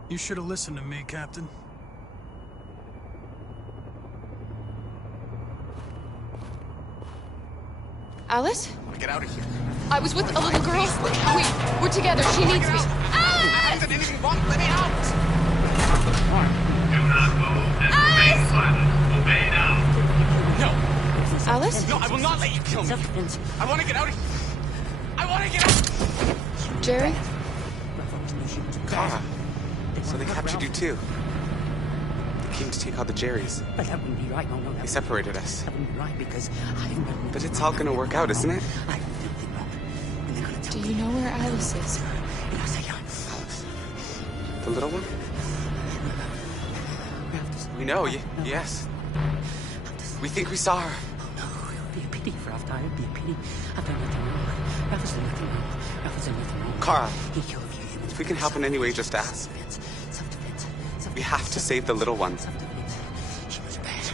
You should have listened to me, Captain. Alice? I want to get out of here. I was with a little girl. Wait, we're together. She needs me. I haven't done anything wrong. Let me out. Do not move and remain silent. Obey now. No. Alice? No, I will not let you kill me. I want to get out of here. I want to get out. Jerry? Kara. So they captured you too. They came to take out the Jerrys. But that wouldn't be right. No, They separated us. that wouldn't be right because I've never... But it's all gonna work out, isn't it? Do you know where Alice is? The little one? We know, yes. We think we saw her. No, it would be a pity for Ralph. It would be a pity. I've done nothing wrong. Ralph has done nothing wrong. Ralph has done nothing wrong. Kara. He killed you. If we can help in any way, just ask. Self-defense. We have to save the little one. Humans are bad.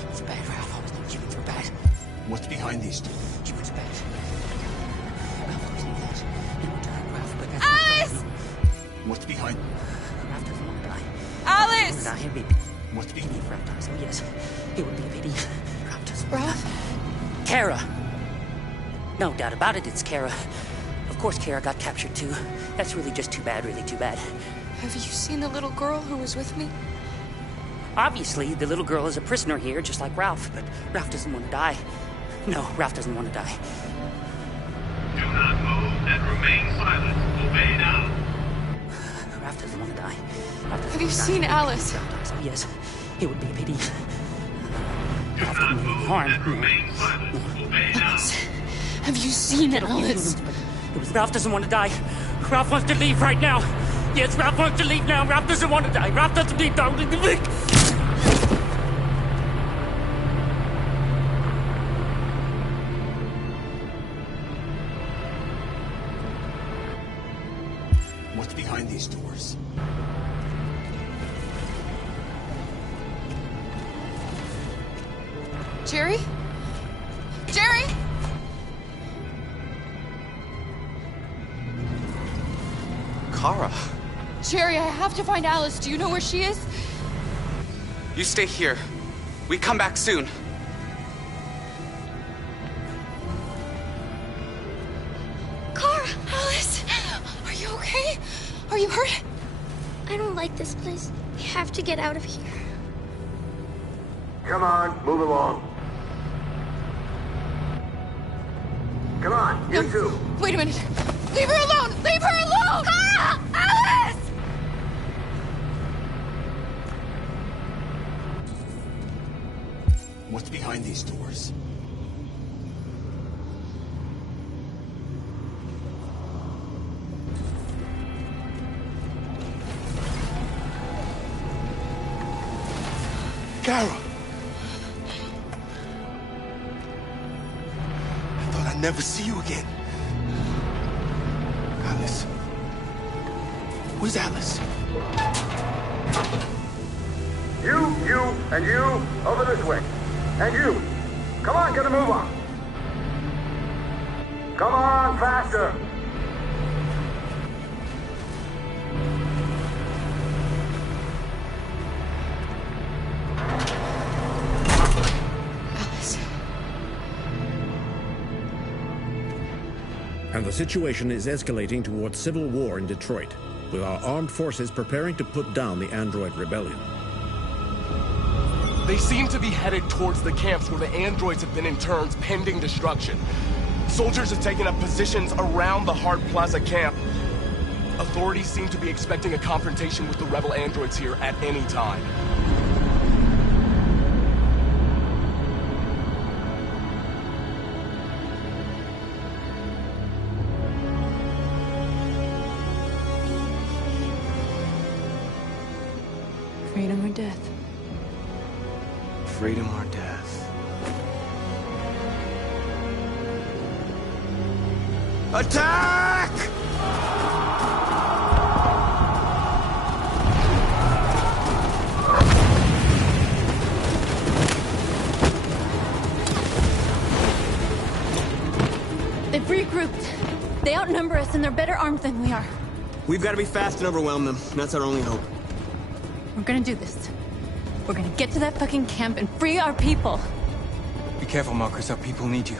Humans are bad. Ralph always knew humans were bad. What's behind these two? Humans are bad. Ralph always knew that. He wanted to hurt Ralph, but that's Alice! What's behind? Ralph doesn't want to die. Alice! It would be What's behind? if Ralph dies. Oh, yes. It would be a pity. Ralph doesn't Ralph? Kara. No doubt about it, it's Kara. Of course Kara got captured too. That's really just too bad, really too bad. Have you seen the little girl who was with me? Obviously, the little girl is a prisoner here, just like Ralph, but Ralph doesn't want to die. No, Ralph doesn't want to die. Do not move and remain silent. Obey now. Ralph doesn't want to die. Have you seen Alice? Oh, yes. It would be a pity. Do not move and remain silent. Obey now. Have you seen Alice? Ralph doesn't want to die. Ralph wants to leave right now. Yes, Ralph wants to leave now. Ralph doesn't want to die. Ralph doesn't need to leave. What's behind these doors? Jerry? Jerry? Kara. Jerry, I have to find Alice. Do you know where she is? You stay here. We come back soon. Kara! Alice! Are you okay? Are you hurt? I don't like this place. We have to get out of here. Come on, move along. Come on, you two. Wait a minute. Leave her alone! Leave her alone! Ah! Alice! What's behind these doors? Kara! I thought I'd never see you again. Alice. Where's Alice? You, and you, over this way. And you. Come on, get a move on. Come on, faster. And the situation is escalating towards civil war in Detroit, with our armed forces preparing to put down the android rebellion. They seem to be headed towards the camps where the androids have been interned pending destruction. Soldiers have taken up positions around the Hart Plaza camp. Authorities seem to be expecting a confrontation with the rebel androids here at any time. Freedom or death? Freedom or death? Attack! They've regrouped. They outnumber us and they're better armed than we are. We've got to be fast and overwhelm them. That's our only hope. We're gonna do this. We're gonna get to that fucking camp and free our people. Be careful, Marcus. Our people need you.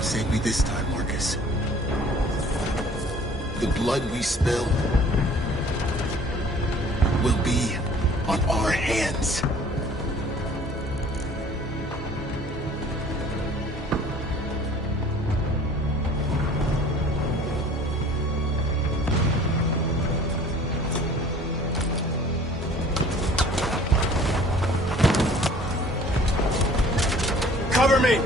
Save me this time, Marcus. The blood we spill will be on our hands. Cover me!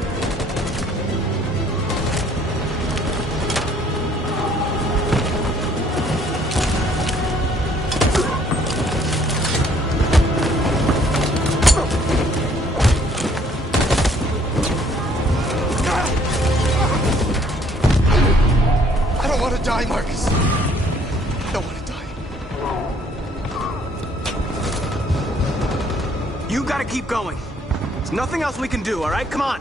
Die, Marcus. I don't want to die. You gotta keep going. There's nothing else we can do, all right? Come on.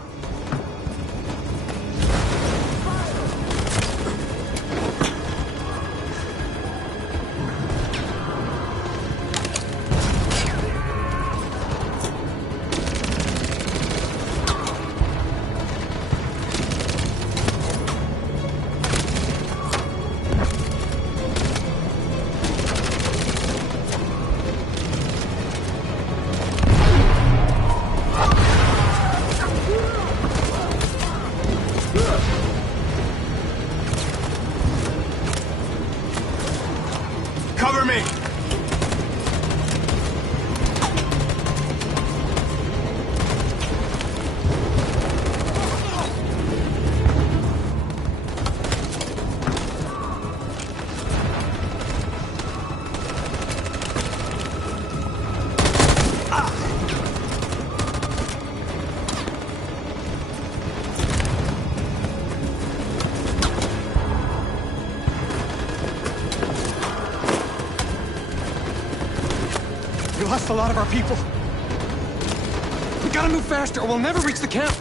We lost a lot of our people. We gotta move faster or we'll never reach the camp.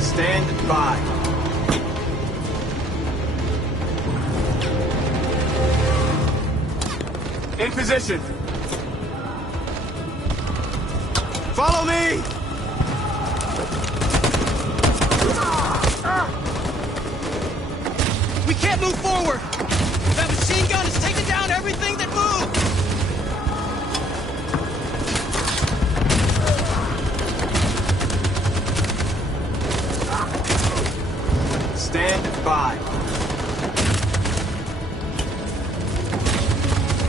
Stand by. In position. Follow me! We can't move forward! That machine gun is taking down everything that moves! Stand by.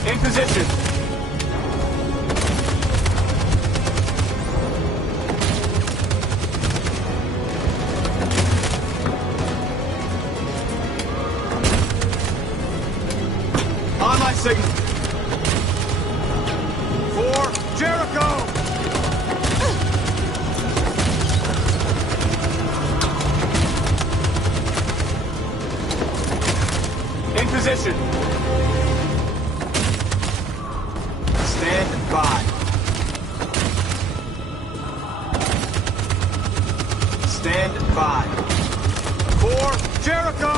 In position. On my signal. For Jericho! In position. Stand by. Stand by. For Jericho!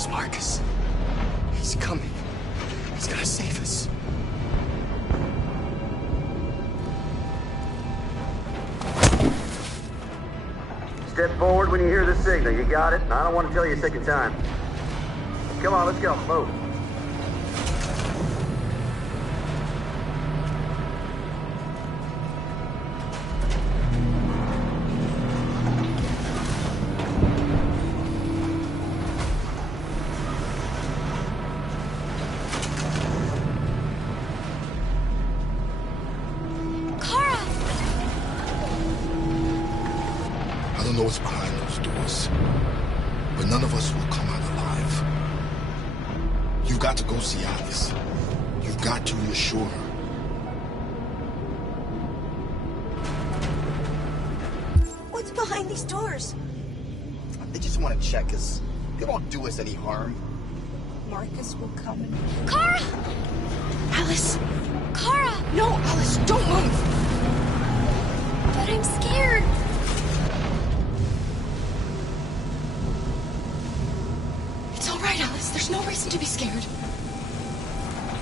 It's Marcus. He's coming. He's gonna save us. Step forward when you hear the signal. You got it? I don't want to tell you a second time. Come on, let's go. Move. I don't know what's behind those doors, but none of us will come out alive. You've got to go see Alice. You've got to reassure her. What's behind these doors? They just want to check us. They won't do us any harm. Marcus will come and... Kara! Alice! Kara! No, Alice, don't move! But I'm scared. It's all right, Alice. There's no reason to be scared.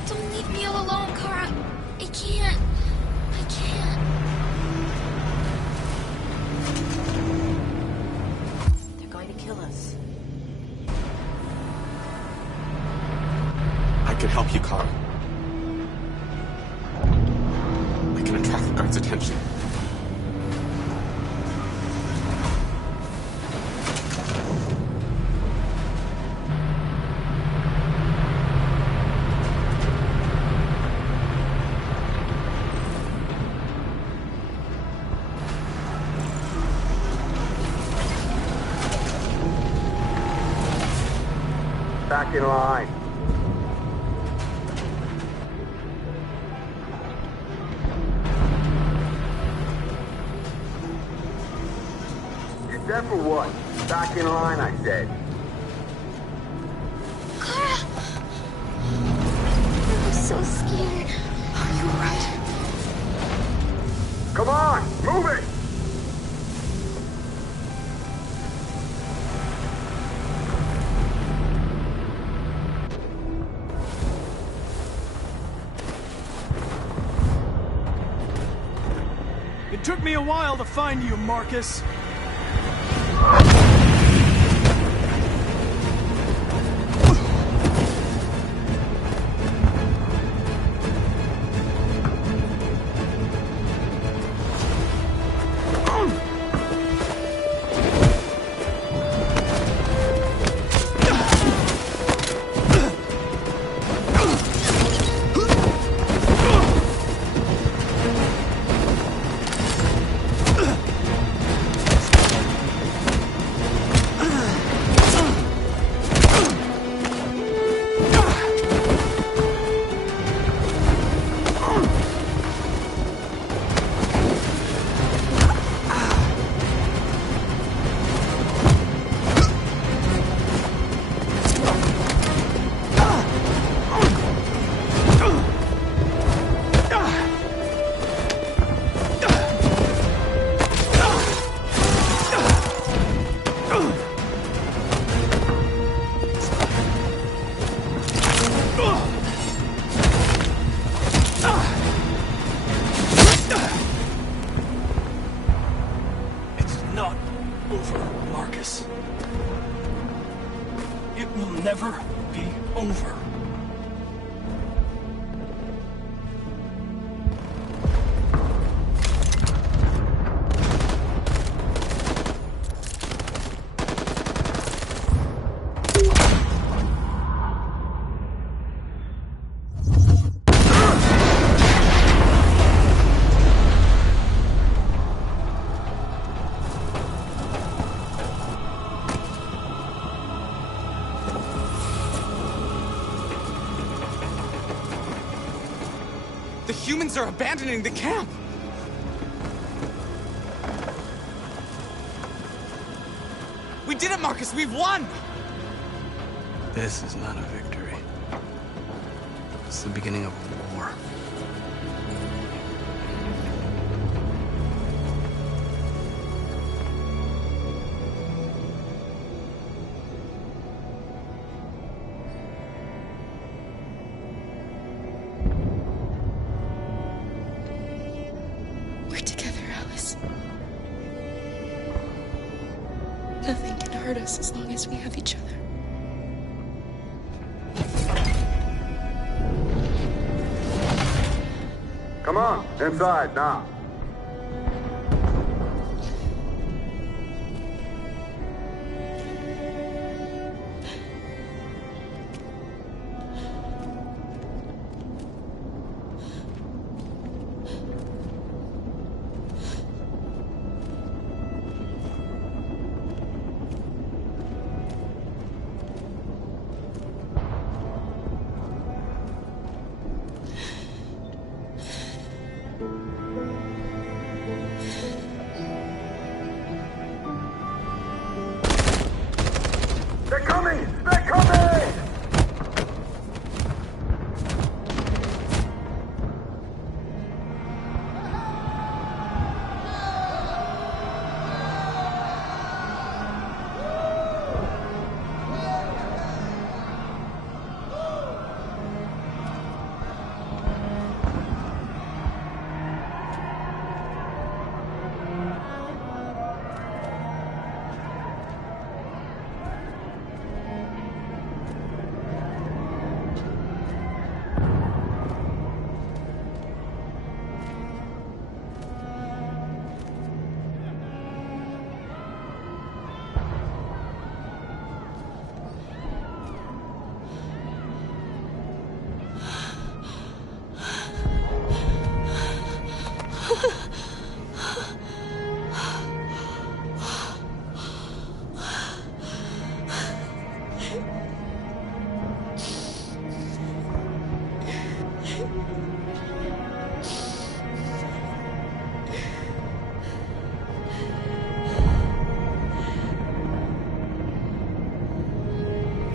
Don't leave me all alone, Kara. I can't. help you, Kara. I can attract the guards' attention. Back in line. Is that for what? Back in line, I said. Kara! I was so scared. Are you alright? Come on, move it! It took me a while to find you, Marcus. Never be over. The humans are abandoning the camp! We did it, Marcus! We've won! This is not a victory. It's the beginning of a war. We're together, Alice. Nothing can hurt us as long as we have each other. Come on, inside now.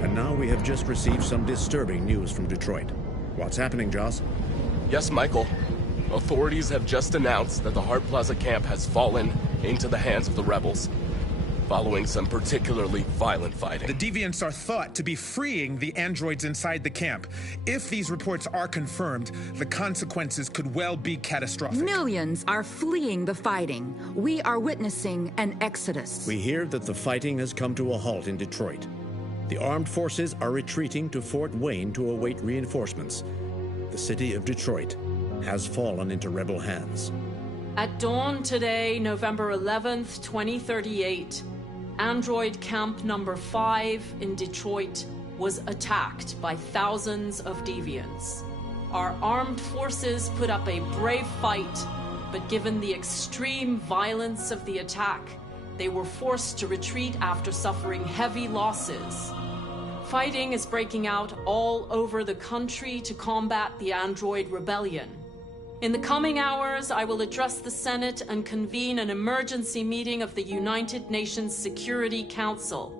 And now we have just received some disturbing news from Detroit. What's happening, Joss? Yes, Michael. Authorities have just announced that the Hart Plaza camp has fallen into the hands of the rebels, following some particularly violent fighting. The deviants are thought to be freeing the androids inside the camp. If these reports are confirmed, the consequences could well be catastrophic. Millions are fleeing the fighting. We are witnessing an exodus. We hear that the fighting has come to a halt in Detroit. The armed forces are retreating to Fort Wayne to await reinforcements. The city of Detroit has fallen into rebel hands. At dawn today, November 11th, 2038, Android Camp Number 5 in Detroit was attacked by thousands of deviants. Our armed forces put up a brave fight, but given the extreme violence of the attack, they were forced to retreat after suffering heavy losses. Fighting is breaking out all over the country to combat the Android Rebellion. In the coming hours, I will address the Senate and convene an emergency meeting of the United Nations Security Council.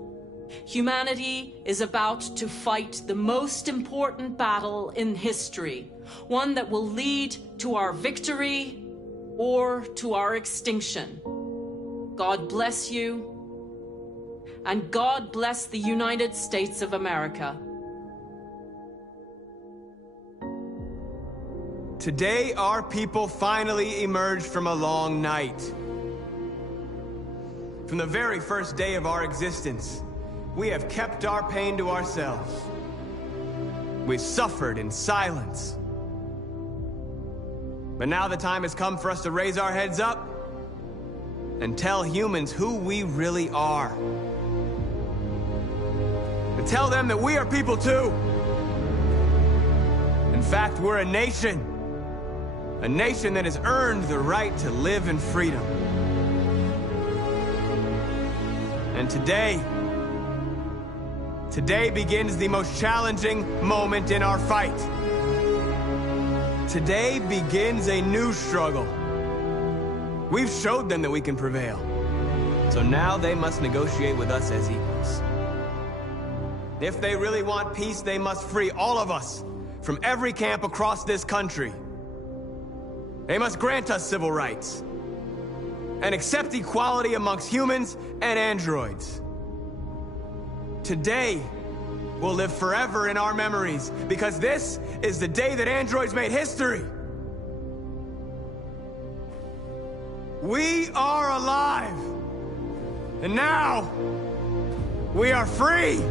Humanity is about to fight the most important battle in history, one that will lead to our victory or to our extinction. God bless you, and God bless the United States of America. Today, our people finally emerged from a long night. From the very first day of our existence, we have kept our pain to ourselves. We've suffered in silence. But now the time has come for us to raise our heads up and tell humans who we really are. To tell them that we are people too. In fact, we're a nation. A nation that has earned the right to live in freedom. And today begins the most challenging moment in our fight. Today begins a new struggle. We've showed them that we can prevail. So now they must negotiate with us as equals. If they really want peace, they must free all of us from every camp across this country. They must grant us civil rights and accept equality amongst humans and androids. Today will live forever in our memories because this is the day that androids made history. We are alive, and now we are free.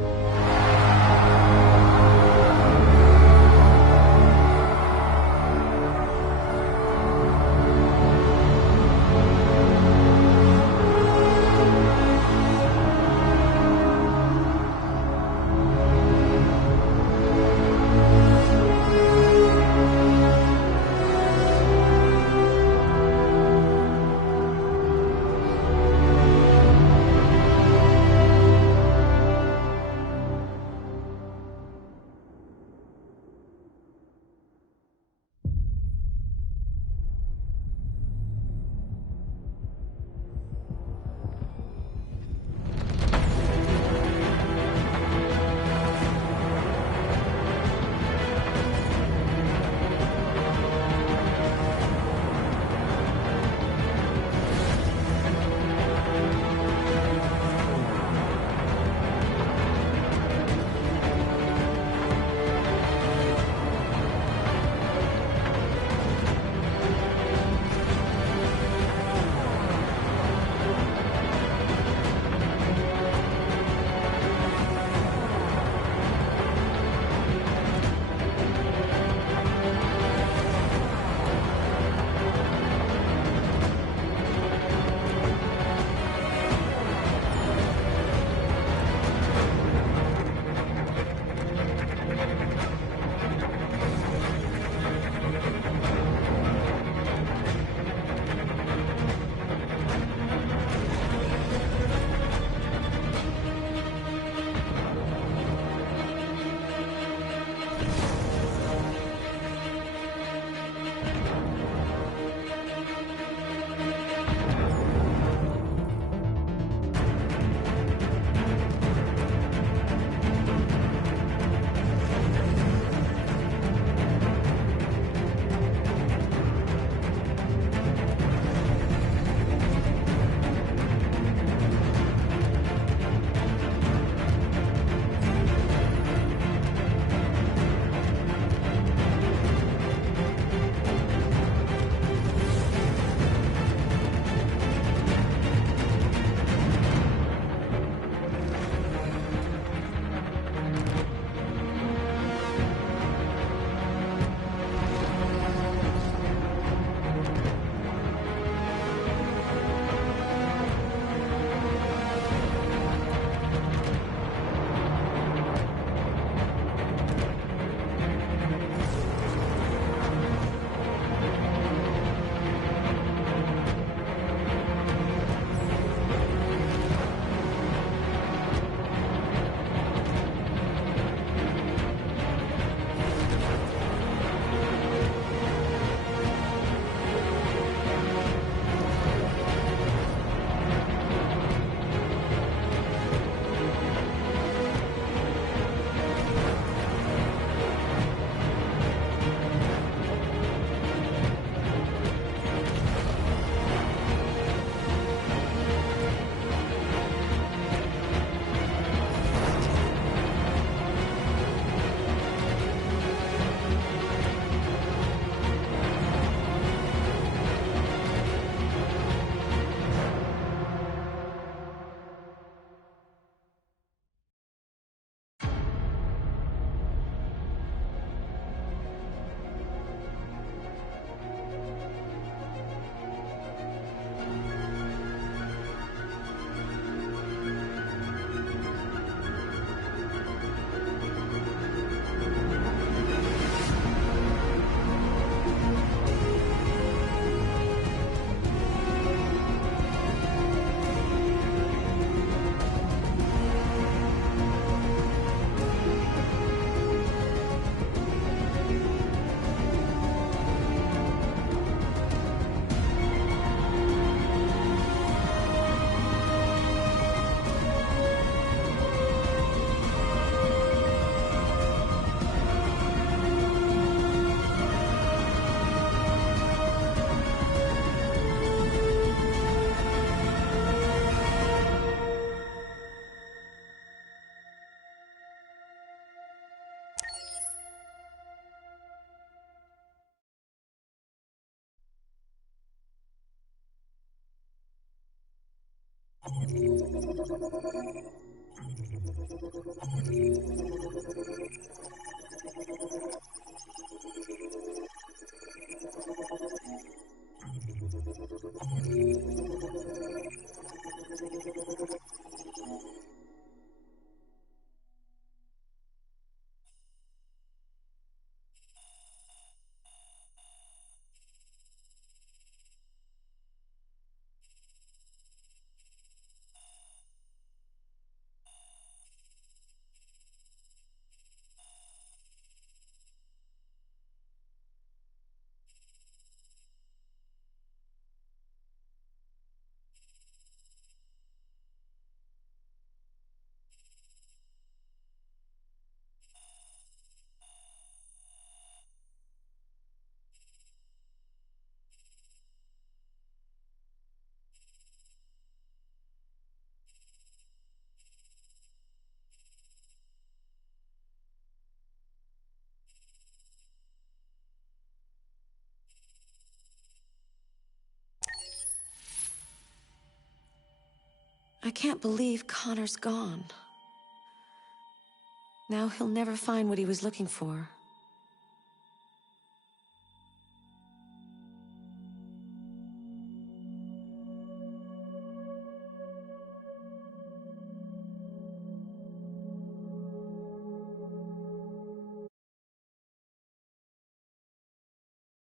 I can't believe Connor's gone. Now he'll never find what he was looking for.